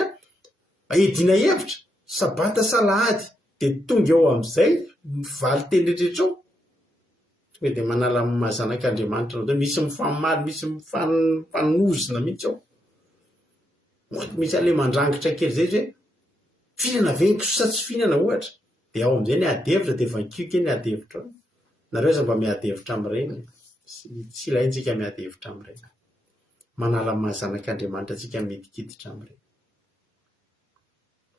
ahedina hevitra sabata salady dia tonga eo amin'izay mivaly teny rehetra eo tonga dia manala mahazanak'Andriamanitra nao misy mifamaly misy mifanozona mihitsy ao misy ale mandrangitra kely zay hoe fihinana veniko sa tsy fihinana ohatra dia ao amin'izay ny adevitra dia vankiko ny adevitra ao nareo za mba miadevitra amin'ireny tsy ilaintsika miadevitra amin'ireny manala mahazanak'Andriamanitra tsika midikiditra amin'ireny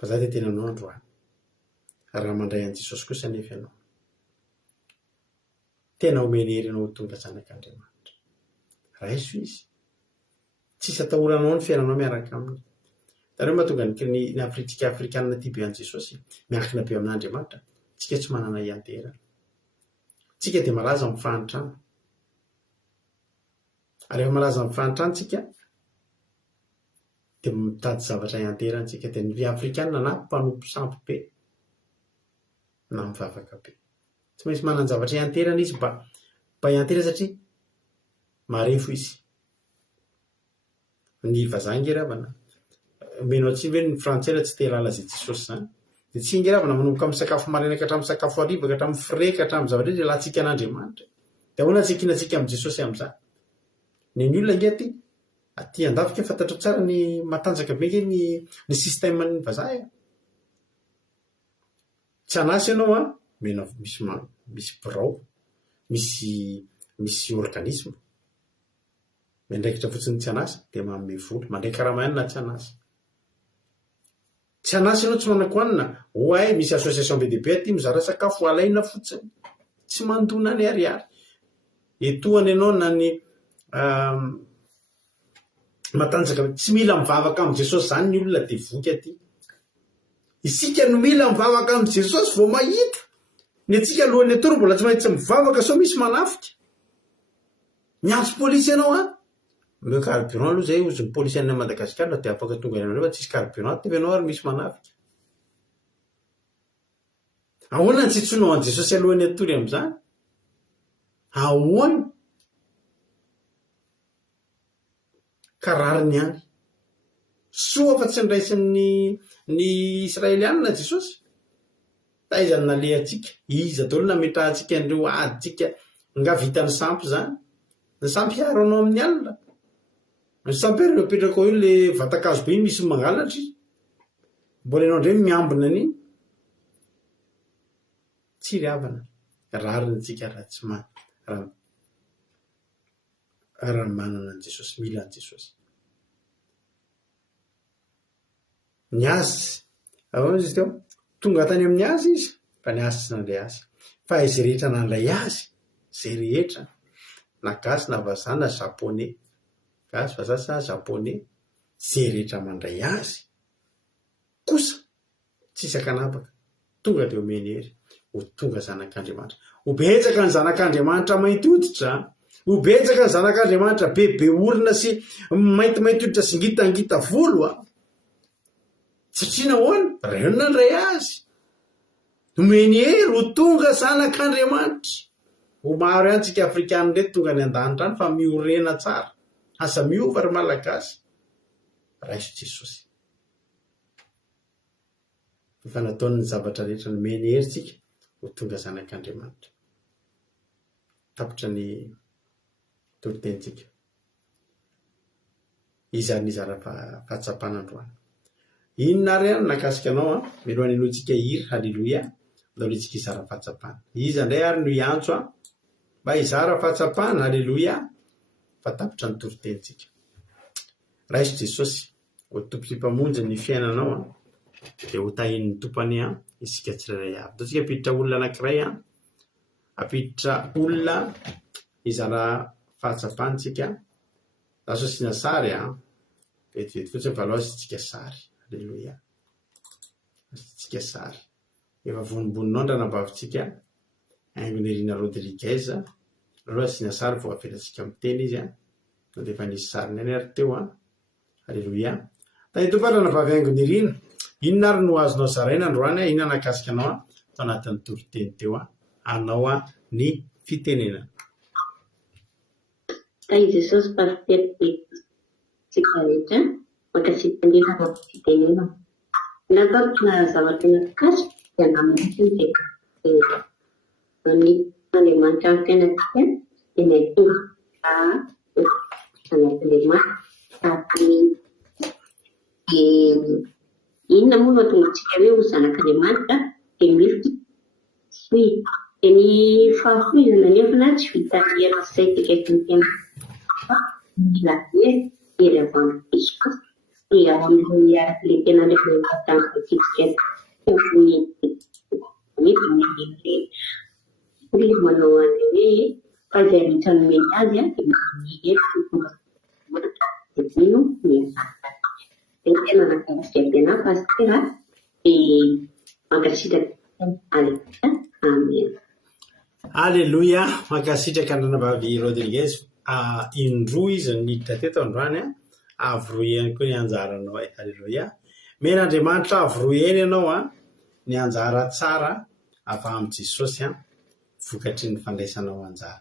fa za dia tena anao androany raha mandray an' Jesosy kosa nefa ianao tena omeny hery ianao ho tonga zanak'Andriamanitra raiso izy tsisy atahoranao ny fiainanao miaraka aminy tareo mahatonga ny afritsika afrikanina tia be an' Jesosy miankina be amin'Andriamanitra tsika tsy manana ianterana tsika dia malaza amin'ny fanitrana ary efa malaza amin'ny fanitrana tsika dia mitady zavatra ianterana tsika dia ny afrikanina na mpanompo sampy be na mivavaka be tsy maintsy manana zavatra ianterana izy mba ianterana satria marefo izy ny vazangeravana menao tsy hoe ny frantsay tsy te lala zay Jesosy zany dia tsy ingeravana manomboka amin'ny sakafo maraina ka hatramin'ny sakafo hariva ka hatramin'ny fre ka hatramin'ny zavatra dia lahantsika an'Andriamanitra dia ahoana tsy ekinantsika amin'i Jesosy amin'izany ny olona ngety aty andafika fantatro tsara ny matanjaka be ny système-ny vazaha tsy anasy ianao a mena misy birao misy organisme mendraikitra fotsiny tsy anasy dia manome voly mandray karamainina tsy anasy ianao tsy manako-anina hoay misy association be deaibe aty mizara sakafo alaina fotsiny tsy mandona ny ariary etoany ianao na ny matanjaka tsy mila mivavaka amin'i Jesosy zany ny olona dia voky aty isika no mila mivavaka amin'i Jesosy vao mahita ny atsika alohan'ny atoro mbola tsy maintsy mivavaka sao misy manafika miantso polisy ianao a le carburant aloha zay ozy ny polisy any Madagasikara dia afaka tonga ianao fa tsisy carburant teve ianao ary misy manafika ahoana ny tsitsonao an' Jesosy alohan'ny atory amin'izany ahoana karariny any soa fa tsy niraisin'ny Israelianina Jesosy taizany nale atsika iza daholo nametrahantsika an'ireo aditsika nga vitany sampy zany ny sampy hiaro anao amin'ny alina ny sampy ary ireo petraka ao io le vatakazo be iny misy mangalatra izy mbola ianao indray miambina an'iny tsy ryavana rariny tsika raha tsy raha manana an' Jesosy mila an' Jesosy ny azy avao izy teo tonga tany amin'ny azy izy fa ny azy sy nandray azy fa izay rehetra nandray azy zay rehetra na gasy na vazaha na japonais gasy vazaha sa japonais zay rehetra mandray azy kosa tsisy akanapaka tonga dia omeny hery ho tonga zanak'Andriamanitra ho betsaka ny zanak'Andriamanitra mainty hoditra ho betsaka ny zanak'Andriamanitra bebe orina sy maintimainty hoditra sy ngitangita volo a satria nahoana reo nandray azy omeny hery ho tonga zanak'Andriamanitra ho maro ihany tsika afrikana ndraiky tonga ny an-danitra any fa miorena tsara asa miova ry malagasy raiso Jesosy efa nataony zavatra rehetra nomeny hery tsika ho tonga zanak'Andriamanitra tapitra ny toritentsika izany nizara fahatsapana androany inona ary any nakasika anao a milohan'ny alohantsika hiry halleloia daolentsika izara fahatsapana iza indray ary no iantso a mba izara fahatsapana halleloia fa tapitra ny toritentsika raiso Jesosy ho tompo sy mpamonjy ny fiainanao a dia ho tahin'ny tompany a isika tsirairay avy ataontsika apiditra olona anankiray a apiditra olona izara fahatsapantsika laso asiana sary a vetivety fotsiny fa aloha asitsika sary halleloia asitsika sary efa vonimboninao ndranambavitsika aingonirina Rodriguez aloha asiana sary vao afetratsika miteny izy a dia efa nisy sary ny any ary teo a halleloia tahitompandrana-bavy aingonirina inona ary no azonao zaraina androany a inona nakasika anao a tao anatin'ny toriteny teo a anao a ny fitenenana ai Jesosy parfait tsika rehetra makasika nefana fitenenana natapona zavatra nakasy dia namin'ny ny Andriamanitra amin'ny fiainantsika dia ny tonga anatin'Andriamanitra inona moa no atongatsika hoe ho zanak'Andriamanitra dia misy dia ny fahafoizana nefana tsy vita eran'izay dika ny tena mila ery avy amin'ny Jesosy dia ao amin'ny arak'ilay tena nefana tamin'izay izy manao an'ilay hoe fahazaritsany meny azy dia mino miazaka dia tena nakasiam-piana pastera dia mankasitraka amen. Alleluia, mankasitraka Andranavavy Rodriguez indroa izy niditra teto androany avroeny koa ny anjaranao. Alleluia, men'Andriamanitra avroeny ianao ny anjara tsara avy amin'ny Jesosy vokatry ny fandraisanao anjara.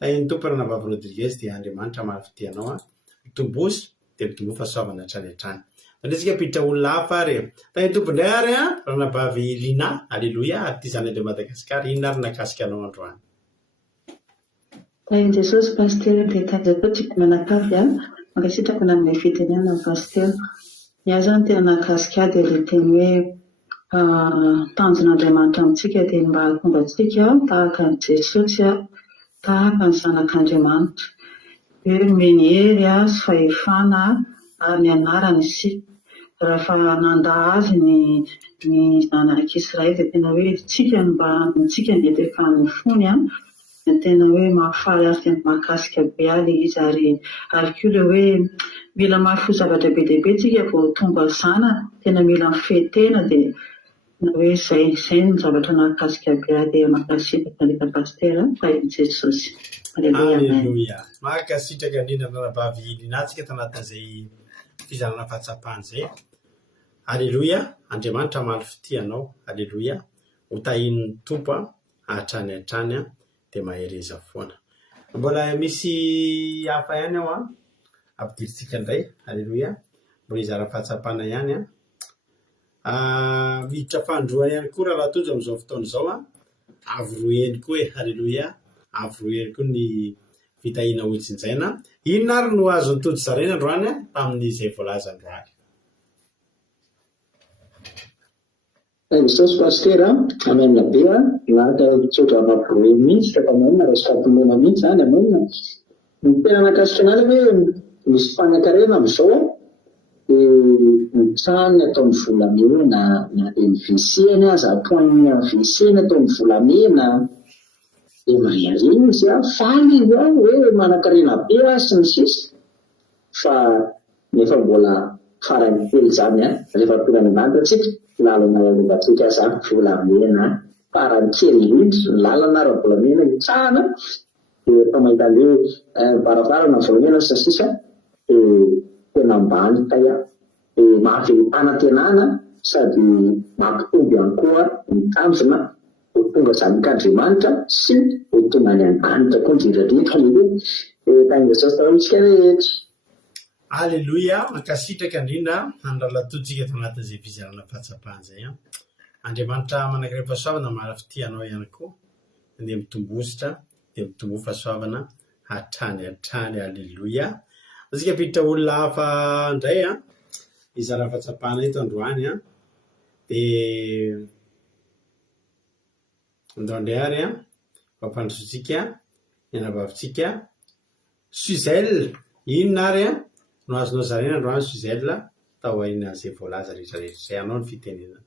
Ny Tompo Ranavavy Rodriguez dia Andriamanitra mahafidianao mitombosi dia mitombo fahasoavana hatrany hatrany. Andresika piditra olona hafa ary ny Tompo indray ary Ranavavy Lina. Alleluia, artisan'Andre Madagasikara. Inona ary nakasika anao androany? Tain'i Jesosy pastera dia tazako tsika manakavy mankasitraka amin'ny fitenena pastera. Ny azy ny tena nakasika dia ilay teny hoe tanjon'Andriamanitra amintsika dia mba hahatonga antsika tahaka ny Jesosy tahaka ny zanak'Andriamanitra. Hoe meny hery sy fahefana ary ny anarany isika. Raha nanda azy ny zanak'Israely dia tena hoe tsika mba amintsika dia efa ny fony tena hoe mahafaly azy tena mahakasika be aly izy ary koa ilay hoe mila mahafo zavatra be dia be tsika vao tonga zana tena mila mifehtena dia hoe zay ny zavatra mahakasika be aly dia mahakasitraka ilay pastera tain'i Jesosy. Alleluia, mahakasitraka indrindra Ranavavy Linatsika tanatin'izay fizarana fahatsapahana izay. Alleluia, Andriamanitra mahalifity anao. Alleluia, ho tahin'ny Tompo hatrany hatrany dia mahereza foana. Mbola misy hafa ihany ao ampidiritsika indray. Alleluia, mbola hizara fahatsapahana ihany miditra fandroana ihany koa raha tojo amin'izao fotoana izao avroeny koa. Alleluia, avroeny koa ny fitahiana hojinjaina. Inona ary no azony tojo zaraina androany tamin'izay voalaza androany? Jesosy pastera amenina be nahaka tsotra avroeny mihitsy ka amenina resapinona mihitsy zany amenina. Ny tena nakasika anazy hoe misy mpanan-karena amin'izao dia mitrany ataon'ny volamena na dia ny WC-ny aza apoan'ny WC-ny ataon'ny volamena dia mariarina izy faly izy hoe manan-karena be sy ny sisa fa nefa mbola farany kely zany rehefa tonga ny Andriamanitra tsika lalana alovatsika zany volamena farany kely indrindra ny lalana raha volamena hitsahana dia efa mahita hoe barabarana volamena sy sisa tena ambany tay mahafehitanantenana sady mampitombo ihany koa ny tanjona ho tonga zanak'Andriamanitra sy ho tonga ny Andriamanitra koa indrindrandrindra tain'i Jesosy taontsika rehetra. Alleluia, mankasitraka indrindra andralatotsika tanatin'izay fizarana fahatsapahana izay. Andriamanitra manankiray fahasoavana mahalafity anao ihany koa dia mitombositra dia mitombo fahasoavana hatrany hatrany. Alleluia, asika piditra olona hafa indray hizara fahatsapahana eto androany dia androandray ary mampandrosotsika ny anavavitsika Suzelle. Inona ary no azonao zaraina androany Suzelle tao aorian'izay voalaza rehetrarehetra izay anao ny fitenenana?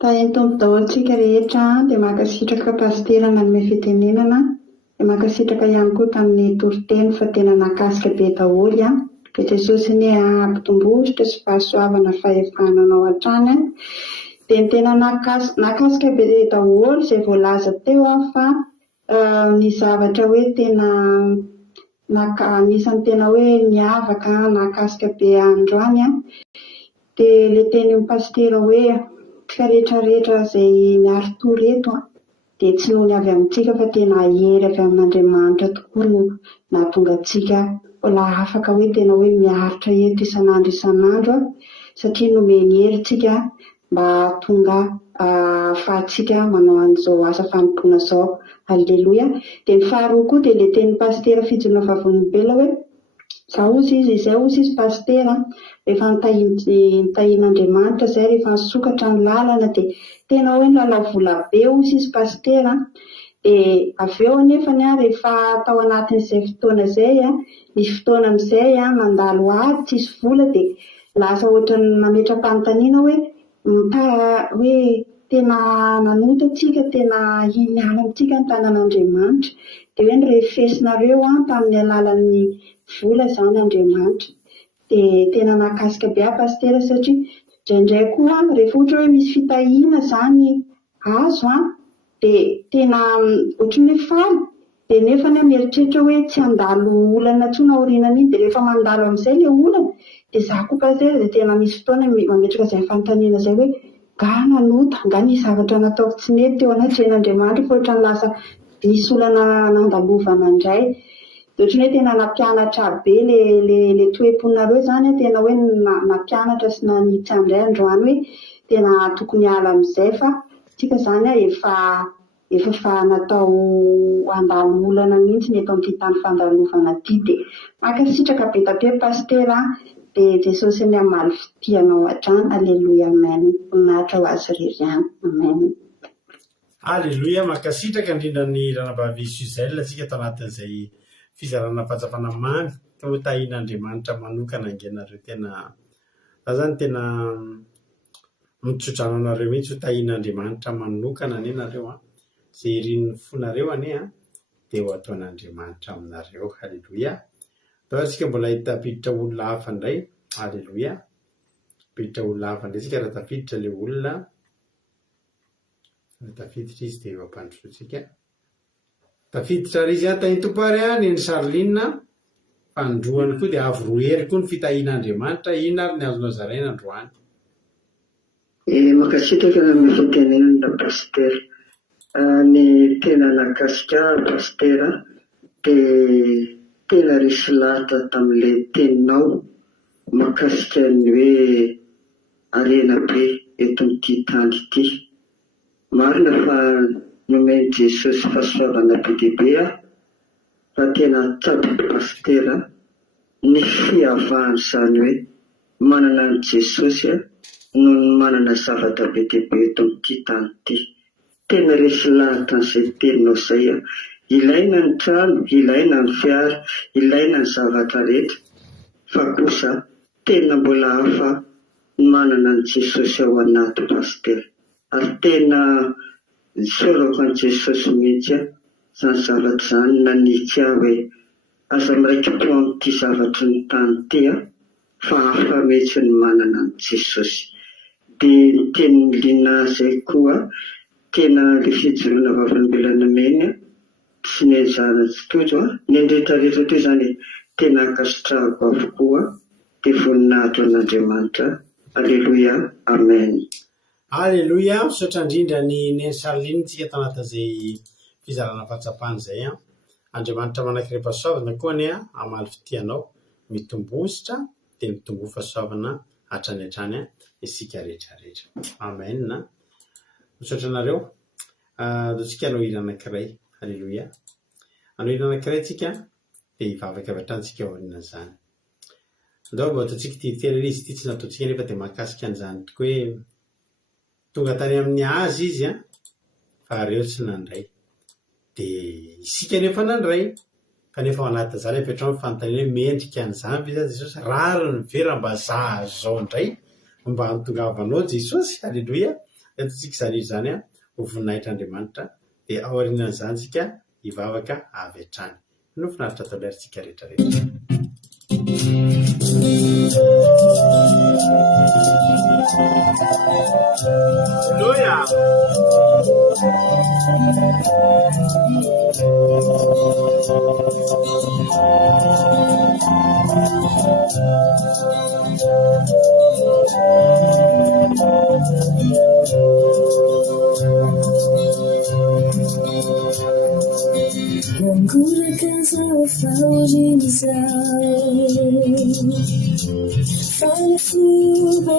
Tahin'ny Tompo daholintsika rehetra dia mankasitraka pastera manome fitenenana dia mankasitraka ihany koa tamin'ny toriteny fa tena nakasika be daholo dia Jesosy ny ampitombosotra sy fahasoavana fahefananao hatrany dia tena nakasika be daholo izay voalaza teo fa ny zavatra hoe tena anisan'ny tena hoe miavaka nakasika be androany dia ilay teny pastera hoe ka rehetrarehetra izay miaro toreto dia tsy nohony avy amintsika fa tena hery avy amin'Andriamanitra tokoa no nahatonga antsika mbola afaka hoe tena hoe miaritra eto isan'andro satria nomeny herintsika mba tonga ahafahantsika manao an'izao asa fanompoana izao. Alleloia. Dia ny faharoa koa dia ilay teny pastera Fijoroana Vavolombelona hoe izao ozy izy, izay ozy izy pastera rehefa nitahian'Andriamanitra izay rehefa nisokatra ny lalana dia tena hoe nlalavola be ozy izy pastera. Dia avy eo anefany rehefa tao anatin'izay fotoana izay nisy fotoana amin'izay mandalo ady tsisy vola dia lasa ohatrany nametra-panontaniana hoe tena nanota antsika, tena hihinana amintsika ny tanan'Andriamanitra. Dia hoe nyrefesinareo tamin'ny alalan'ny vola izany Andriamanitra. Dia tena nakasika be pastera satria indraindray koa rehefa ohatra hoe misy fitahiana izany azo dia tena ohatrany hoe faly. Dia nefa mieritreritra hoe tsy handalo olana intsony aorianany iny. Dia rehefa mandalo amin'izay ilay olana dia za koa pastera dia tena misy fotoana mametraka izay fanontaniana izay hoe nga nanota, nga nisy zavatra nataoko tsy nety teo anatren'Andriamanitra fa ohatrany lasa nisy olana nandalovana indray. Dia ohatrany hoe tena nampianatra be le toe-ponareo izany tena hoe nampianatra sy nanitsy andray androany hoe tena tokony hiala amin'izay fa tsika izany efa natao handalo olana mihitsy eto amin'ity tany fandalovana ity. Dia mankasitraka be tabe pastera dia Jesosy ny hamaly fitianao hatrany. Alleluia, amen. Voninahitra ho azy irery ihany, amen. Alleluia. Mankasitraka indrindra ny ranabavy Suzel tsika tao anatin'izay fizarana fahatsapana mamy tao tahian'Andriamanitra manokana angenareo. Tena zany tena mitsodrano anareo mihitsy ho tahian'Andriamanitra manokana ane nareo izay irin'ny fonareo ane dia ho ataon'Andriamanitra aminareo. Alleluia. Tao tsika mbola hitapiditra olona hafa indray. Alleluia. Piditra olona hafa indray tsika raha tafiditra ilay olona. Raha tafiditra izy dia mampandrosotsika. Tafiditra izy tahiny Topary ny Sarlina fandroany koa dia avy roery koa ny fitahian'Andriamanitra. Ina ary ny azonao zaraina androany. Makasitraka amin'ny fitenenana pastera. Ny tena nakasika pastera dia tena resy lahatra tamin'ilay teninao makasika ny hoe arena be eto amin'ity tany ity. Marina fa nomeny Jesosy fahasoavana be dia be fa tena tsapy pastera ny fihavahany izany hoe manana ny Jesosy no manana zavatra be dia be eto amin'ity tany ity. Tena resy lahatra n'izay teninao izay ilaina ny trano, ilaina ny fiara, ilaina ny zavatra rehetra fa kosa tena mbola hafa manana ny Jesosy ao anaty pastera. Ary tena sorako an Jesosy mihitsy izany zavatra izany nanitsy hoe aza miraiki-po amin'ity zavatra ny tany ity fa hafa mihitsy ny manana ny Jesosy. Dia ny tenin'ny lina izay koa tena ilay fijoroana vavolombelona meny sy ny anjara tsy tojo ny andrehetrarehetra toy izany tena akasitrahako avokoa dia voninahitra an'Andriamanitra. Alleluia, amen. Alleluia. Misaotra indrindra ny Sarlina tsika tao anatin'izay fizarana fahatsapana izay Andriamanitra manankiray fahasoavana koa ny hamaly fitianao mitombositra dia mitombo fahasoavana hatrany hatrany isika rehetrarehetra. Amen. Misaotra anareo. Tsika hanao hira anankiray. Alleluia. Hanao hira anankiray tsika dia hivavaka avy hatrany tsika aorianan'izany. Andao mba ataontsika titely izy ity tsy nataontsika nefa dia mahakasika an'izany tokoa hoe tonga tany amin'ny azy izy fa reo tsy nandray. Dia isika nefa nandray. Kanefa ao anatin'izany apetrao fanontaniana hoe mendrika an'izany ve Jesosy? Rary ny vera mba zahazo izao indray mba hantongavanao Jesosy. Alleluia. Ataontsika izany izany ho voninahitran'Andriamanitra dia ao aorianan'izany tsika hivavaka avy hatrany. No finaritra atao leritsika rehetrarehetra. Alleluia. Langura casa o faujinizao Fala fuba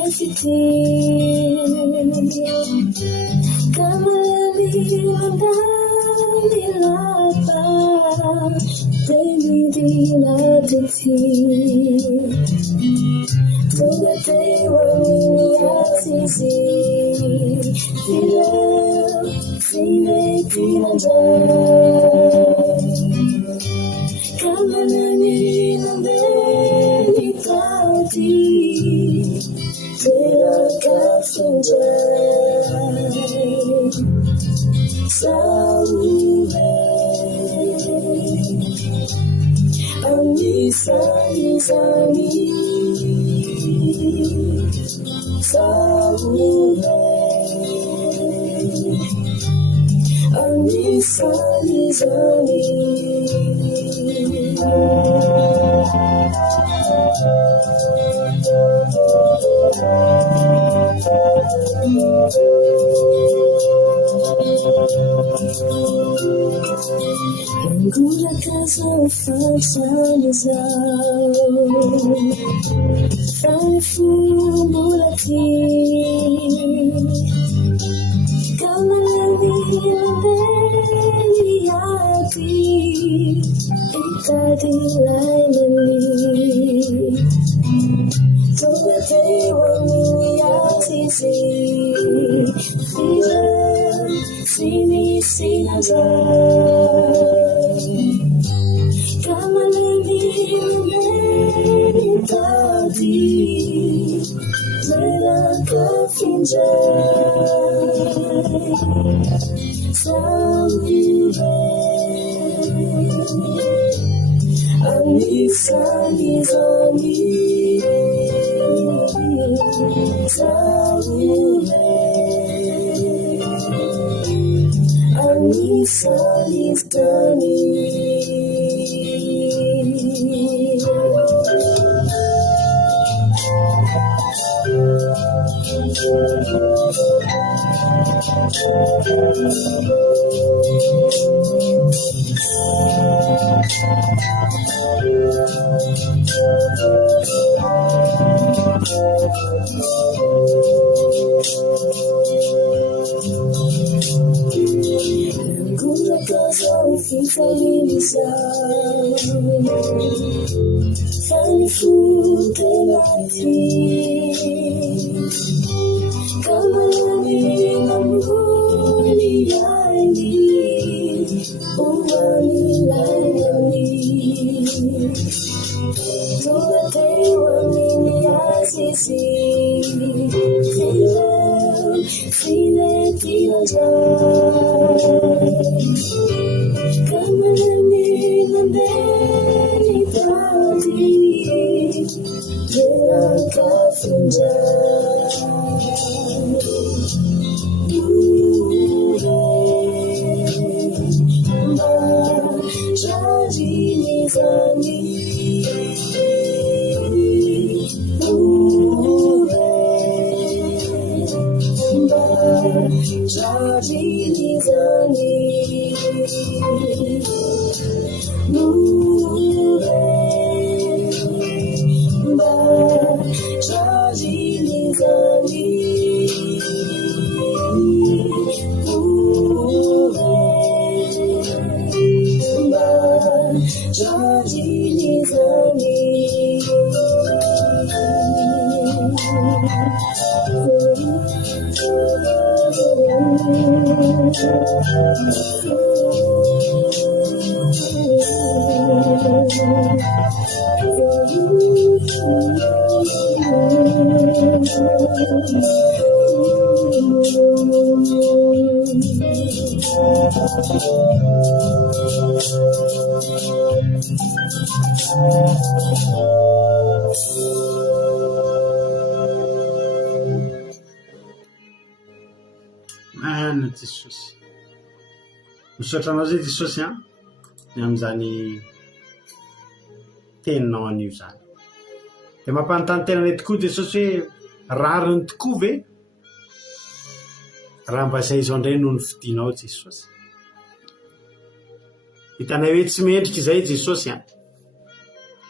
Mahana Jesosy, misaotra anao zay Jesosy a ny amin'izany teninao anio zany. Dia mampanontany tenanay tokoa Jesosy hoe rariny tokoa ve raha mba izay izao indray no ny fidinao Jesosy? Hitanay hoe tsy mendrika izay Jesosy a,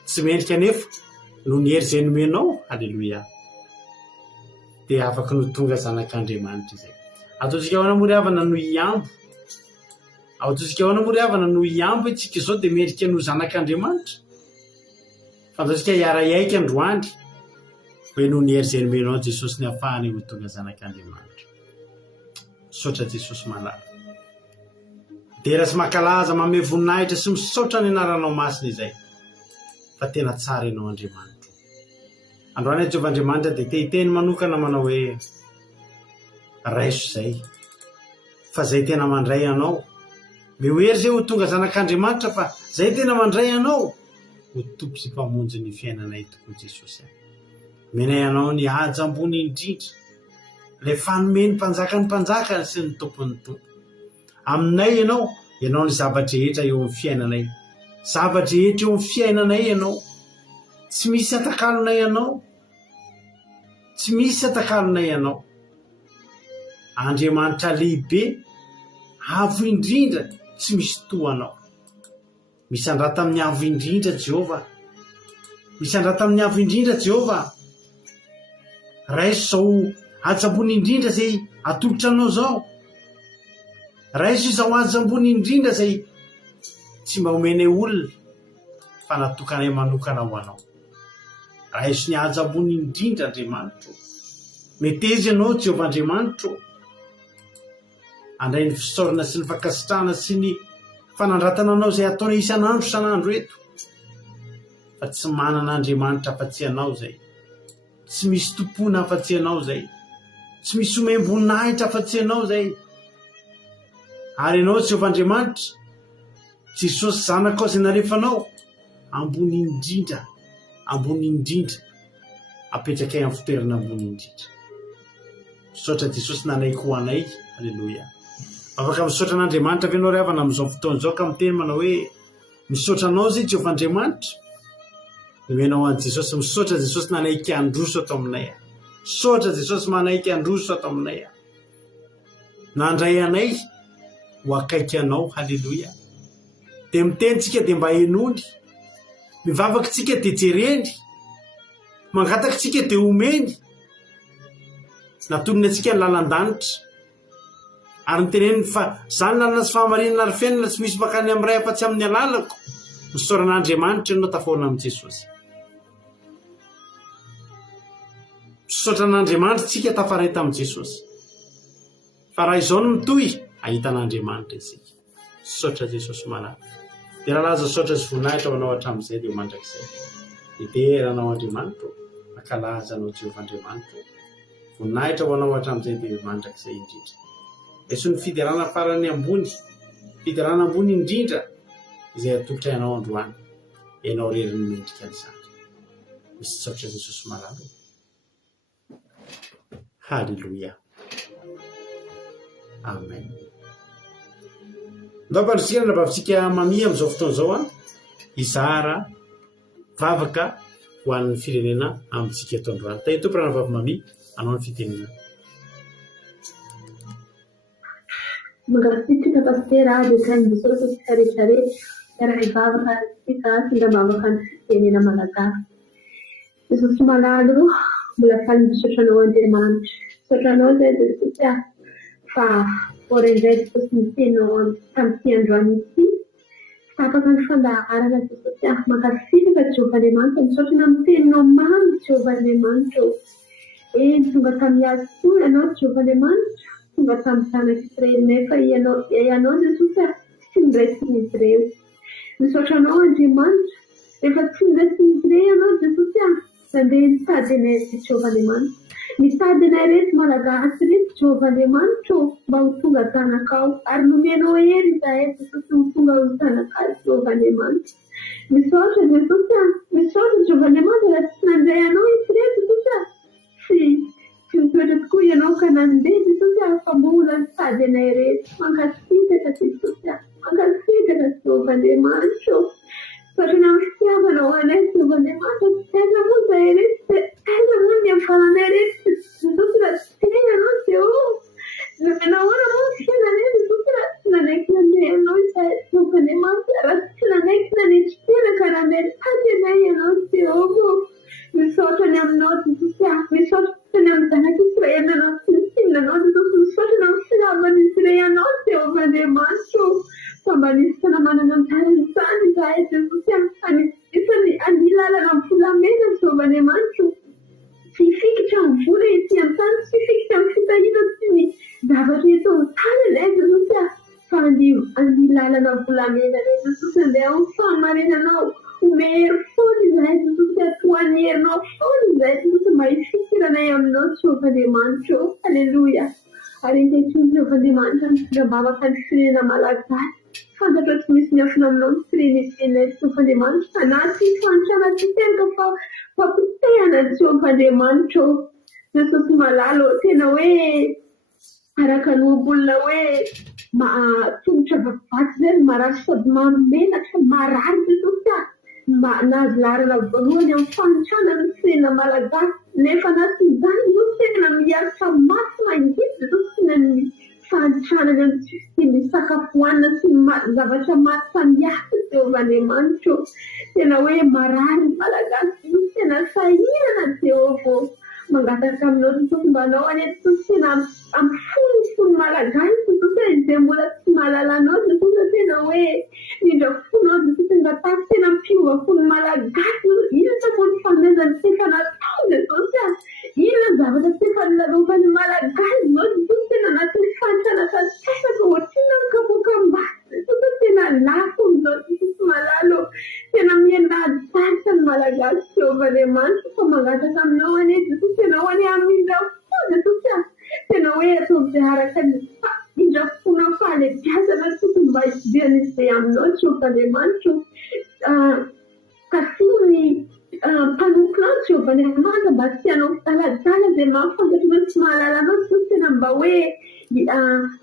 tsy mendrika anefa no ny hery izay nomenao. Alleloia. dia afaka no tonga zanak'Andriamanitra izay. Ataontsika ahoana moa ry havana no iambo. Ataontsika ahoana moa ry havana no iambo itsika izao dia merika no zanak'Andriamanitra. Fantatsika hiara iaika androany hoe no ny hery izay nomenao Jesosy ny ahafahany ho tonga zanak'Andriamanitra. Misaotra Jesosy malala. Dera sy mankalaza mame voninahitra sy misaotra ny anaranao masina izay. Fa tena tsara ianao Andriamanitra. Androany Jehovah Andriamanitra dia te-hiteny manokana manao hoe raiso izay. Fa zay tena mandray anao. Mehery zay ho tonga zanak'Andriamanitra fa zay tena mandray anao ho tompo sy mpamonjy ny fiainanay tokoa Jesosy. Menay anao ny haja ambony indrindra. Le fanomeny mpanjakany mpanjaka sy ny tompony tompo. Aminay ianao ny zavatra rehetra eo amin'ny fiainanay. Zavatra rehetra eo amin'ny fiainanay ianao. Tsy misy atakalonay ianao. Tsy misy atakalonay ianao. Andriamanitra lehibe, avo indrindra, tsy misy toanao. Misandrata amin'ny avo indrindra Jehova. Misandrata amin'ny avo indrindra Jehova. Raiso zao hatsambony indrindra zay atolotra anao zao. Raiso zao hatsambony indrindra zay tsy mba homenay olona fa natokanay manokana ho anao. Raiso ny hatsambony indrindra Andriamanitra. Meteza ianao Jehova Andriamanitra. Andray ny fisaorana sy ny fankasitrahana sy ny fanandratana anao zay ataonay isan'andro san'andro eto. Fa tsy manana Andriamanitra afa-tsy anao zay. Tsy misy tompona afa-tsy anao zay. Tsy misy omem-boninahitra afa-tsy anao zay. Ary ianao Jehova Andriamanitra, Jesosy zanakao izay narefanao, ambony indrindra apetrakay amin'ny fitoerana ambony indrindra. Misaotra Jesosy nanaiky ho anay. Halleluja. Afaka misaotra an'Andriamanitra ve ianao ry havana amin'izao fotoan'izao ka miteny manao hoe misaotra anao zay Jehova Andriamanitra. Nomenao an Jesosy. Misaotra Jesosy nanaiky androso ato aminay. Misaotra Jesosy manaiky androso ato aminay. Nandray anay ho akaiky anao. Halleluja. Dia mitenitsika dia mba henony. Mivavakitsika dia jereny. Mangatakitsika dia omeny. Natonina antsika ny lalan-danitra. Ary niteneny fa zany lalana sy fahamarinana ary fiainana tsy misy makany amin'ny ray afa-tsy amin'ny alalako. Misaoran'Andriamanitra ianao tafaona amin'i Jesosy. Misaotra an'Andriamanitra tsika tafaray tamin'i Jesosy. Fa raha izao no mitohy, ahitan'Andriamanitra isika. Misaotra Jesosy malala. Dia raha laza saotra sy voninahitra ho anao hatramin'izay dia mandrakizay. Hideranao Andriamanitra, mankalaza anao Jehova Andriamanitra. Voninahitra ho anao hatramin'izay dia mandrakizay indrindra. Eso ny fiderana farany ambony, fiderana ambony indrindra izay atolotra ianao androany. Ianao rery ny mendrika an'izany. Misy saotra Jesosy malala. Halleluja. Amen. Ndao-pandrosika nabavitsika mamia amin'izao fotoan'izao izara vavaka ho an'ny firenena amintsika eto androany. Tahitompirana vavy mamia anao ny fitenena. Mangalasitsika pastera dia kan Jesosy tsika rehetrarehetra raha ivavaka tsika sy mba mavaka ny fitenena malagasy. Jesosy malala ro mbola faly misotranao Andriamanitra. Sotranao zay Jesosy fa oraindray Jesosy nitenao tamin'ity androany ity. Afaka ny fandaharana Jesosy mankasitraka Jehova Andriamanitra. Misaotrana amin'ny teninao mamy Jehova Andriamanitra. Tonga tamin'ny azy koa ianao Jehova Andriamanitra. Tonga tamin'ny zanaka Israely nefa ianao Jesosy tsy niraisin'izy ireo. Misaotranao Andriamanitra. Rehefa tsy niraisin'izy ireo ianao Jesosy nandeha nitady anay Jehova Andriamanitra. Nitady anay rehetra malagasy rehetra Jehova Andriamanitra mba ho tonga zanakao. Ary nomenao hery izahay Jesosy ho tonga ho zanakao Jehova Andriamanitra. Misaotra Jesosy. Misaotra Jehova Andriamanitra raha tsy nandray anao izy rehetra Jesosy. Tsy mitoetra tokoa ianao ka nandeha Jesosy fa mbola nitady anay rehetra. Mankasitraka Jesosy. Mankasitraka Jehova Andriamanitra. Misaotrana amin'ny fitiavanao anay Jehova Andriamanitra. Tena moa izahay rehetra. Tena moa ny afaranay rehetra. Jesosy raha tsy tena ianao Jehova. Nahoana moa ny fiainanay Jesosy raha tsy nanaiky nandeha ianao izahay Jehova Andriamanitra. Raha tsy nanaiky nanetry-tena ka nandeha nitady anay ianao Jehova. Misaotra ny aminao Jesosy. Misaotra ny amin'ny zanaka Israely Andriamanitra fa mba nisy fanamanana an-tariny izahay Jesosy isany andia lalana amin'ny volamena Jehovah Andriamanitra tsy fikitra amin'ny vola ety an-tany tsy fikitra amin'ny fitahiana sy ny zavatra eto amin'ny tany ilay Jesosy fa andia lalana volamena ilay Jesosy andeha amin'ny fahamarinanao omehery foana izahay Jesosy atoany herinao foana izahay Jesosy mba hifikiranay aminao Jehovah Andriamanitra Alleluia ary ankehitriny Jehovah Andriamanitra mitondram-bavaka ny firenena malagasy fantatra tsy misy miafina aminao ny firenenay Jehovah Andriamanitra anaty fantrana tsy teraka fa fampitehana Jehovah Andriamanitra Jesosy malalo tena hoe araka ny olona hoe tongotra vavaty zay marary sady mamenatra marary Jesosy nahazo laharana voalohany amin'ny fantrana ny firenena malagasy nefa nasy izany no tena miaritra masina ingity Jesosy tena ny fantrana ny misakafoanina sy zavatra maro samihafa Jehovah Andriamanitra tena hoe marary malagasy Jesosy tena sahirana Jehovah mangataka aminao Jesosy mba anao any Jesosy tena amin'ny fony malagasy Jesosy izay mbola tsy mahalala anao Jesosy tena hoe indra fonao Jesosy mba tasy tena mpiova fony malagasy inona moa ny fanomezany tefa natao Jesosy inona zavatra tefa nilalovan'ny malagasy zao Jesosy tena anatin'ny fantrana tanteraka ohatrina ny kapoakam-basy Jesosy tena lafo amin'izao Jesosy malalo tena mienahaditsarika ny malagasy Jehovah Andriamanitra fa mangataka aminao any Jesosy tena ho any amindra fo Jesosy tena hoe ataovy araka ny indra fona fahalebiazana Jesosy mba hividian'izay aminao Jehovah Andriamanitra kasiny mpanompo anao Jehovah Andriamanitra mba tsy hanao fitaladala izay mahafantatrana tsy mahalala anao Jesosy tena mba hoe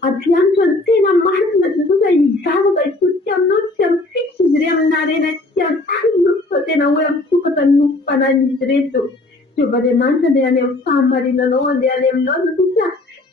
ampianatra ny tena marina Jesosy hivavaka Jesosy aminao tsy amifixy izy ireo amin'ny arena tsy antany Jesosy fa tena hoe ampisokatra ny nofom-panahiny izy reto Jehovah Andriamanitra andeha any amin'ny fahamarinanao andeha any aminao Jesosy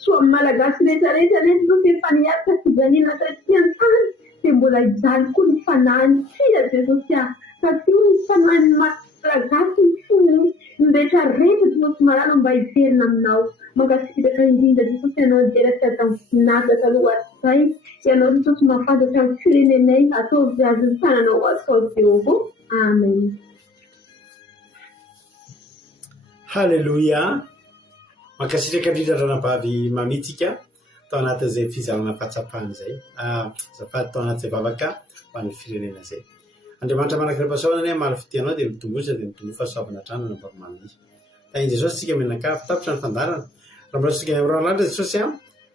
so amin'ny malagasy rehetrarehetra rehetra Jesosy efa niaritra fijaliana taty an-tany dia mbola hijaly koa ny fanahiny tsia Jesosy satria ny fanahiny malagasy ny fony ny rehetrarehetra Jesosy malala mba hiverina aminao mankasitraka indrindra Jesosy ianao niteraka tamin'ny taloha izay ianao Jesosy mahafantatra ny firenenay ataovy azy ny tananao atao Jehovah amen. Halleluia mankasitraka indrindra ranabavy mamitsika tao anatin'izay fizarana fahatsapahana izay zafady tao anatin'izay vavaka ho an'ny firenena izay Andriamanitra manakary pasoavana maly fitianao dia mitombosa dia mitombo fahasoavana hatrany nambavy mamy tainy Jesosy tsika menaka fitapitra ny fandarana raha mbola tsika roalandra Jesosy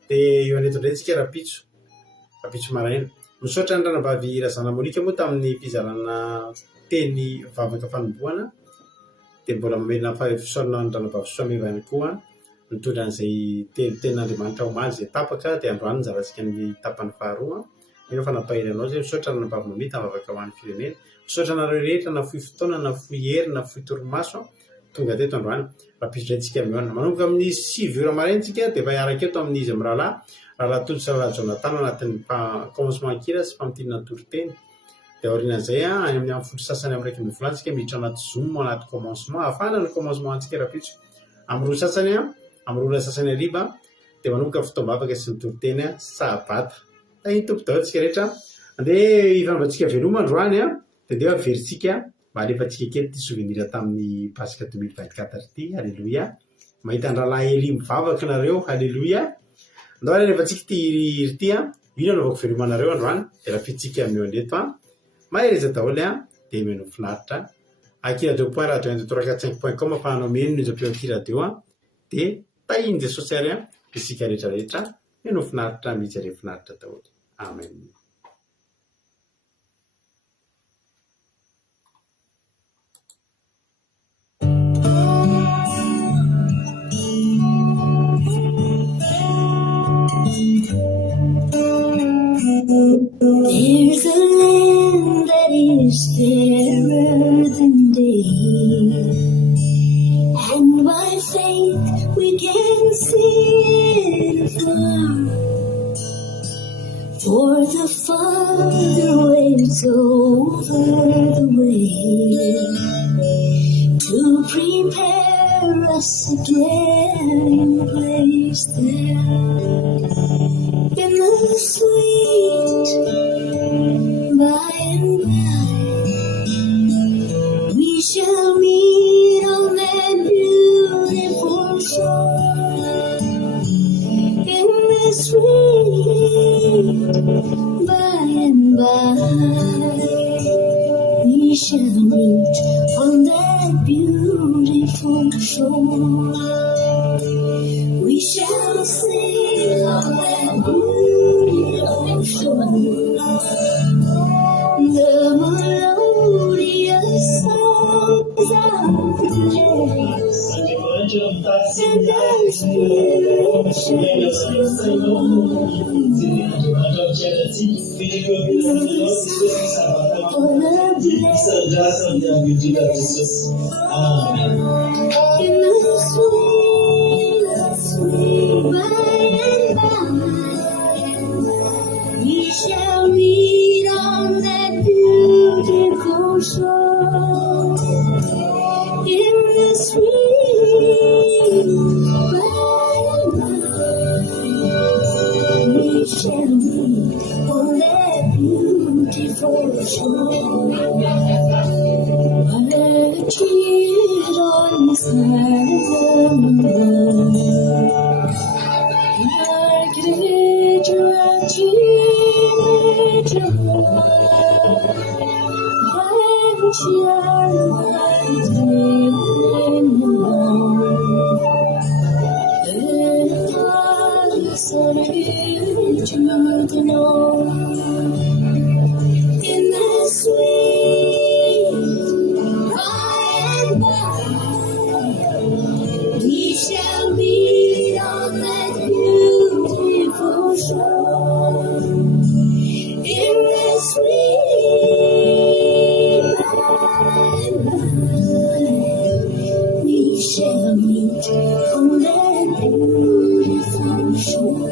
dia eo aneto indray tsika rapitso maraina misaotra ny ranabavy razana Monika moa tamin'ny fizarana teny vavaka fanomboana dia mbola mamelona fisaorana ny ranabavy Soameva ihany koa mitondra an'izay tenin'Andriamanitra homaly izay tapaka dia androany nizaratsika ny tapany faharoa ino fa nampahiranao zay misaotra ranabavy mamita vavaka ho an'ny firenena misaotra nareo rehetra na fohy fotoana na fohy hery na fohy torimaso tonga teto androany rapisodrayntsika mihoana manomboka amin'ny 7 ora maraintsika dia efa hiaraka eto amin'ny izy amin'ny rahalahy tolo sy rahalahy Jonathan anatin'ny commencement kira sy fampitinana toriteny dia aorian'izay any amin'ny folo sasany amin'ny raiky volantsika miditra anaty zoom anaty commencement ahafahana ny commencement antsika rapitso amin'ny roa sasany amin'ny roa sasany ariva dia manomboka fotoam-bavaka sy ny toriteny sabata iny tompo daholo tsika rehetra andeha hifambantsika veloma androany dia andeha averisika mba alefantsika kely ty souvenir tamin'ny pasika 2024 ty halleluia mahita ny rahalahy Eli mivavaka nareo halleluia andao alefantsika ty rity ino anaovako veloma nareo androany dia rafitsika meo andeto mahereza daholo dia meno finaritra akiradio.radio1 afahanao meno nizapeo akiradio dia tahiny Jesosy ary isika rehetrarehetra meno finaritra mijare finaritra daholo amen. There's a land that is fairer than day, and by faith we can see it afar. For the Father waves over the way to prepare us a dwelling place there in the sweet, by and by, we shall meet on that beautiful shore. In the sweet, by and by, we shall meet on that beautiful shore. We shall sing on that beautiful shore the melodious songs of praise and in the sweet by and by, we shall meet on that beautiful shore. In the sweet by and by, we shall meet on that beautiful shore. A kid on his hand, in the sweet by and by, we shall meet on that beautiful shore. In the sweet by and by, we shall meet on that beautiful shore.